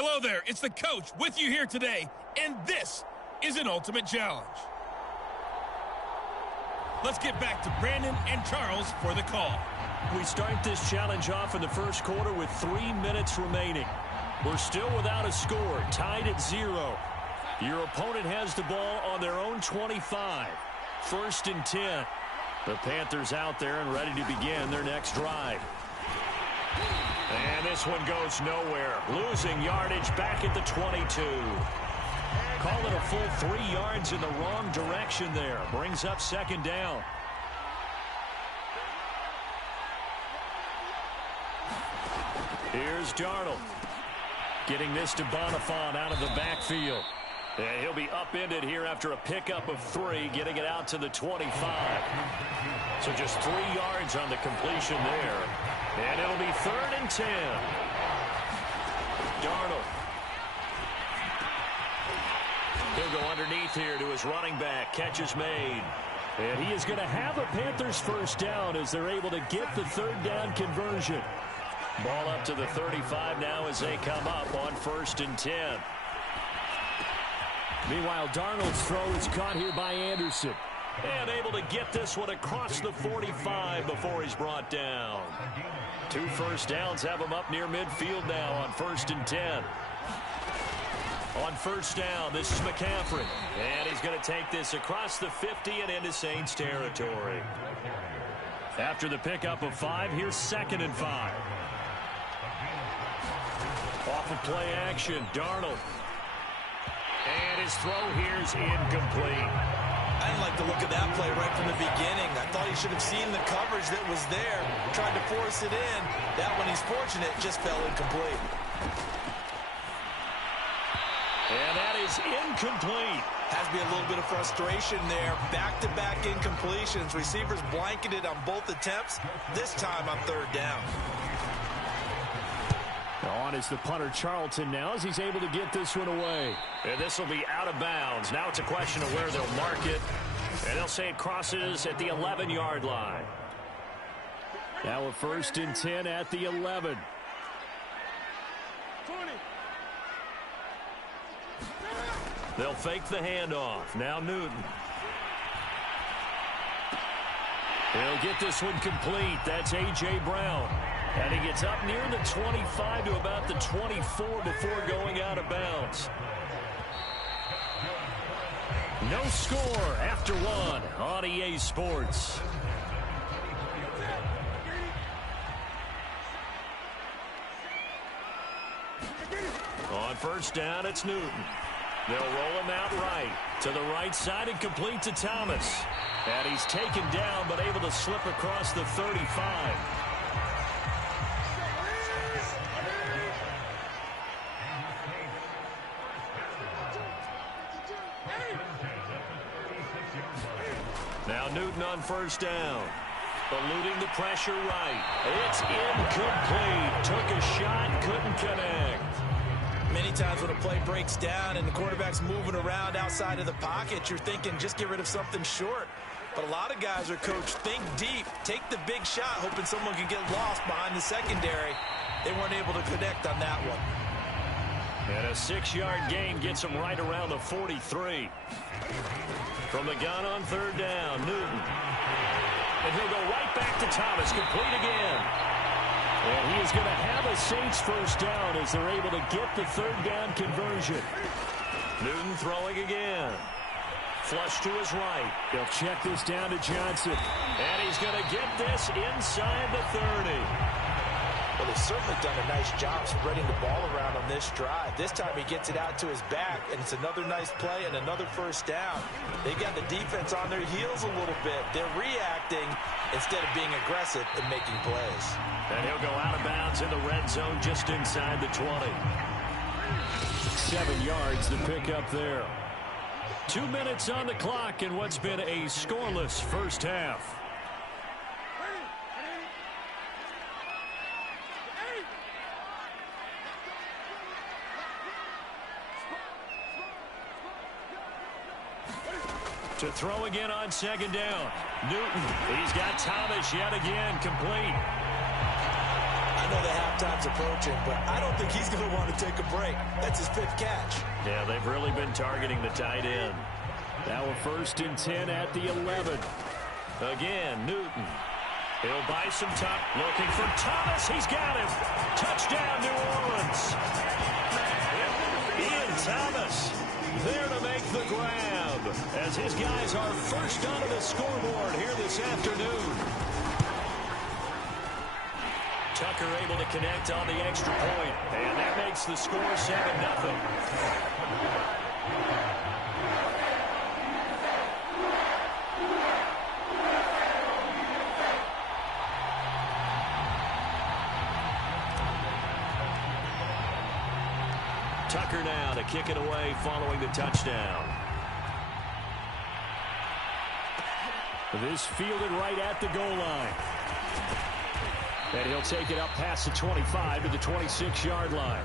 Hello there, it's the coach with you here today, and this is an Ultimate Challenge. Let's get back to Brandon and Charles for the call. We start this challenge off in the first quarter with 3 minutes remaining. We're still without a score, tied at 0. Your opponent has the ball on their own 25. 1st and 10. The Panthers out there and ready to begin their next drive. And this one goes nowhere. Losing yardage back at the 22. Call it a full 3 yards in the wrong direction there. Brings up 2nd down. Here's Darnold. Getting this to Bonifant out of the backfield. And he'll be upended here after a pickup of 3, getting it out to the 25. So just 3 yards on the completion there. And it'll be 3rd and 10. Darnold. He'll go underneath here to his running back. Catch is made. And he is going to have a Panthers first down as they're able to get the 3rd down conversion. Ball up to the 35 now as they come up on 1st and 10. Meanwhile, Darnold's throw is caught here by Anderson. And able to get this one across the 45 before he's brought down. 2 first downs have him up near midfield now on 1st and 10. On 1st down, this is McCaffrey. And he's going to take this across the 50 and into Saints territory. After the pickup of 5, here's 2nd and 5. Off of play action, Darnold. And his throw here's incomplete. I didn't like the look of that play right from the beginning. I thought he should have seen the coverage that was there, tried to force it in. That one, he's fortunate, just fell incomplete. And that is incomplete. Has to be a little bit of frustration there. Back-to-back incompletions. Receivers blanketed on both attempts, this time on 3rd down. On is the punter Charlton now as he's able to get this one away. And this will be out of bounds. Now it's a question of where they'll mark it. And they'll say it crosses at the 11-yard line. Now a 1st and 10 at the 11. They'll fake the handoff. Now Newton. He'll get this one complete. That's A.J. Brown. And he gets up near the 25 to about the 24 before going out of bounds. No score after 1 on EA Sports. On 1st down, it's Newton. They'll roll him out right to the right side and complete to Thomas. And he's taken down but able to slip across the 35. Now Newton on 1st down. Eluding the pressure right. It's incomplete. Took a shot, couldn't connect. Many times when a play breaks down and the quarterback's moving around outside of the pocket, you're thinking just get rid of something short. But a lot of guys are coached, think deep, take the big shot, hoping someone can get lost behind the secondary. They weren't able to connect on that one. And a 6-yard gain gets him right around the 43. From the gun on 3rd down, Newton. And he'll go right back to Thomas, complete again. And he is going to have a Saints first down as they're able to get the 3rd down conversion. Newton throwing again. Flush to his right. They'll check this down to Johnson. And he's going to get this inside the 30. Well, they've certainly done a nice job spreading the ball around on this drive. This time he gets it out to his back, and it's another nice play and another first down. They've got the defense on their heels a little bit. They're reacting instead of being aggressive and making plays. And he'll go out of bounds in the red zone just inside the 20. 7 yards to pick up there. 2 minutes on the clock in what's been a scoreless first half. To throw again on 2nd down. Newton, he's got Thomas yet again, complete. I I know the halftime's approaching, but I don't think he's going to want to take a break. That's his fifth catch. Yeah, they've really been targeting the tight end. Now a 1st and 10 at the 11. Again, Newton. He'll buy some time. Looking for Thomas. He's got him. Touchdown, New Orleans. Ian Thomas there to make the grab as his guys are first onto the scoreboard here this afternoon. Tucker able to connect on the extra point, and that makes the score 7-0. Tucker now to kick it away following the touchdown. This fielded right at the goal line. And he'll take it up past the 25 to the 26-yard line.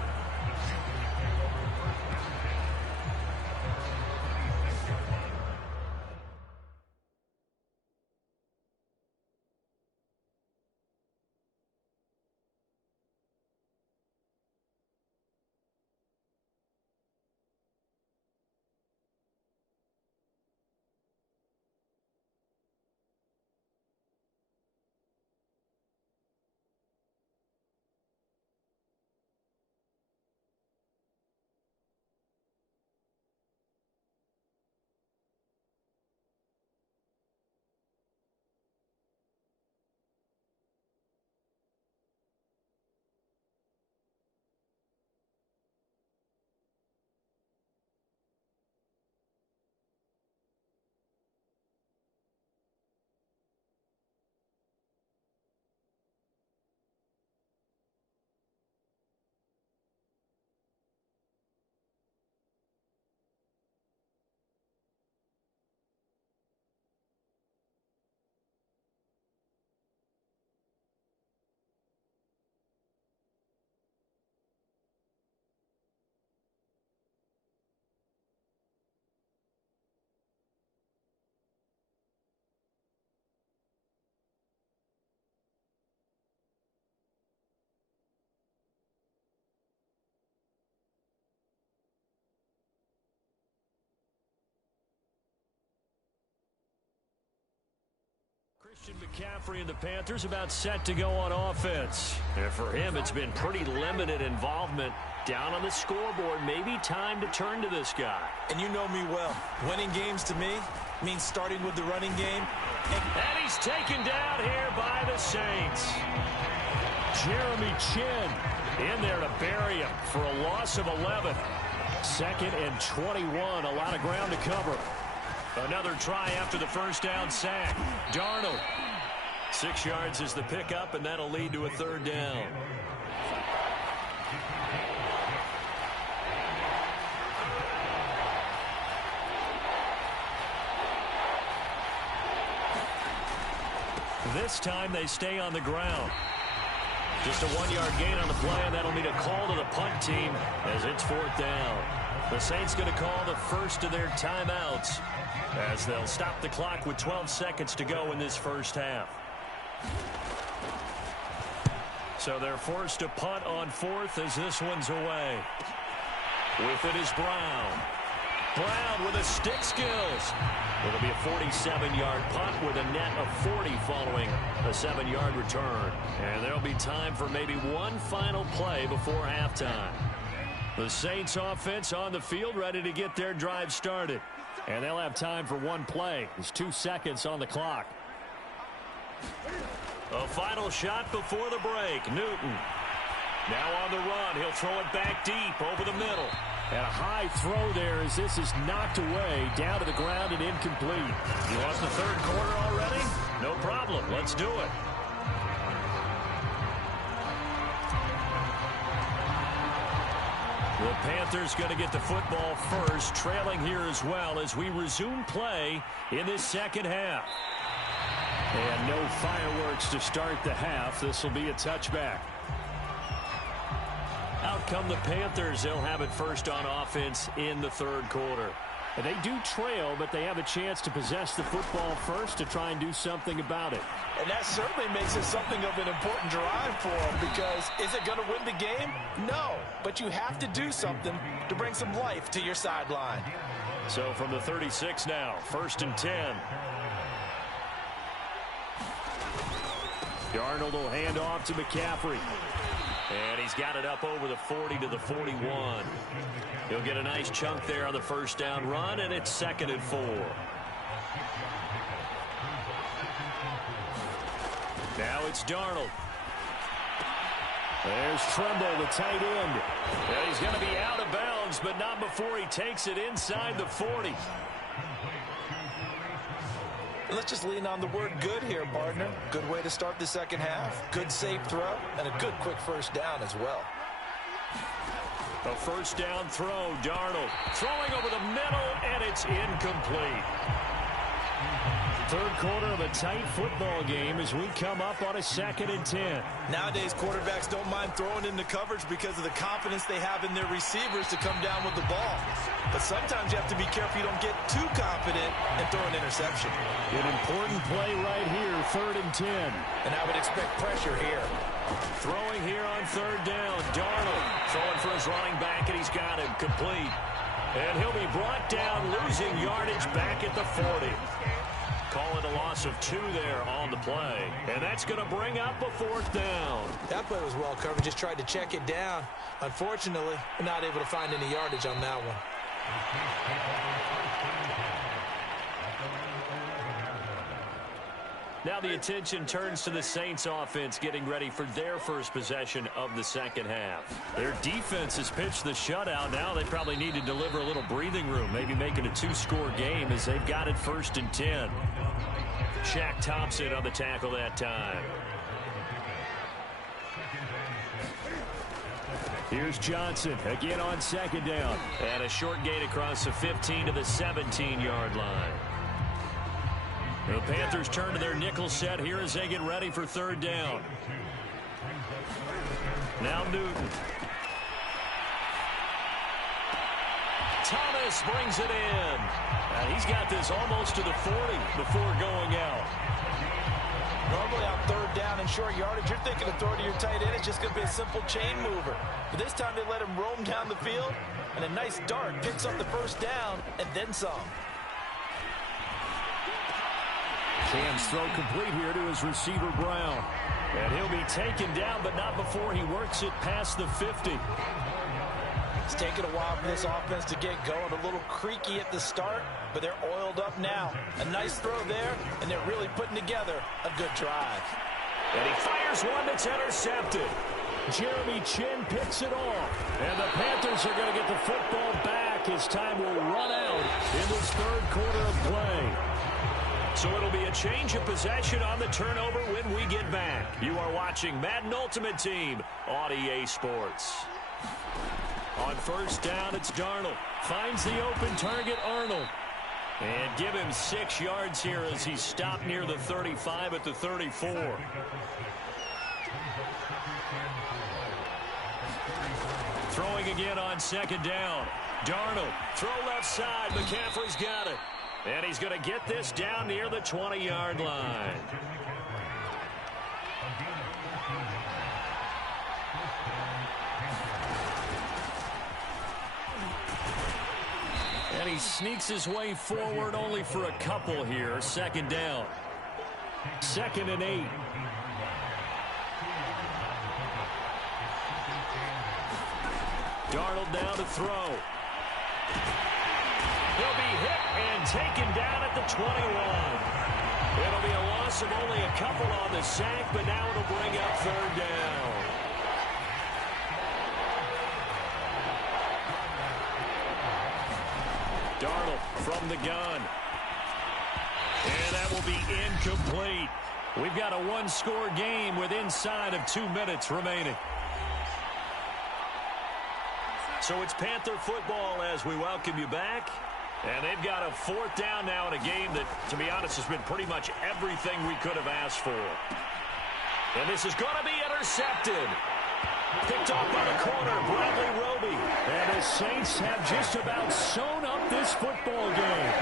Christian McCaffrey and the Panthers about set to go on offense. And for him, it's been pretty limited involvement down on the scoreboard. Maybe time to turn to this guy. And you know me well. Winning games to me means starting with the running game. And he's taken down here by the Saints. Jeremy Chinn in there to bury him for a loss of 11. 2nd and 21. A lot of ground to cover. Another try after the first down sack. Darnold. 6 yards is the pickup, and that'll lead to a 3rd down. This time they stay on the ground. Just a 1-yard gain on the play, and that'll mean a call to the punt team as it's 4th down. The Saints going to call the first of their timeouts as they'll stop the clock with 12 seconds to go in this first half. So they're forced to punt on 4th as this one's away. With it is Brown. Brown with the stick skills. It'll be a 47-yard punt with a net of 40 following a 7-yard return. And there'll be time for maybe one final play before halftime. The Saints offense on the field ready to get their drive started. And they'll have time for one play. There's 2 seconds on the clock. A final shot before the break. Newton. Now on the run. He'll throw it back deep over the middle. And a high throw there as this is knocked away, down to the ground and incomplete. You want the 3rd quarter already? No problem. Let's do it. The Panthers going to get the football first, trailing here as well as we resume play in this second half. And no fireworks to start the half. This will be a touchback. Out come the Panthers. They'll have it first on offense in the 3rd quarter. They do trail, but they have a chance to possess the football first to try and do something about it. And that certainly makes it something of an important drive for them, because is it going to win the game? No, but you have to do something to bring some life to your sideline. So from the 36 now, 1st and 10. Darnold will hand off to McCaffrey. And he's got it up over the 40 to the 41. He'll get a nice chunk there on the first down run, and it's 2nd and 4. Now it's Darnold. There's Tremble, the tight end. And he's going to be out of bounds, but not before he takes it inside the 40. Let's just lean on the word good here, partner. Good way to start the second half. Good safe throw, and a good quick first down as well. A first down throw, Darnold throwing over the middle, and it's incomplete. Third quarter of a tight football game as we come up on a 2nd and 10. Nowadays, quarterbacks don't mind throwing into coverage because of the confidence they have in their receivers to come down with the ball. But sometimes you have to be careful you don't get too confident and throw an interception. An important play right here, 3rd and 10. And I would expect pressure here. Throwing here on 3rd down, Darnold throwing for his running back, and he's got him complete. And he'll be brought down, losing yardage back at the 40. Call it a loss of 2 there on the play. And that's going to bring up a 4th down. That play was well covered. Just tried to check it down. Unfortunately, not able to find any yardage on that one. Now the attention turns to the Saints offense getting ready for their first possession of the second half. Their defense has pitched the shutout. Now they probably need to deliver a little breathing room, maybe make it a 2-score game as they've got it 1st and 10. Shaq Thompson on the tackle that time. Here's Johnson again on 2nd down. And a short gain across the 15 to the 17-yard line. The Panthers turn to their nickel set here as they get ready for 3rd down. Now Newton. Thomas brings it in. And he's got this almost to the 40 before going out. Normally on 3rd down and short yardage, you're thinking of throwing to your tight end. It's just going to be a simple chain mover. But this time they let him roam down the field, and a nice dart picks up the first down and then some. Cam's throw complete here to his receiver, Brown. And he'll be taken down, but not before he works it past the 50. It's taken a while for this offense to get going. A little creaky at the start, but they're oiled up now. A nice throw there, and they're really putting together a good drive. And he fires one that's intercepted. Jeremy Chinn picks it off. And the Panthers are going to get the football back as time will run out in this 3rd quarter of play. So it'll be a change of possession on the turnover when we get back. You are watching Madden Ultimate Team on EA Sports. On 1st down, it's Darnold. Finds the open target, Arnold. And give him 6 yards here as he stopped near the 35 at the 34. Throwing again on 2nd down. Darnold, throw left side. McCaffrey's got it. And he's going to get this down near the 20-yard line. And he sneaks his way forward only for a couple here. 2nd down. 2nd and 8. Darnold down to throw. He'll be hit and taken down at the 21. It'll be a loss of only a couple on the sack, but now it'll bring up 3rd down. Darnold from the gun. And that will be incomplete. We've got a 1-score game with inside of 2 minutes remaining. So it's Panther football as we welcome you back. And they've got a 4th down now in a game that, to be honest, has been pretty much everything we could have asked for. And this is going to be intercepted. Picked off by the corner, Bradley Roby. And the Saints have just about sewn up this football game.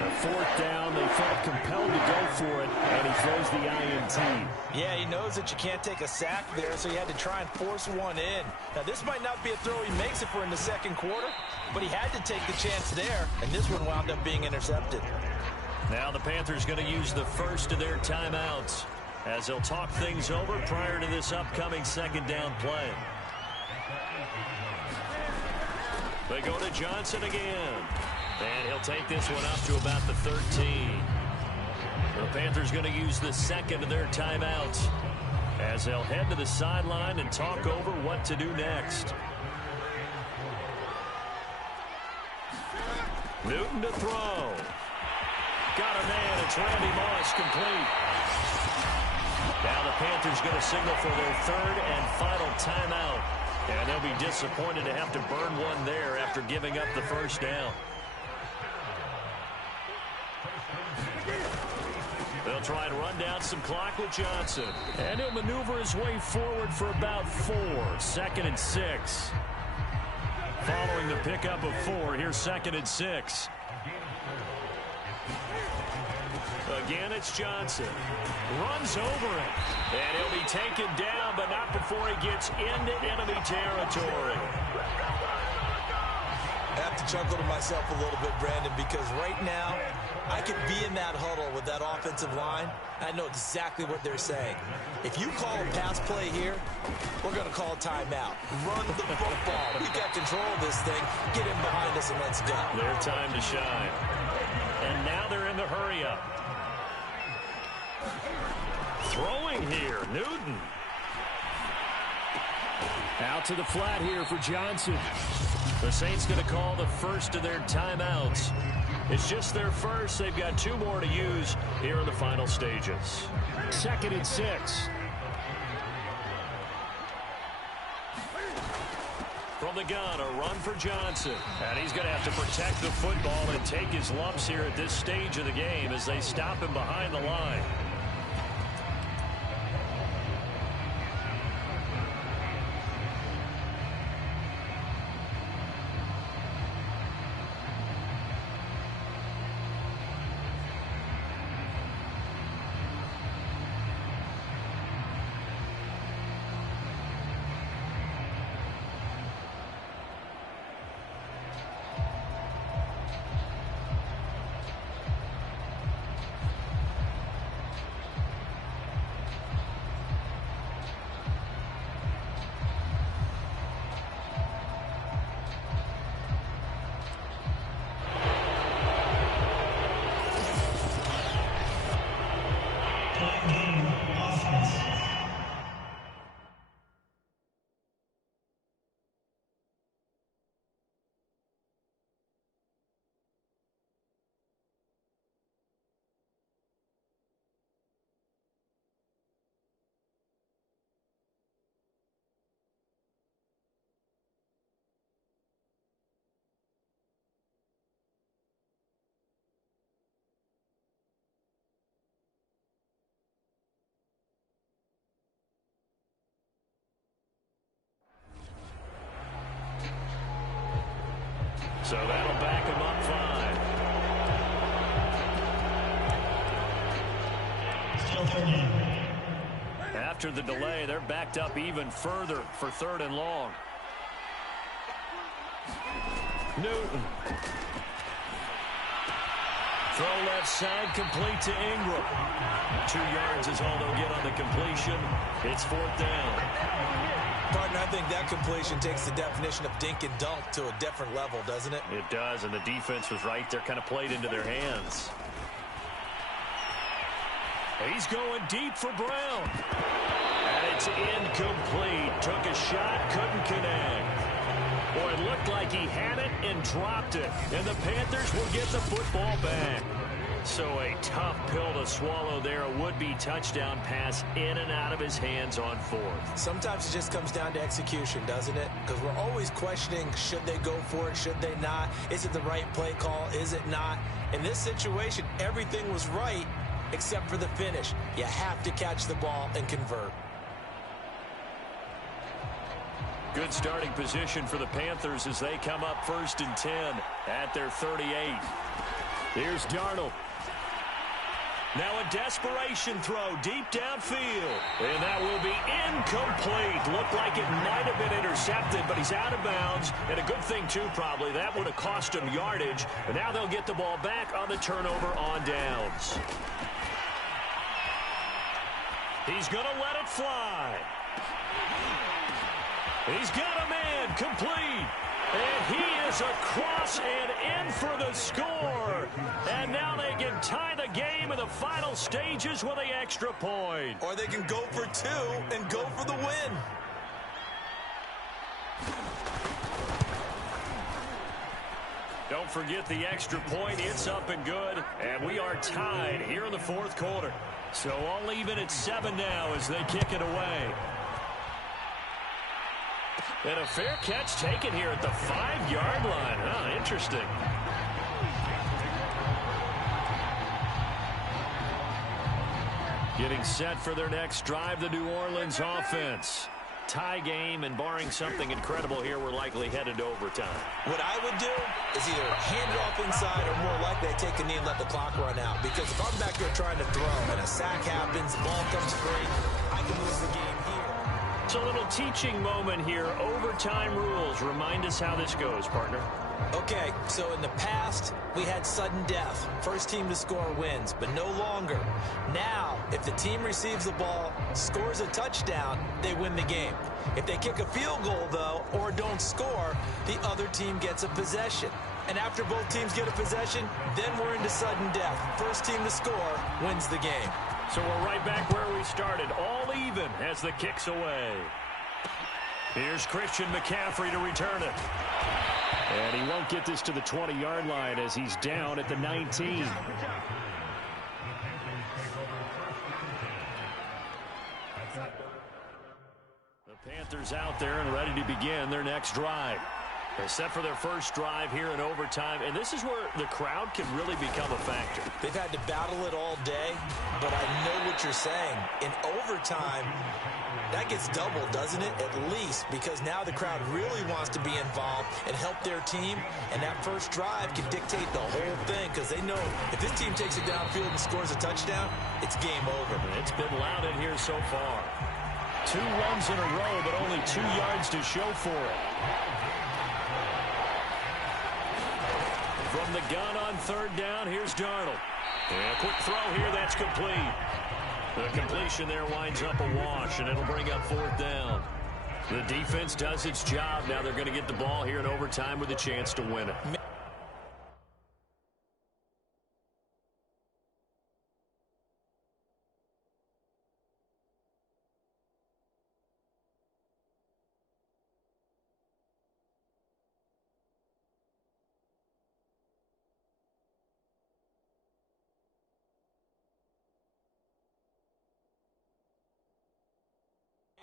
A fourth down, they felt compelled to go for it, and he throws the INT. Yeah, he knows that you can't take a sack there, so he had to try and force one in. Now, this might not be a throw he makes if we're in the second quarter, but he had to take the chance there, and this one wound up being intercepted. Now the Panthers going to use the first of their timeouts as they'll talk things over prior to this upcoming second down play. They go to Johnson again. And he'll take this one up to about the 13. The Panthers going to use the second of their timeouts as they'll head to the sideline and talk over what to do next. Newton to throw. Got a man. It's Randy Moss, complete. Now the Panthers going to signal for their third and final timeout. And they'll be disappointed to have to burn one there after giving up the first down. They'll try and run down some clock with Johnson. And he'll maneuver his way forward for about 4. 2nd and 6. Following the pickup of 4, here's 2nd and 6. Again, it's Johnson. Runs over it. And he'll be taken down, but not before he gets into enemy territory. I have to chuckle to myself a little bit, Brandon, because right now I could be in that huddle with that offensive line. I know exactly what they're saying. If you call a pass play here, we're going to call a timeout. Run the football. We got control of this thing. Get him behind us and let's go. Their time to shine. And now they're in the hurry up. Throwing here, Newton. Out to the flat here for Johnson. The Saints going to call the first of their timeouts. It's just their first. They've got 2 more to use here in the final stages. 2nd and 6. From the gun, a run for Johnson. And he's going to have to protect the football and take his lumps here at this stage of the game as they stop him behind the line. So that'll back him up 5. After the delay, they're backed up even further for 3rd and long. Newton. Throw left side, complete to Ingram. 2 yards is all they'll get on the completion. It's 4th down. Partner, I think that completion takes the definition of dink and dunk to a different level, doesn't it? It does, and the defense was right there, kind of played into their hands. He's going deep for Brown. And it's incomplete. Took a shot, couldn't connect. Boy, it looked like he had it and dropped it. And the Panthers will get the football back. So a tough pill to swallow there. A would-be touchdown pass in and out of his hands on 4th. Sometimes it just comes down to execution, doesn't it? Because we're always questioning, should they go for it, should they not? Is it the right play call, is it not? In this situation, everything was right except for the finish. You have to catch the ball and convert. Good starting position for the Panthers as they come up 1st and 10 at their 38. Here's Darnold. Now a desperation throw deep downfield. And that will be incomplete. Looked like it might have been intercepted, but he's out of bounds. And a good thing, too, probably. That would have cost him yardage. And now they'll get the ball back on the turnover on downs. He's going to let it fly. He's got a man complete. And he is across and in for the score. And now they can tie the game in the final stages with the extra point. Or they can go for 2 and go for the win. Don't forget the extra point. It's up and good. And we are tied here in the 4th quarter. So all even at 7 now as they kick it away. And a fair catch taken here at the 5-yard line. Oh, interesting. Getting set for their next drive, the New Orleans offense. Tie game, and barring something incredible here, we're likely headed to overtime. What I would do is either hand it off inside or more likely I take a knee and let the clock run out. Because if I'm back there trying to throw and a sack happens, the ball comes free, I can lose the game here. It's a little teaching moment here. Overtime rules. Remind us how this goes, partner. Okay, so in the past, we had sudden death. First team to score wins, but no longer. Now, if the team receives the ball, scores a touchdown, they win the game. If they kick a field goal, though, or don't score, the other team gets a possession. And after both teams get a possession, then we're into sudden death. First team to score wins the game. So we're right back where we started, all even as the kick's away. Here's Christian McCaffrey to return it. And he won't get this to the 20-yard line as he's down at the 19. The Panthers out there and ready to begin their next drive. They're set for their first drive here in overtime, and this is where the crowd can really become a factor. They've had to battle it all day, but I know what you're saying. In overtime, that gets doubled, doesn't it? At least, because now the crowd really wants to be involved and help their team, and that first drive can dictate the whole thing because they know if this team takes it downfield and scores a touchdown, it's game over. It's been loud in here so far. 2 runs in a row, but only 2 yards to show for it. From the gun on 3rd down, here's Darnold. And a quick throw here, that's complete. The completion there winds up a wash, and it'll bring up 4th down. The defense does its job. Now they're going to get the ball here in overtime with a chance to win it.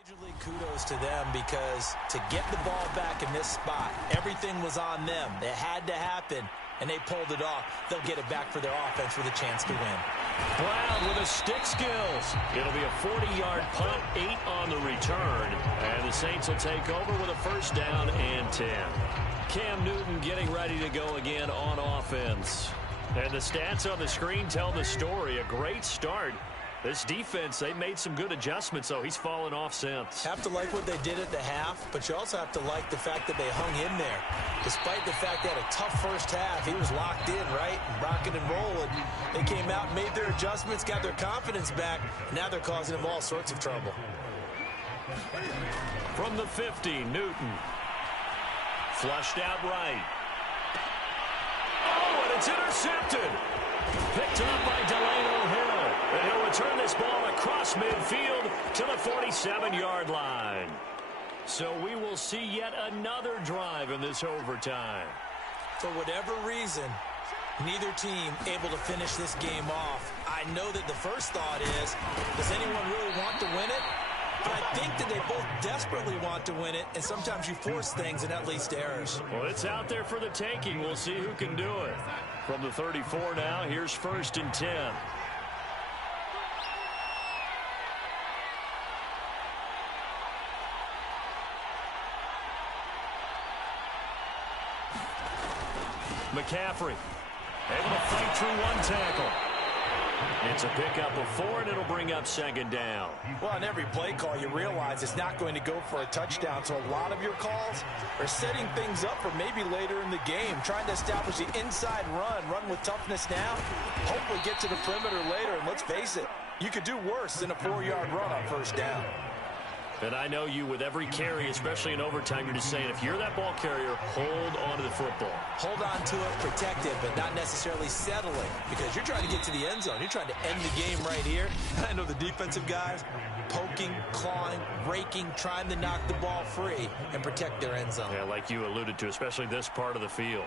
Major league kudos to them because to get the ball back in this spot, everything was on them. It had to happen, and they pulled it off. They'll get it back for their offense with a chance to win. Brown with the stick skills. It'll be a 40-yard punt, 8 on the return, and the Saints will take over with a 1st down and 10. Cam Newton getting ready to go again on offense. And the stats on the screen tell the story. A great start. This defense, they made some good adjustments, so he's fallen off since. Have to like what they did at the half, but you also have to like the fact that they hung in there. Despite the fact they had a tough first half, he was locked in, right? Rocking and rolling. They came out and made their adjustments, got their confidence back, and now they're causing them all sorts of trouble. From the 50, Newton. Flushed out right. Oh, and it's intercepted. Picked up by Delano Hill. And he'll return this ball across midfield to the 47-yard line. So we will see yet another drive in this overtime. For whatever reason, neither team able to finish this game off. I know that the first thought is, does anyone really want to win it? But I think that they both desperately want to win it, and sometimes you force things and that leads to errors. Well, it's out there for the taking. We'll see who can do it. From the 34 now, here's 1st and 10. McCaffrey able to fight through one tackle. It's a pickup of 4, and it'll bring up second down. Well, on every play call, you realize it's not going to go for a touchdown. So a lot of your calls are setting things up for maybe later in the game, trying to establish the inside run with toughness now, hopefully get to the perimeter later. And let's face it, you could do worse than a 4-yard run on first down. And I know you, with every carry, especially in overtime, you're just saying, if you're that ball carrier, hold on to the football. Hold on to it, protect it, but not necessarily settling, because you're trying to get to the end zone. You're trying to end the game right here. I know the defensive guys poking, clawing, raking, trying to knock the ball free and protect their end zone. Yeah, like you alluded to, especially this part of the field.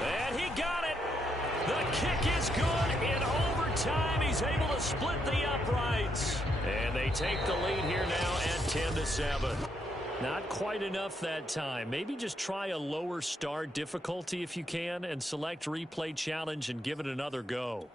And he got it. The kick is good in overtime. He's able to split the uprights. And they take the lead here now at 10-7. Not quite enough that time. Maybe just try a lower start difficulty if you can and select replay challenge and give it another go.